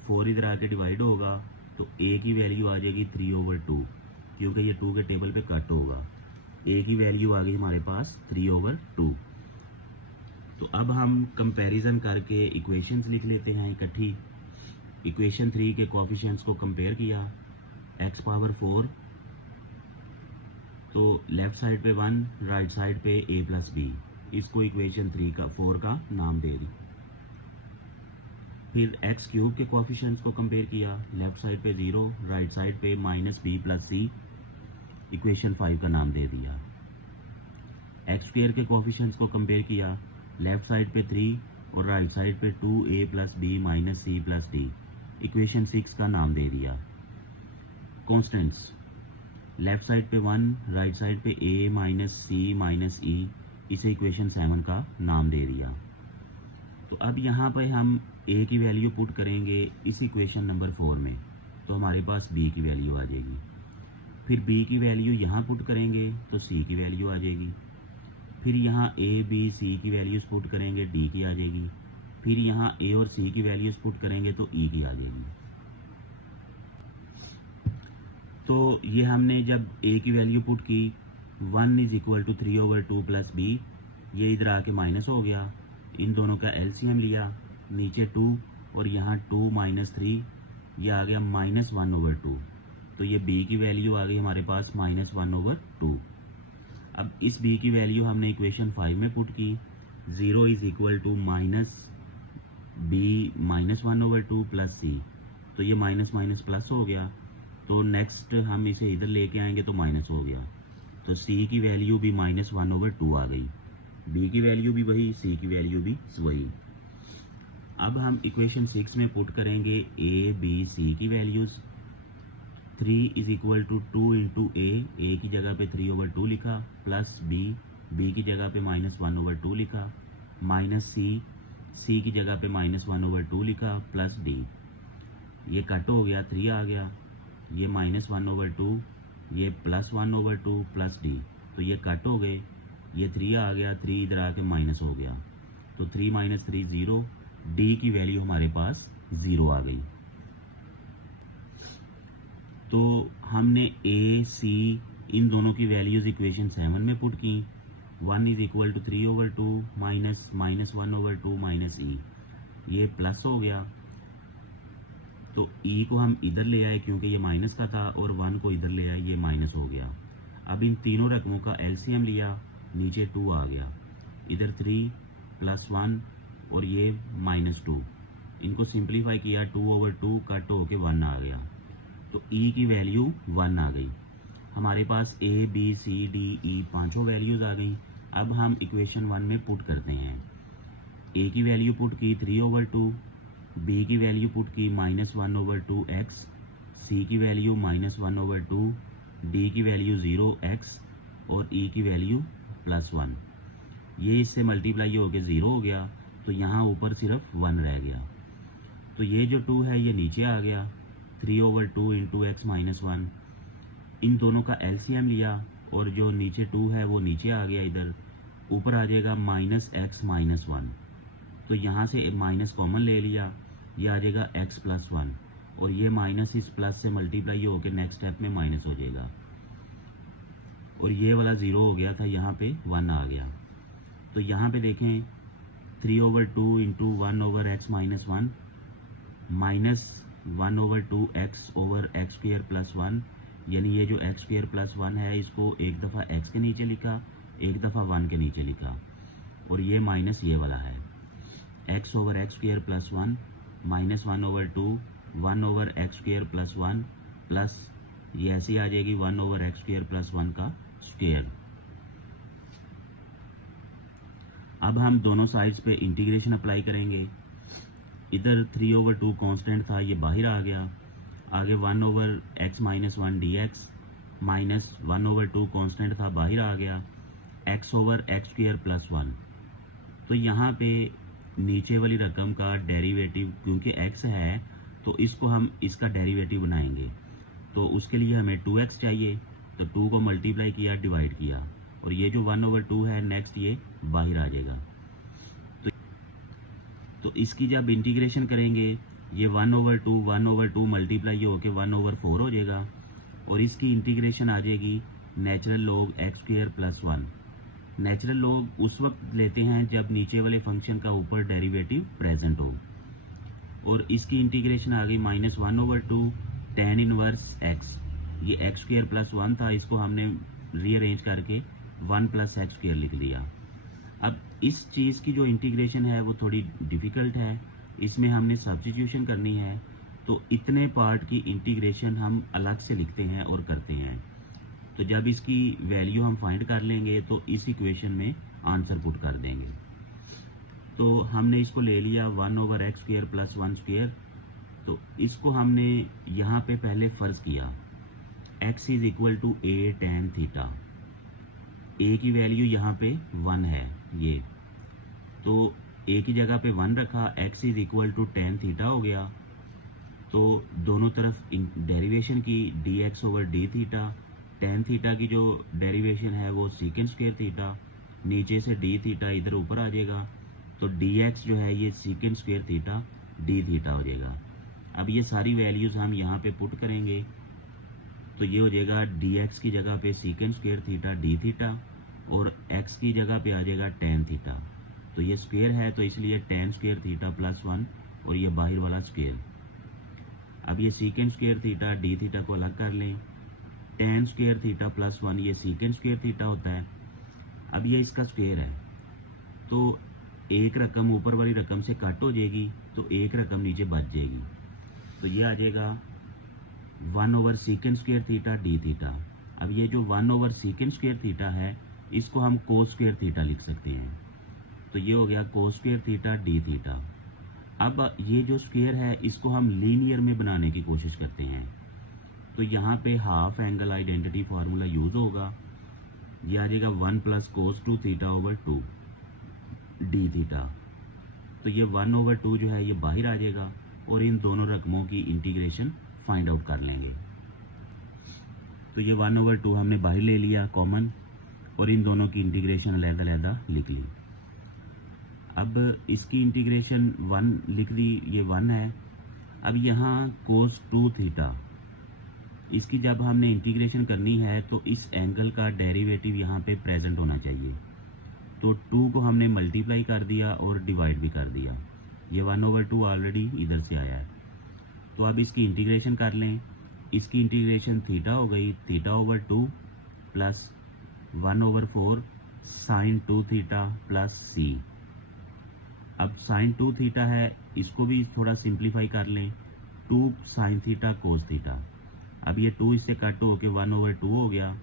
4 इधर आके डिवाइड होगा तो a की वैल्यू आ जाएगी 3/2, क्योंकि ये 2 के टेबल पे कट होगा। a की वैल्यू आ गई हमारे पास 3/2। तो अब हम कंपैरिजन करके इक्वेशंस लिख लेते हैं इकट्ठी। इक्वेशन 3 के कोफिशिएंट्स को कंपेयर किया, x पावर 4 तो लेफ्ट साइड पे 1, राइट साइड पे a प्लस b, इसको इक्वेशन 4 का नाम दे दी। फिर x क्यूब के कोफिशिएंट्स को कंपेयर किया, लेफ्ट साइड पे 0, राइट साइड पे minus b plus c, equation 5 का नाम दे दिया। x स्क्वायर के कोफिशिएंट्स को कंपेयर किया, लेफ्ट साइड पे 3 और राइट साइड पे 2a plus b minus c plus d, equation 6 का नाम दे दिया। कॉन्स्टेंट्स, लेफ्ट साइड पे 1, राइट साइड पे a minus c minus e, इसे इक्वेशन 7 का नाम दे दिया। तो अब यहाँ पे हम a की वैल्यू पुट करेंगे इस इक्वेशन नंबर 4 में, तो हमारे पास b की वैल्यू आ जाएगी। फिर b की वैल्यू यहाँ पुट करेंगे तो c की वैल्यू आ जाएगी। फिर यहाँ a b c की वैल्यूज पुट करेंगे, d की आ जाएगी। फिर यहाँ a और c की वैल्यूज पुट करेंगे तो e की आ जाएगी। तो ये हमने जब a की वैल्यू पुट की, 1 is equal to 3/2 plus b, ये इधर आके माइनस हो गया, इन दोनों का एलसीएम लिया, नीचे 2 और यहाँ 2 माइनस 3, ये आ गया -1/2। तो ये b की वैल्यू आ गई हमारे पास -1/2। अब इस b की वैल्यू हमने इक्वेशन 5 में पुट की, 0 is equal to minus b -1/2 plus c, तो ये माइनस माइनस प्लस हो गया। तो नेक्स्ट हम इसे इधर लेके आएंगे तो माइनस हो गया, तो सी की वैल्यू भी -1/2 आ गई, बी की वैल्यू भी वही, सी की वैल्यू भी वही। अब हम इक्वेशन 6 में पुट करेंगे ए बी सी की values. 3 is equal to 2 into a की जगह पे 3/2 लिखा, प्लस बी की जगह पे -1/2 लिखा, माइनस सी की जगह पे -1/2 लिखा, प्लस डी। ये कट हो गया, 3 आ गया, ये -1/2, ये +1/2 प्लस डी, तो ये कट हो गए, ये 3 आ गया, 3 इधर आके माइनस हो गया, तो 3 - 3 0, डी की वैल्यू हमारे पास 0 आ गई। तो हमने ए सी इन दोनों की वैल्यूज इक्वेशन 7 में पुट की। 1 is equal to 3/2 minus -1/2 minus e, ये प्लस हो गया, तो ई को हम इधर ले आए क्योंकि ये माइनस का था, और 1 को इधर ले आए, ये माइनस हो गया। अब इन तीनों रकमों का एलसीएम लिया, नीचे 2 आ गया, इधर 3 + 1 और ये -2, इनको सिंप्लीफाई किया, 2/2 कट होके 1 आ गया, तो ई की वैल्यू 1 आ गई। हमारे पास ए बी सी डी ई पांचों वैल्यूज आ गई। अब हम इक्वेशन 1 में पुट करते हैं। ए की वैल्यू पुट की 3/2, बी की वैल्यू पुट की -1/2x, सी की वैल्यू -1/2, डी की वैल्यू 0x और ई की वैल्यू +1। ये इससे मल्टीप्लाई होकर 0 हो गया, तो यहाँ ऊपर सिर्फ 1 रह गया, तो ये जो 2 है ये नीचे आ गया, 3/2 इंटू x -1। इन दोनों का एलसीएम लिया और जो नीचे 2 है वो नीचे आ गया, इधर ऊपर आ जाएगा -x -1, तो यहाँ से माइनस कॉमन ले लिया, ये आ जाएगा x + 1 और ये माइनस इस प्लस से मल्टीप्लाई होकर नेक्स्ट स्टेप में माइनस हो जाएगा, और ये वाला 0 हो गया था, यहाँ पे 1 आ गया। तो यहाँ पे देखें 3/2 इंटू 1/x -1 माइनस 1/2x/x² + 1, यानी ये जो x² + 1 है इसको एक दफ़ा x के नीचे लिखा, एक दफ़ा 1 के नीचे लिखा, और ये माइनस ये वाला है x/x² + 1 माइनस 1/2 1/x² + 1 प्लस ये ऐसी आ जाएगी 1/x² + 1 का स्क्वायर। अब हम दोनों साइड्स पे इंटीग्रेशन अप्लाई करेंगे। इधर 3/2 कांस्टेंट था, ये बाहर आ गया, आगे 1/x -1 dx माइनस 1/2 कांस्टेंट था, बाहर आ गया, x/x² + 1। तो यहाँ पे नीचे वाली रकम का डेरिवेटिव, क्योंकि x है तो इसको हम इसका डेरिवेटिव बनाएंगे, तो उसके लिए हमें 2x चाहिए, तो 2 को मल्टीप्लाई किया, डिवाइड किया, और ये जो 1/2 है नेक्स्ट ये बाहर आ जाएगा। तो इसकी जब इंटीग्रेशन करेंगे ये 1/2 मल्टीप्लाई होकर 1/4 हो जाएगा, और इसकी इंटीग्रेशन आ जाएगी natural log x² + 1। Natural log उस वक्त लेते हैं जब नीचे वाले फंक्शन का ऊपर डेरिवेटिव प्रेजेंट हो, और इसकी इंटीग्रेशन आ गई -1/2 tan इनवर्स x। ये x² + 1 था, इसको हमने रीअरेंज करके 1 + x² लिख दिया। अब इस चीज़ की जो इंटीग्रेशन है वो थोड़ी डिफ़िकल्ट है, इसमें हमने सब्स्टिट्यूशन करनी है, तो इतने पार्ट की इंटीग्रेशन हम अलग से लिखते हैं और करते हैं। तो जब इसकी वैल्यू हम फाइंड कर लेंगे तो इस इक्वेशन में आंसर पुट कर देंगे। तो हमने इसको ले लिया 1/x² + 1², तो इसको हमने यहाँ पे पहले फ़र्ज़ किया x is equal to a tan theta. a की वैल्यू यहाँ पे 1 है, ये तो a की जगह पे 1 रखा, x is equal to tan theta हो गया, तो दोनों तरफ डेरिवेशन की dx/d थीटा। tan थीटा की जो डेरिवेशन है वो sec² थीटा, नीचे से d थीटा इधर ऊपर आ जाएगा, तो dx जो है ये sec² थीटा d थीटा हो जाएगा। अब ये सारी वैल्यूज़ हम यहाँ पे पुट करेंगे, तो ये हो जाएगा dx की जगह पे sec² थीटा d थीटा, और x की जगह पे आ जाएगा tan थीटा, तो ये स्क्वायर है तो इसलिए tan² थीटा + 1 और ये बाहर वाला स्क्वायर। अब ये sec² थीटा d थीटा को अलग कर लें, tan² थीटा + 1 ये sec² थीटा होता है। अब ये इसका स्क्वायर है, तो एक रकम ऊपर वाली रकम से कट हो जाएगी, तो एक रकम नीचे बच जाएगी, तो ये आ जाएगा 1/sec² थीटा d थीटा। अब ये जो 1 ओवर सीकेंड स्क्वायर थीटा है, इसको हम कोस स्क्वायर थीटा लिख सकते हैं। तो ये हो गया cos square theta d theta. अब ये जो स्क्वायर है इसको हम लीनियर में बनाने की कोशिश करते हैं। तो यहाँ पे half angle identity formula use होगा। ये आ जाएगा 1 plus cos 2 theta over 2 D theta. तो ये 1/2 जो है ये बाहर आ जाएगा और इन दोनों रकमों की इंटीग्रेशन फाइंड आउट कर लेंगे। तो ये 1/2 हमने बाहर ले लिया कॉमन और इन दोनों की इंटीग्रेशन अलग-अलग लिख ली। अब इसकी इंटीग्रेशन 1 लिख दी, ये 1 है। अब यहाँ कोस 2 थीटा, इसकी जब हमने इंटीग्रेशन करनी है तो इस एंगल का डेरिवेटिव यहाँ पे प्रेजेंट होना चाहिए। तो 2 को हमने मल्टीप्लाई कर दिया और डिवाइड भी कर दिया। ये 1/2 ऑलरेडी इधर से आया है। तो अब इसकी इंटीग्रेशन कर लें। इसकी इंटीग्रेशन थीटा हो गई, theta over 2 plus 1/4 sine 2 theta plus c. अब साइन 2 थीटा है, इसको भी थोड़ा सिंप्लीफाई कर लें। 2 साइन थीटा कोस थीटा। अब ये 2 इससे कट होके 1/2 हो गया।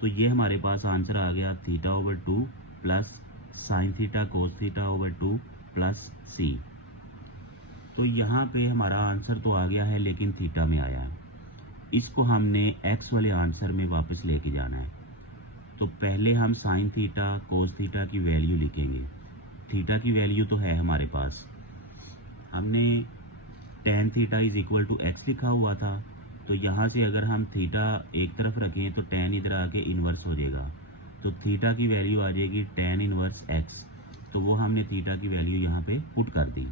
तो ये हमारे पास आंसर आ गया theta over 2 plus sine theta cos theta over 2 plus c. तो यहाँ पे हमारा आंसर तो आ गया है लेकिन थीटा में आया है। इसको हमने एक्स वाले आंसर में वापस लेके जाना है। तो पहले हम साइन थीटा कोस थीटा की वैल्यू लिखेंगे। थीटा की वैल्यू तो है हमारे पास, हमने tan theta is equal to x लिखा हुआ था। तो यहाँ से अगर हम थीटा एक तरफ रखें तो टेन इधर आके इन्वर्स हो जाएगा। तो थीटा की वैल्यू आ जाएगी टेन इन्वर्स एक्स। तो वो हमने थीटा की वैल्यू यहाँ पे पुट कर दी।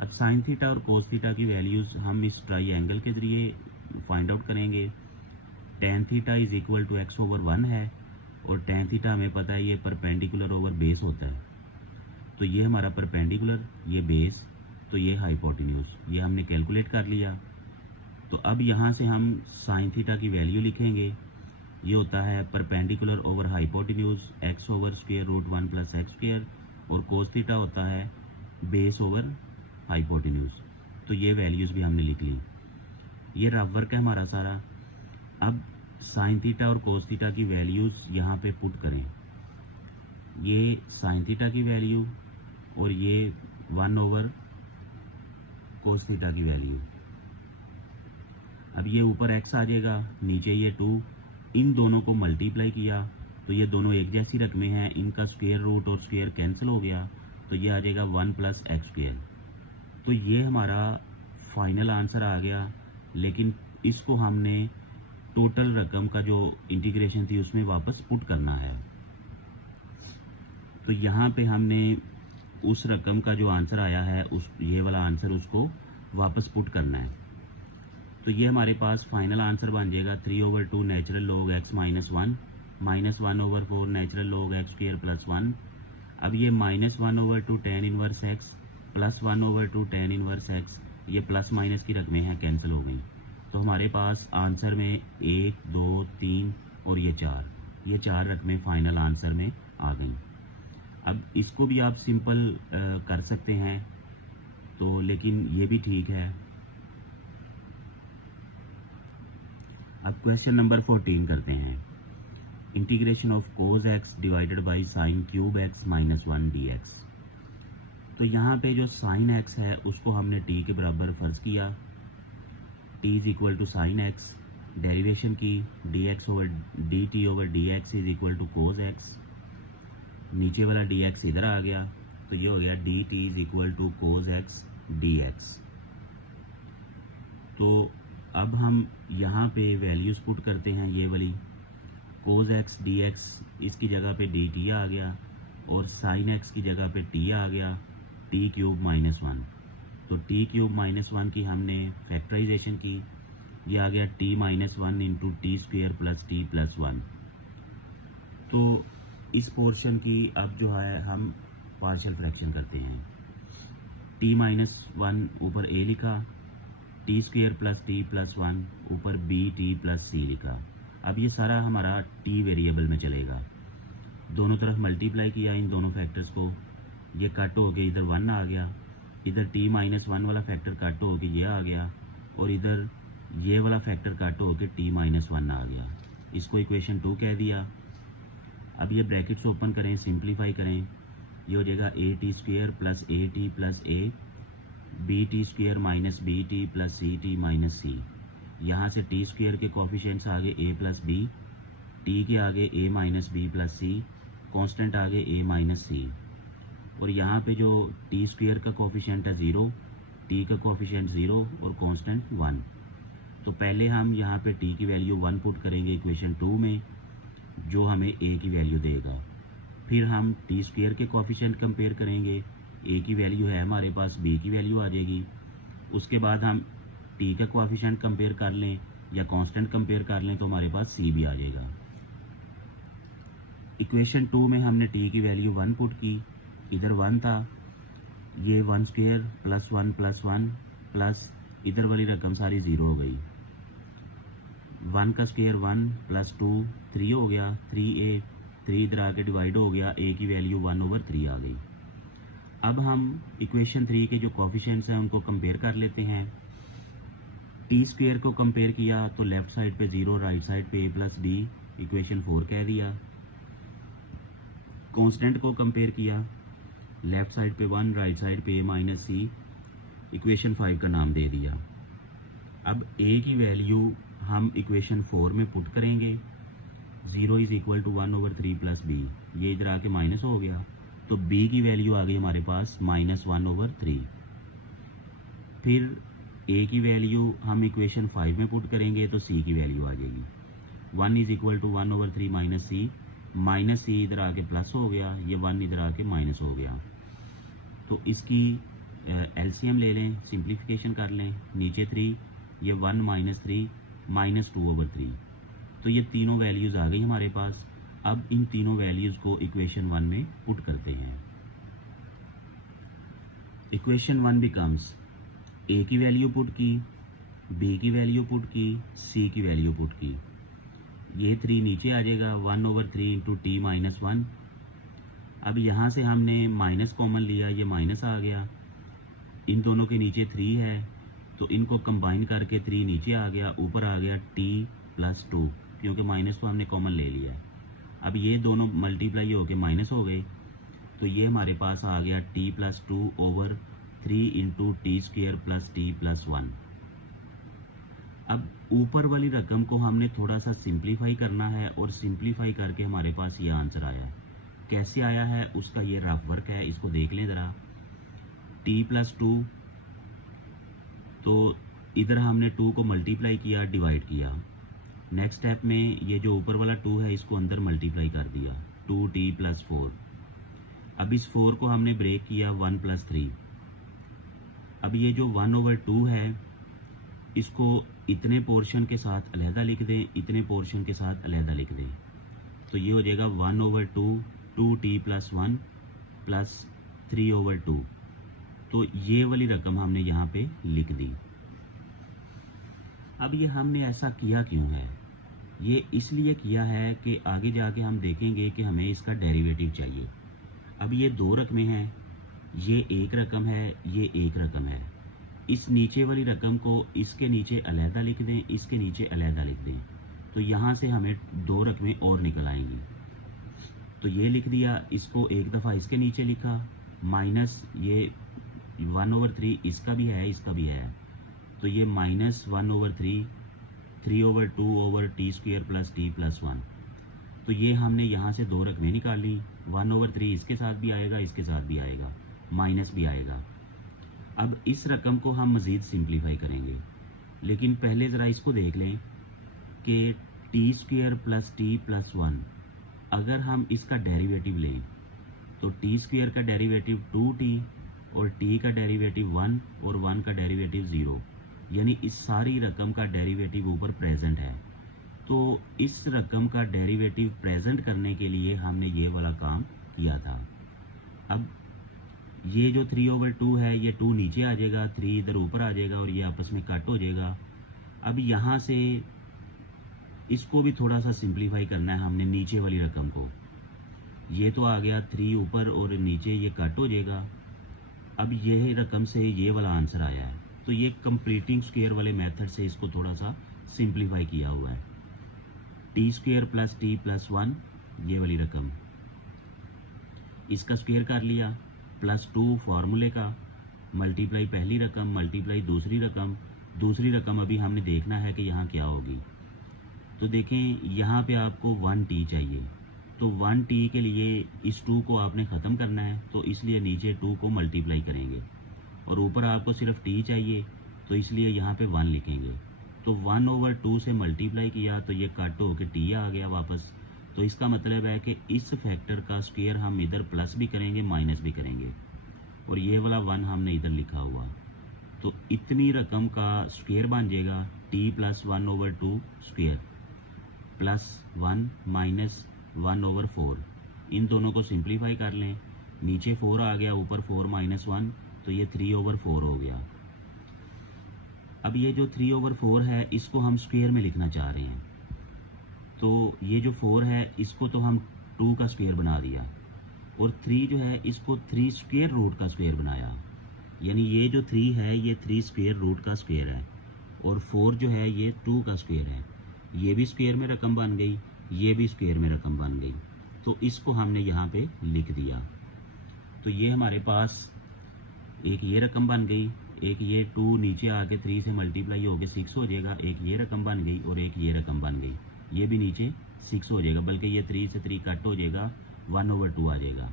अब साइन थीटा और कोस थीटा की वैल्यूज हम इस ट्राइएंगल के जरिए फाइंड आउट करेंगे। Tan theta is equal to x over 1 है और टेन थीटा हमें पता है ये परपेंडिकुलर ओवर बेस होता है। तो ये हमारा परपेंडिकुलर, ये बेस, तो ये हाइपोटेन्यूज, ये हमने कैलकुलेट कर लिया। तो अब यहाँ से हम साइन थीटा की वैल्यू लिखेंगे। ये होता है perpendicular over hypotenuse x over square root 1 plus x square, और कोस थीटा होता है बेस ओवर हाइपोटेन्यूज। तो ये वैल्यूज़ भी हमने लिख ली। ये रफ वर्क है हमारा सारा। अब साइन थीटा और कोस थीटा की वैल्यूज़ यहाँ पे पुट करें। ये साइन थीटा की वैल्यू और ये 1 ओवर कोस थीटा की वैल्यू। अब ये ऊपर x आ जाएगा, नीचे ये 2, इन दोनों को मल्टीप्लाई किया तो ये दोनों एक जैसी रकमें हैं, इनका स्क्वायर रूट और स्क्वायर कैंसिल हो गया। तो ये आ जाएगा 1 प्लस एक्स स्क्वायर। तो ये हमारा फाइनल आंसर आ गया, लेकिन इसको हमने टोटल रकम का जो इंटीग्रेशन थी उसमें वापस पुट करना है। तो यहाँ पे हमने उस रकम का जो आंसर आया है उस ये वाला आंसर उसको वापस पुट करना है। तो ये हमारे पास फाइनल आंसर बन जाएगा 3/2 natural log x minus 1 minus 1/4 natural log x square plus 1। अब ये minus 1/2 tan inverse x plus 1/2 tan inverse x, ये प्लस माइनस की रकमें हैं, कैंसिल हो गई। तो हमारे पास आंसर में 1 2 3 और ये 4 रकमें फाइनल आंसर में आ गई। अब इसको भी आप सिंपल कर सकते हैं, तो लेकिन ये भी ठीक है। अब क्वेश्चन नंबर 14 करते हैं। Integration of cos x divided by sine cube x minus 1 D x. तो यहाँ पे जो साइन एक्स है उसको हमने टी के बराबर फर्ज किया। T is equal to sine x, derivation की d x over d t over d x is equal to cos x. नीचे वाला डी एक्स इधर आ गया, तो ये हो गया d t is equal to cos x d x. तो अब हम यहाँ पे वैल्यूज पुट करते हैं। ये वाली कोस एक्स डी एक्स, इसकी जगह पे डी टी आ गया और साइन एक्स की जगह पे टी आ गया, टी क्यूब माइनस 1। तो टी क्यूब माइनस 1 की हमने फैक्टराइजेशन की, ये आ गया T minus 1 into T square plus T plus 1। तो इस पोर्शन की अब जो है हम पार्शियल फ्रैक्शन करते हैं। टी माइनस 1 ऊपर ए लिखा, T square plus T plus 1 ऊपर बी टी प्लस सी लिखा। अब ये सारा हमारा टी वेरिएबल में चलेगा। दोनों तरफ मल्टीप्लाई किया इन दोनों फैक्टर्स को, ये कट हो के इधर 1 आ गया, इधर टी माइनस 1 वाला फैक्टर कट हो के ये आ गया और इधर ये वाला फैक्टर कट हो के टी माइनस 1 आ गया। इसको इक्वेशन 2 कह दिया। अब ये ब्रैकेट्स ओपन करें, सिंप्लीफाई करें, ये हो जाएगा a t square plus a t plus a, b t square minus b t plus c t minus c. यहाँ से टी स्क्वेयर के कोफिशिएंट्स आगे ए प्लस बी, टी के आगे ए माइनस बी प्लस सी, कांस्टेंट आगे ए माइनस सी। और यहाँ पे जो टी स्क्वेयर का कोफिशिएंट है 0, टी का कोफिशिएंट 0 और कांस्टेंट 1। तो पहले हम यहाँ पे टी की वैल्यू 1 पुट करेंगे इक्वेशन 2 में, जो हमें ए की वैल्यू देगा। फिर हम टी स्क्वेयर के कोफिशिएंट कंपेयर करेंगे, ए की वैल्यू है हमारे पास, बी की वैल्यू आ जाएगी। उसके बाद हम टी का कोफिशिएंट कंपेयर कर लें या कांस्टेंट कंपेयर कर लें तो हमारे पास सी भी आ जाएगा। इक्वेशन 2 में हमने टी की वैल्यू 1 पुट की, इधर 1 था, ये 1 स्क्वेयर प्लस 1 प्लस 1 प्लस इधर वाली रकम सारी 0 हो गई। 1 का स्क्वेयर 1 प्लस 2 3 हो गया, 3a, 3 इधर आके डिवाइड हो गया, a की वैल्यू 1/3 आ गई। अब हम इक्वेशन 3 के जो कोफिशिएंट्स हैं उनको कंपेयर कर लेते हैं। टी स्क्वेयर को कंपेयर किया तो लेफ्ट साइड पे 0, राइट साइड पे a प्लस डी, इक्वेशन 4 कह दिया। कांस्टेंट को कंपेयर किया, लेफ्ट साइड पे 1, राइट साइड पे a माइनस सी, इक्वेशन 5 का नाम दे दिया। अब a की वैल्यू हम इक्वेशन 4 में पुट करेंगे, 0 is equal to 1/3 plus b, ये इधर आके माइनस हो गया, तो b की वैल्यू आ गई हमारे पास -1/3। फिर a की वैल्यू हम इक्वेशन 5 में पुट करेंगे तो c की वैल्यू आ जाएगी 1 is equal to 1/3 minus c, minus c इधर आके प्लस हो गया, ये 1 इधर आके माइनस हो गया। तो इसकी एलसीएम ले लें, सिंप्लीफिकेशन कर लें, नीचे 3, ये 1 माइनस 3 माइनस 2/3। तो ये तीनों वैल्यूज़ आ गई हमारे पास। अब इन तीनों वैल्यूज़ को इक्वेशन 1 में पुट करते हैं। इक्वेशन 1 बिकम्स, ए की वैल्यू पुट की, बी की वैल्यू पुट की, सी की वैल्यू पुट की, ये 3 नीचे आ जाएगा, 1/3 इंटू टी माइनस 1। अब यहाँ से हमने माइनस कॉमन लिया, ये माइनस आ गया, इन दोनों के नीचे 3 है तो इनको कंबाइन करके 3 नीचे आ गया, ऊपर आ गया टी प्लस 2, क्योंकि माइनस को हमने कॉमन ले लिया है। अब ये दोनों मल्टीप्लाई होके माइनस हो गए, तो ये हमारे पास आ गया T plus 2/3 into T square plus T plus 1। अब ऊपर वाली रकम को हमने थोड़ा सा सिंप्लीफाई करना है और सिंप्लीफाई करके हमारे पास ये आंसर आया है। कैसे आया है उसका ये रफ वर्क है, इसको देख लें ज़रा। टी प्लस 2, तो इधर हमने 2 को मल्टीप्लाई किया, डिवाइड किया। नेक्स्ट स्टेप में ये जो ऊपर वाला 2 है इसको अंदर मल्टीप्लाई कर दिया, 2t प्लस 4। अब इस 4 को हमने ब्रेक किया 1 प्लस 3। अब ये जो 1/2 है इसको इतने पोर्शन के साथ अलहदा लिख दें, इतने पोर्शन के साथ अलहदा लिख दें, तो ये हो जाएगा 1/2 2t प्लस 1 प्लस 3/2। तो ये वाली रकम हमने यहाँ पे लिख दी। अब ये हमने ऐसा किया क्यों है? ये इसलिए किया है कि आगे जाके हम देखेंगे कि हमें इसका डेरिवेटिव चाहिए। अब ये 2 रकमें हैं, ये एक रकम है, ये एक रकम है। इस नीचे वाली रकम को इसके नीचे अलहदा लिख दें, इसके नीचे अलहदा लिख दें, तो यहाँ से हमें 2 रकमें और निकल आएंगी। तो ये लिख दिया, इसको एक दफ़ा इसके नीचे लिखा, माइनस ये 1/3 इसका भी है, इसका भी है, तो ये -1/3 3/2/t square plus t plus 1। तो ये हमने यहाँ से 2 रकमें निकाली, 1/3 इसके साथ भी आएगा, इसके साथ भी आएगा, माइनस भी आएगा। अब इस रकम को हम मज़ीद सिंप्लीफाई करेंगे, लेकिन पहले ज़रा इसको देख लें कि T square plus T plus 1, अगर हम इसका डेरिवेटिव लें तो टी स्क्वेयर का डेरिवेटिव 2t और t का डेरिवेटिव 1 और 1 का डेरिवेटिव 0, यानी इस सारी रकम का डेरिवेटिव ऊपर प्रेजेंट है। तो इस रकम का डेरिवेटिव प्रेजेंट करने के लिए हमने ये वाला काम किया था। अब ये जो 3/2 है, ये 2 नीचे आ जाएगा, 3 इधर ऊपर आ जाएगा और ये आपस में कट हो जाएगा। अब यहाँ से इसको भी थोड़ा सा सिंप्लीफाई करना है हमने, नीचे वाली रकम को। ये तो आ गया 3 ऊपर और नीचे ये कट हो जाएगा। अब ये रकम से ये वाला आंसर आया है, तो ये कंप्लीटिंग स्क्वायर वाले मेथड से इसको थोड़ा सा सिंप्लीफाई किया हुआ है। T square plus T plus 1, ये वाली रकम, इसका स्क्वेयर कर लिया, प्लस 2 फार्मूले का, मल्टीप्लाई पहली रकम मल्टीप्लाई दूसरी रकम अभी हमने देखना है कि यहाँ क्या होगी। तो देखें यहाँ पे आपको 1t चाहिए, तो 1t के लिए इस 2 को आपने ख़त्म करना है, तो इसलिए नीचे 2 को मल्टीप्लाई करेंगे, और ऊपर आपको सिर्फ t चाहिए, तो इसलिए यहाँ पे 1 लिखेंगे। तो 1/2 से मल्टीप्लाई किया तो ये कट होकर t आ गया वापस। तो इसका मतलब है कि इस फैक्टर का स्क्वायर हम इधर प्लस भी करेंगे माइनस भी करेंगे, और ये वाला 1 हमने इधर लिखा हुआ। तो इतनी रकम का स्क्वायर बन जाएगा t plus 1/2 square plus 1 minus 1/4। इन दोनों को सिंप्लीफाई कर लें, नीचे 4 आ गया, ऊपर 4 माइनस 1, तो ये 3/4 हो गया। अब ये जो 3/4 है इसको हम स्क्वायर में लिखना चाह रहे हैं, तो ये जो 4 है इसको तो हम 2 का स्क्वायर बना दिया, और 3 जो है इसको 3 स्क्वायर रूट का स्क्वायर बनाया। यानी ये जो 3 है ये 3 स्क्वायर रूट का स्क्वायर है, और 4 जो है ये 2 का स्क्वायर है। ये भी स्क्वायर में रकम बन गई, ये भी स्क्वायर में रकम बन गई, तो इसको हमने यहाँ पे लिख दिया। तो ये हमारे पास एक ये रकम बन गई, एक ये 2 नीचे आके 3 से मल्टीप्लाई होके 6 हो जाएगा, एक ये रकम बन गई और एक ये रकम बन गई, ये भी नीचे 6 हो जाएगा, बल्कि ये 3 से 3 कट हो जाएगा, 1/2 आ जाएगा।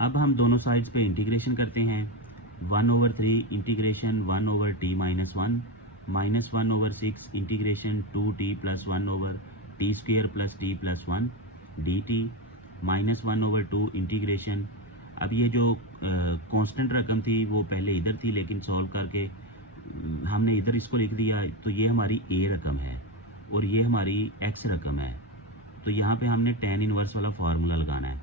अब हम दोनों साइड्स पे इंटीग्रेशन करते हैं। 1/3 integration 1/t minus 1 minus 1/6 integration 2t plus 1/t square plus t plus 1 dt minus 1/2 integration. अब ये जो कांस्टेंट रकम थी वो पहले इधर थी, लेकिन सॉल्व करके हमने इधर इसको लिख दिया, तो ये हमारी a रकम है और ये हमारी x रकम है। तो यहाँ पे हमने tan इनवर्स वाला फार्मूला लगाना है।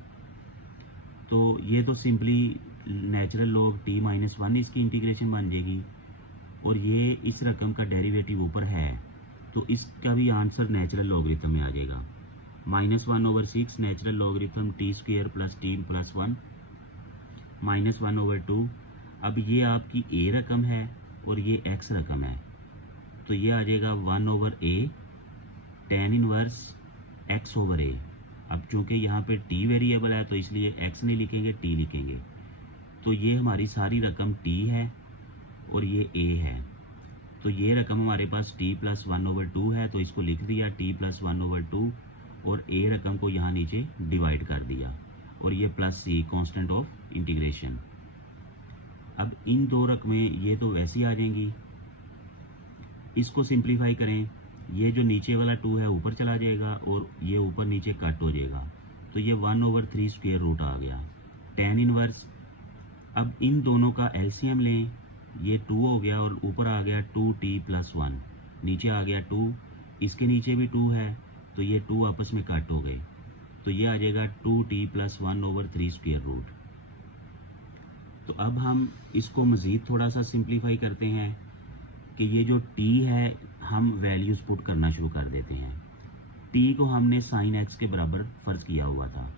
तो ये तो simply natural log t minus 1 इसकी इंटीग्रेशन बन जाएगी, और ये इस रकम का डेरिवेटिव ऊपर है, तो इसका भी आंसर नेचुरल लॉगरिथम में आ जाएगा। Minus 1/6 natural logarithm t square plus t plus 1 minus 1/2। अब ये आपकी a रकम है और ये x रकम है, तो ये आ जाएगा 1/a tan इनवर्स x/a। अब चूंकि यहाँ पे t वेरिएबल है तो इसलिए x नहीं लिखेंगे, t लिखेंगे। तो ये हमारी सारी रकम t है और ये a है, तो ये रकम हमारे पास t प्लस 1/2 है, तो इसको लिख दिया t प्लस 1/2, और a रकम को यहाँ नीचे डिवाइड कर दिया, और ये plus c constant of integration. अब इन दो रकमें ये तो वैसी आ जाएंगी, इसको सिंप्लीफाई करें, ये जो नीचे वाला 2 है ऊपर चला जाएगा और ये ऊपर नीचे कट हो जाएगा, तो ये 1/3 स्क्वायर रूट आ गया tan इनवर्स। अब इन दोनों का एलसीएम लें, ये 2 हो गया और ऊपर आ गया 2t प्लस 1, नीचे आ गया 2, इसके नीचे भी 2 है, तो ये 2 आपस में कट हो गए, तो ये आ जाएगा 2t प्लस 1/3 स्क्वायर रूट। तो अब हम इसको मज़ीद थोड़ा सा सिंप्लीफाई करते हैं कि ये जो t है हम वैल्यूज़ पुट करना शुरू कर देते हैं। t को हमने साइन x के बराबर फ़र्ज किया हुआ था,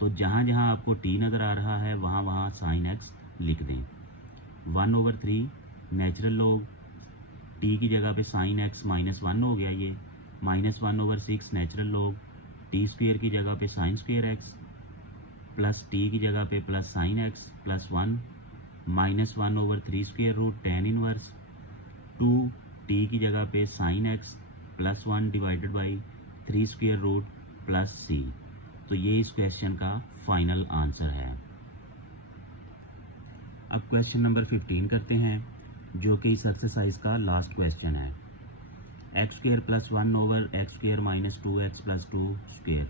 तो जहाँ जहाँ आपको t नज़र आ रहा है वहाँ वहाँ साइन x लिख दें। 1/3 नेचुरल लॉग t की जगह पे साइन x माइनस 1 हो गया, ये minus 1/6 natural log t square की जगह पे sine square x plus t की जगह पे plus sine x plus 1 minus 1/3 square root tan inverse 2 t की जगह पे साइन x plus 1 divided by 3 square root plus c। तो ये इस क्वेश्चन का फाइनल आंसर है। अब क्वेश्चन नंबर 15 करते हैं, जो कि इस एक्सरसाइज का लास्ट क्वेश्चन है। x² plus 1/x² minus 2x plus 2 square.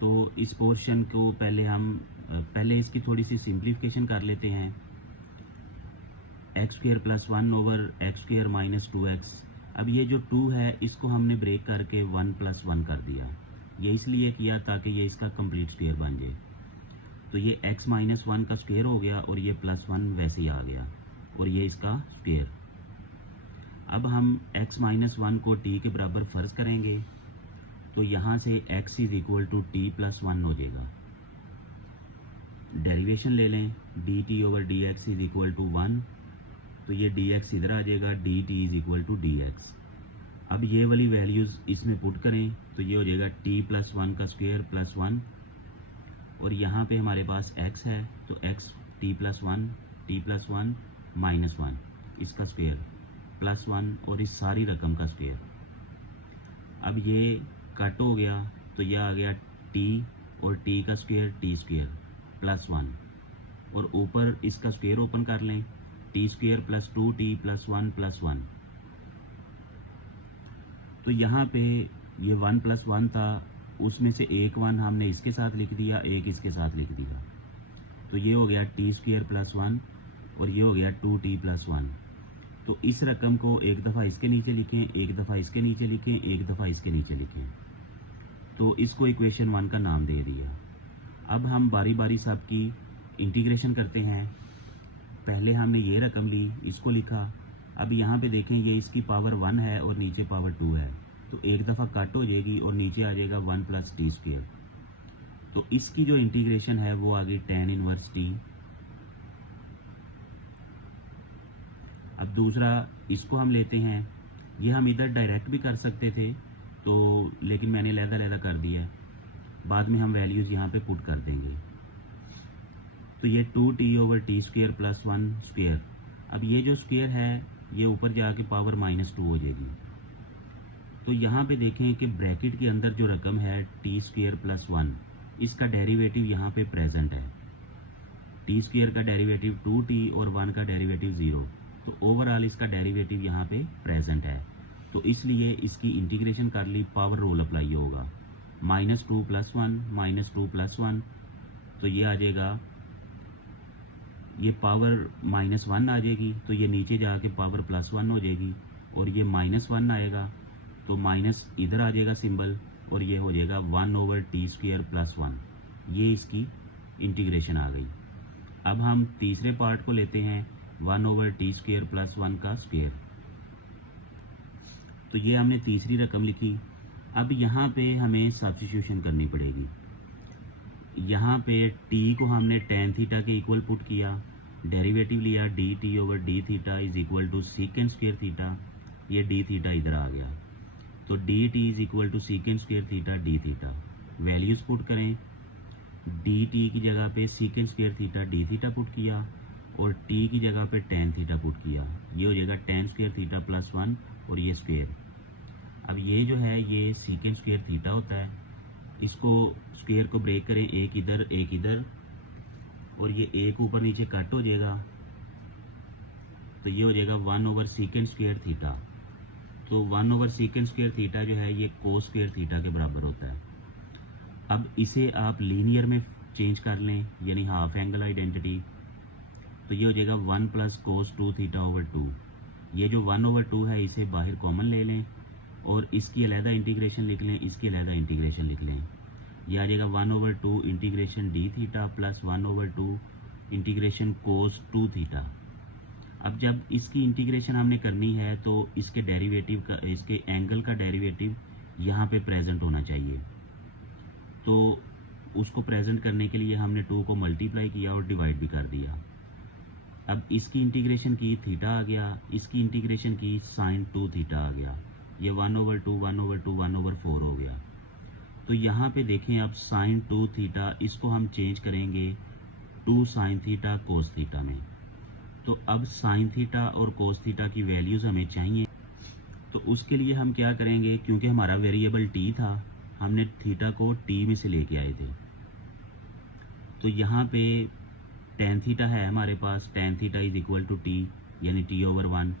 तो इस पोर्शन को पहले इसकी थोड़ी सी सिंप्लीफिकेशन कर लेते हैं। x² plus 1/x² minus 2x। अब ये जो 2 है इसको हमने ब्रेक करके 1 प्लस 1 कर दिया, ये इसलिए किया ताकि ये इसका कंप्लीट स्क्वायर बन जाए। तो ये x माइनस 1 का स्क्वायर हो गया और ये प्लस 1 वैसे ही आ गया, और ये इसका स्क्वायर। अब हम x माइनस 1 को t के बराबर फ़र्ज करेंगे, तो यहाँ से x is equal to t plus 1 हो जाएगा। डेरिवेशन ले लें, dt/dx इज इक्वल टू 1, तो ये dx इधर आ जाएगा, dt is equal to dx। अब ये वाली वैल्यूज़ इसमें पुट करें तो ये हो जाएगा t+1 का स्क्वायर प्लस 1, और यहाँ पे हमारे पास x है तो x t+1 माइनस 1 इसका स्क्वायर प्लस 1 और इस सारी रकम का स्क्वायर। अब ये कट हो गया तो यह आ गया t और t का स्क्वायर t स्क्वायर प्लस 1, और ऊपर इसका स्क्वायर ओपन कर लें t square plus 2t plus 1 plus 1। तो यहाँ पे ये 1 प्लस 1 था, उसमें से एक 1 हमने इसके साथ लिख दिया, एक इसके साथ लिख दिया, तो ये हो गया t स्क्वायर प्लस 1 और ये हो गया 2t प्लस 1। तो इस रकम को एक दफ़ा इसके नीचे लिखें, एक दफ़ा इसके नीचे लिखें, एक दफ़ा इसके नीचे लिखें, तो इसको इक्वेशन 1 का नाम दे दिया। अब हम बारी बारी सब की इंटीग्रेशन करते हैं। पहले हमने ये रकम ली, इसको लिखा। अब यहाँ पे देखें ये इसकी पावर 1 है और नीचे पावर 2 है, तो एक दफ़ा कट हो जाएगी और नीचे आ जाएगा 1 प्लस टी स्क्वायर। तो इसकी जो इंटीग्रेशन है वो आ गई tan इनवर्स t। अब दूसरा इसको हम लेते हैं, ये हम इधर डायरेक्ट भी कर सकते थे तो लेकिन मैंने लहदा कर दिया, बाद में हम वैल्यूज़ यहाँ पे पुट कर देंगे। तो ये 2t over T square plus 1 square. अब ये जो स्क्वायर है ये ऊपर जाके पावर -2 हो जाएगी। तो यहाँ पे देखें कि ब्रैकेट के अंदर जो रकम है टी स्क्वायर प्लस 1, इसका डेरिवेटिव यहाँ पे प्रेजेंट है। टी स्क्वायर का डेरिवेटिव 2t और 1 का डेरिवेटिव 0, तो ओवरऑल इसका डेरिवेटिव यहाँ पे प्रेजेंट है। तो इसलिए इसकी इंटीग्रेशन कर ली, पावर रूल अप्लाई होगा, -2 प्लस 1 -2 प्लस 1, तो ये आ जाएगा, ये पावर -1 आ जाएगी, तो ये नीचे जाके पावर +1 हो जाएगी, और ये -1 आएगा तो माइनस इधर आ जाएगा सिंबल, और ये हो जाएगा 1 ओवर टी स्क्वायर प्लस 1। ये इसकी इंटीग्रेशन आ गई। अब हम तीसरे पार्ट को लेते हैं, 1 ओवर टी स्क्वायर प्लस 1 का स्क्वायर। तो ये हमने तीसरी रकम लिखी। अब यहाँ पे हमें सब्स्टिट्यूशन करनी पड़ेगी। यहाँ पे t को हमने tan थीटा के इक्वल पुट किया, डेरिवेटिव लिया dt over d theta is equal to secant square theta, ये डी थीटा इधर आ गया, तो dt is equal to secant square theta d theta. Values put करें, dt की जगह पे secant square theta d theta put किया और t की जगह पे tan थीटा पुट किया, ये हो जाएगा tan स्क्वायर थीटा प्लस 1 और ये स्क्वायर। अब ये जो है ये सीकेंड स्क्वायर थीटा होता है, इसको स्क्वायर को ब्रेक करें, एक इधर और ये एक ऊपर नीचे कट हो जाएगा, तो ये हो जाएगा 1 ओवर सीकेंड स्क्वायर थीटा। तो 1 ओवर सीकेंड स्क्वायर थीटा जो है ये कोस स्क्वायर थीटा के बराबर होता है। अब इसे आप लीनियर में चेंज कर लें, यानी हाफ एंगल आइडेंटिटी, तो ये हो जाएगा 1 प्लस कोस 2 थीटा ओवर 2। ये जो 1 ओवर 2 है इसे बाहर कॉमन ले लें और इसकी अलहदा इंटीग्रेशन लिख लें, इसकी अलहदा इंटीग्रेशन लिख लें, यह आ जाएगा 1 over 2 integration d theta plus 1 over 2 integration cos 2 theta. अब जब इसकी इंटीग्रेशन हमने करनी है तो इसके डेरिवेटिव का, इसके एंगल का डेरिवेटिव यहाँ पे प्रेजेंट होना चाहिए, तो उसको प्रेजेंट करने के लिए हमने 2 को मल्टीप्लाई किया और डिवाइड भी कर दिया। अब इसकी इंटीग्रेशन की थीटा आ गया, इसकी इंटीग्रेशन की साइन 2 थीटा आ गया, ये 1 ओवर 2 1 ओवर 2 1 ओवर 4 हो गया। तो यहाँ पे देखें अब साइन 2 थीटा, इसको हम चेंज करेंगे 2 साइन थीटा कोस थीटा में। तो अब साइन थीटा और कोस थीटा की वैल्यूज़ हमें चाहिए, तो उसके लिए हम क्या करेंगे, क्योंकि हमारा वेरिएबल t था, हमने थीटा को t में से लेके आए थे। तो यहाँ पे tan थीटा है हमारे पास, tan theta is equal to t यानी t ओवर 1।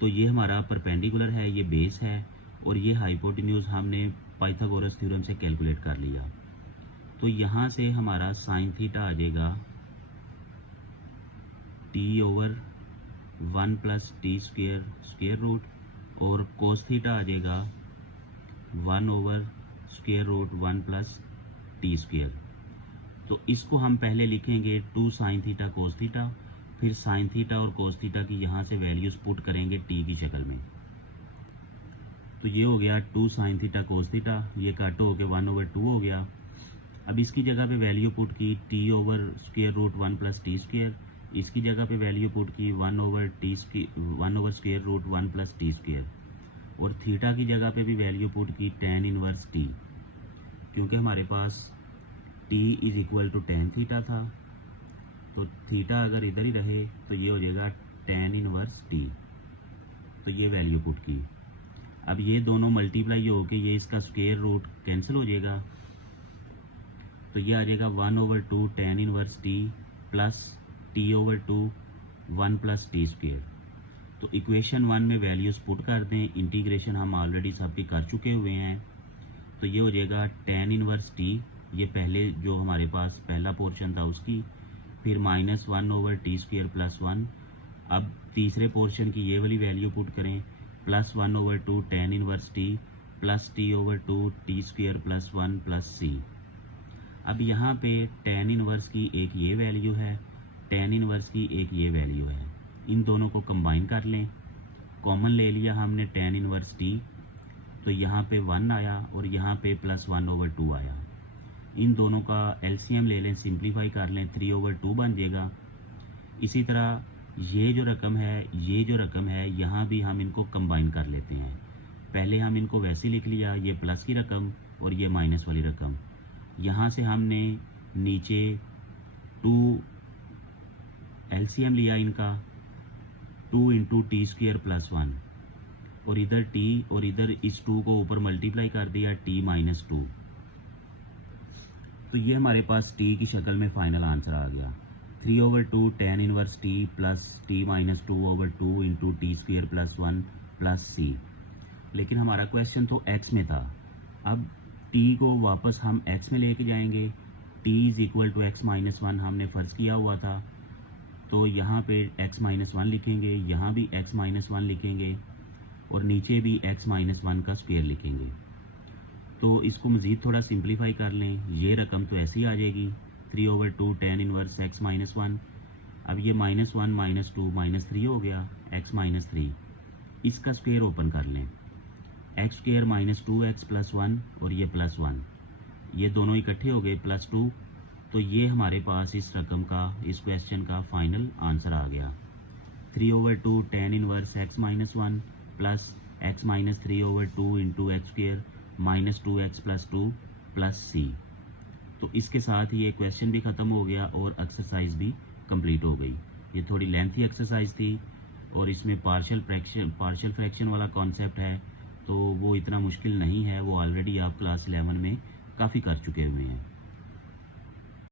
तो ये हमारा परपेंडिकुलर है, ये बेस है, और ये हाइपोटेन्यूज हमने पाइथागोरस थ्योरम से कैलकुलेट कर लिया। तो यहाँ से हमारा साइन थीटा आ जाएगा t over 1 plus t square square root, और कोस थीटा आ जाएगा 1 over square root 1 plus t square. तो इसको हम पहले लिखेंगे 2 साइन थीटा कोस थीटा, फिर साइन थीटा और कोस थीटा की यहाँ से वैल्यूज़ पुट करेंगे t की शक्ल में। तो ये हो गया 2 साइन थीटा कोस थीटा, ये कट हो के 1 ओवर 2 हो गया। अब इसकी जगह पे वैल्यू पुट की t over square root 1 plus t square, इसकी जगह पे वैल्यू पुट की 1 over square root 1 plus t square, और थीटा की जगह पे भी वैल्यू पुट की tan इनवर्स टी, क्योंकि हमारे पास t is equal to tan theta था, तो थीटा अगर इधर ही रहे तो ये हो जाएगा tan इनवर्स टी। तो ये वैल्यू पुट की। अब ये दोनों मल्टीप्लाई हो के ये इसका स्क्वायर रूट कैंसिल हो जाएगा, तो ये आ जाएगा 1/2 tan inverse t plus t/2 1 plus t square. तो इक्वेशन 1 में वैल्यूज पुट कर दें, इंटीग्रेशन हम ऑलरेडी सबकी कर चुके हुए हैं, तो ये हो जाएगा tan इनवर्स टी, ये पहले जो हमारे पास पहला पोर्शन था उसकी, फिर -1/t स्क्वायर प्लस 1। अब तीसरे पोर्शन की ये वाली वैल्यू पुट करें, +1/2 tan inverse t plus t/2 t square plus 1 plus c. अब यहाँ पे tan इनवर्स की एक ये वैल्यू है, tan इनवर्स की एक ये वैल्यू है, इन दोनों को कंबाइन कर लें। कॉमन ले लिया हमने tan इनवर्स टी, तो यहाँ पे 1 आया और यहाँ पे +1/2 आया। इन दोनों का एलसीएम ले लें, सिंप्लीफाई कर लें, 3/2 बन जाएगा। इसी तरह ये जो रकम है यहाँ भी हम इनको कंबाइन कर लेते हैं। पहले हम इनको वैसे लिख लिया, ये प्लस की रकम और ये माइनस वाली रकम। यहाँ से हमने नीचे 2 एलसीएम लिया इनका, 2 × टी स्क्वायर प्लस 1, और इधर t और इधर इस 2 को ऊपर मल्टीप्लाई कर दिया t-2। तो ये हमारे पास t की शक्ल में फाइनल आंसर आ गया, 3/2 tan inverse t plus t-2/2 × t square plus 1 plus c. लेकिन हमारा क्वेश्चन तो x में था, अब t को वापस हम x में लेके जाएंगे। t is equal to x-1 हमने फ़र्ज़ किया हुआ था, तो यहाँ पे x-1 लिखेंगे, यहाँ भी x-1 लिखेंगे और नीचे भी x-1 का स्क्वायर लिखेंगे। तो इसको मज़ीद थोड़ा सिंप्लीफाई कर लें, ये रकम तो ऐसी आ जाएगी 3/2 tan इनवर्स x-1। अब ये -1 -2 -3 हो गया, x-3, इसका स्क्वायर ओपन कर लें, x² -2x प्लस 1 और ये प्लस 1, ये दोनों इकट्ठे हो गए +2। तो ये हमारे पास इस रकम का, इस क्वेश्चन का फाइनल आंसर आ गया, 3/2 tan inverse x-1 plus x-3/2 × x² -2x plus 2 plus c. तो इसके साथ ही ये क्वेश्चन भी ख़त्म हो गया और एक्सरसाइज भी कंप्लीट हो गई। ये थोड़ी लेंथी एक्सरसाइज थी और इसमें पार्शियल फ्रैक्शन वाला कॉन्सेप्ट है, तो वो इतना मुश्किल नहीं है, वो ऑलरेडी आप क्लास 11 में काफ़ी कर चुके हुए हैं।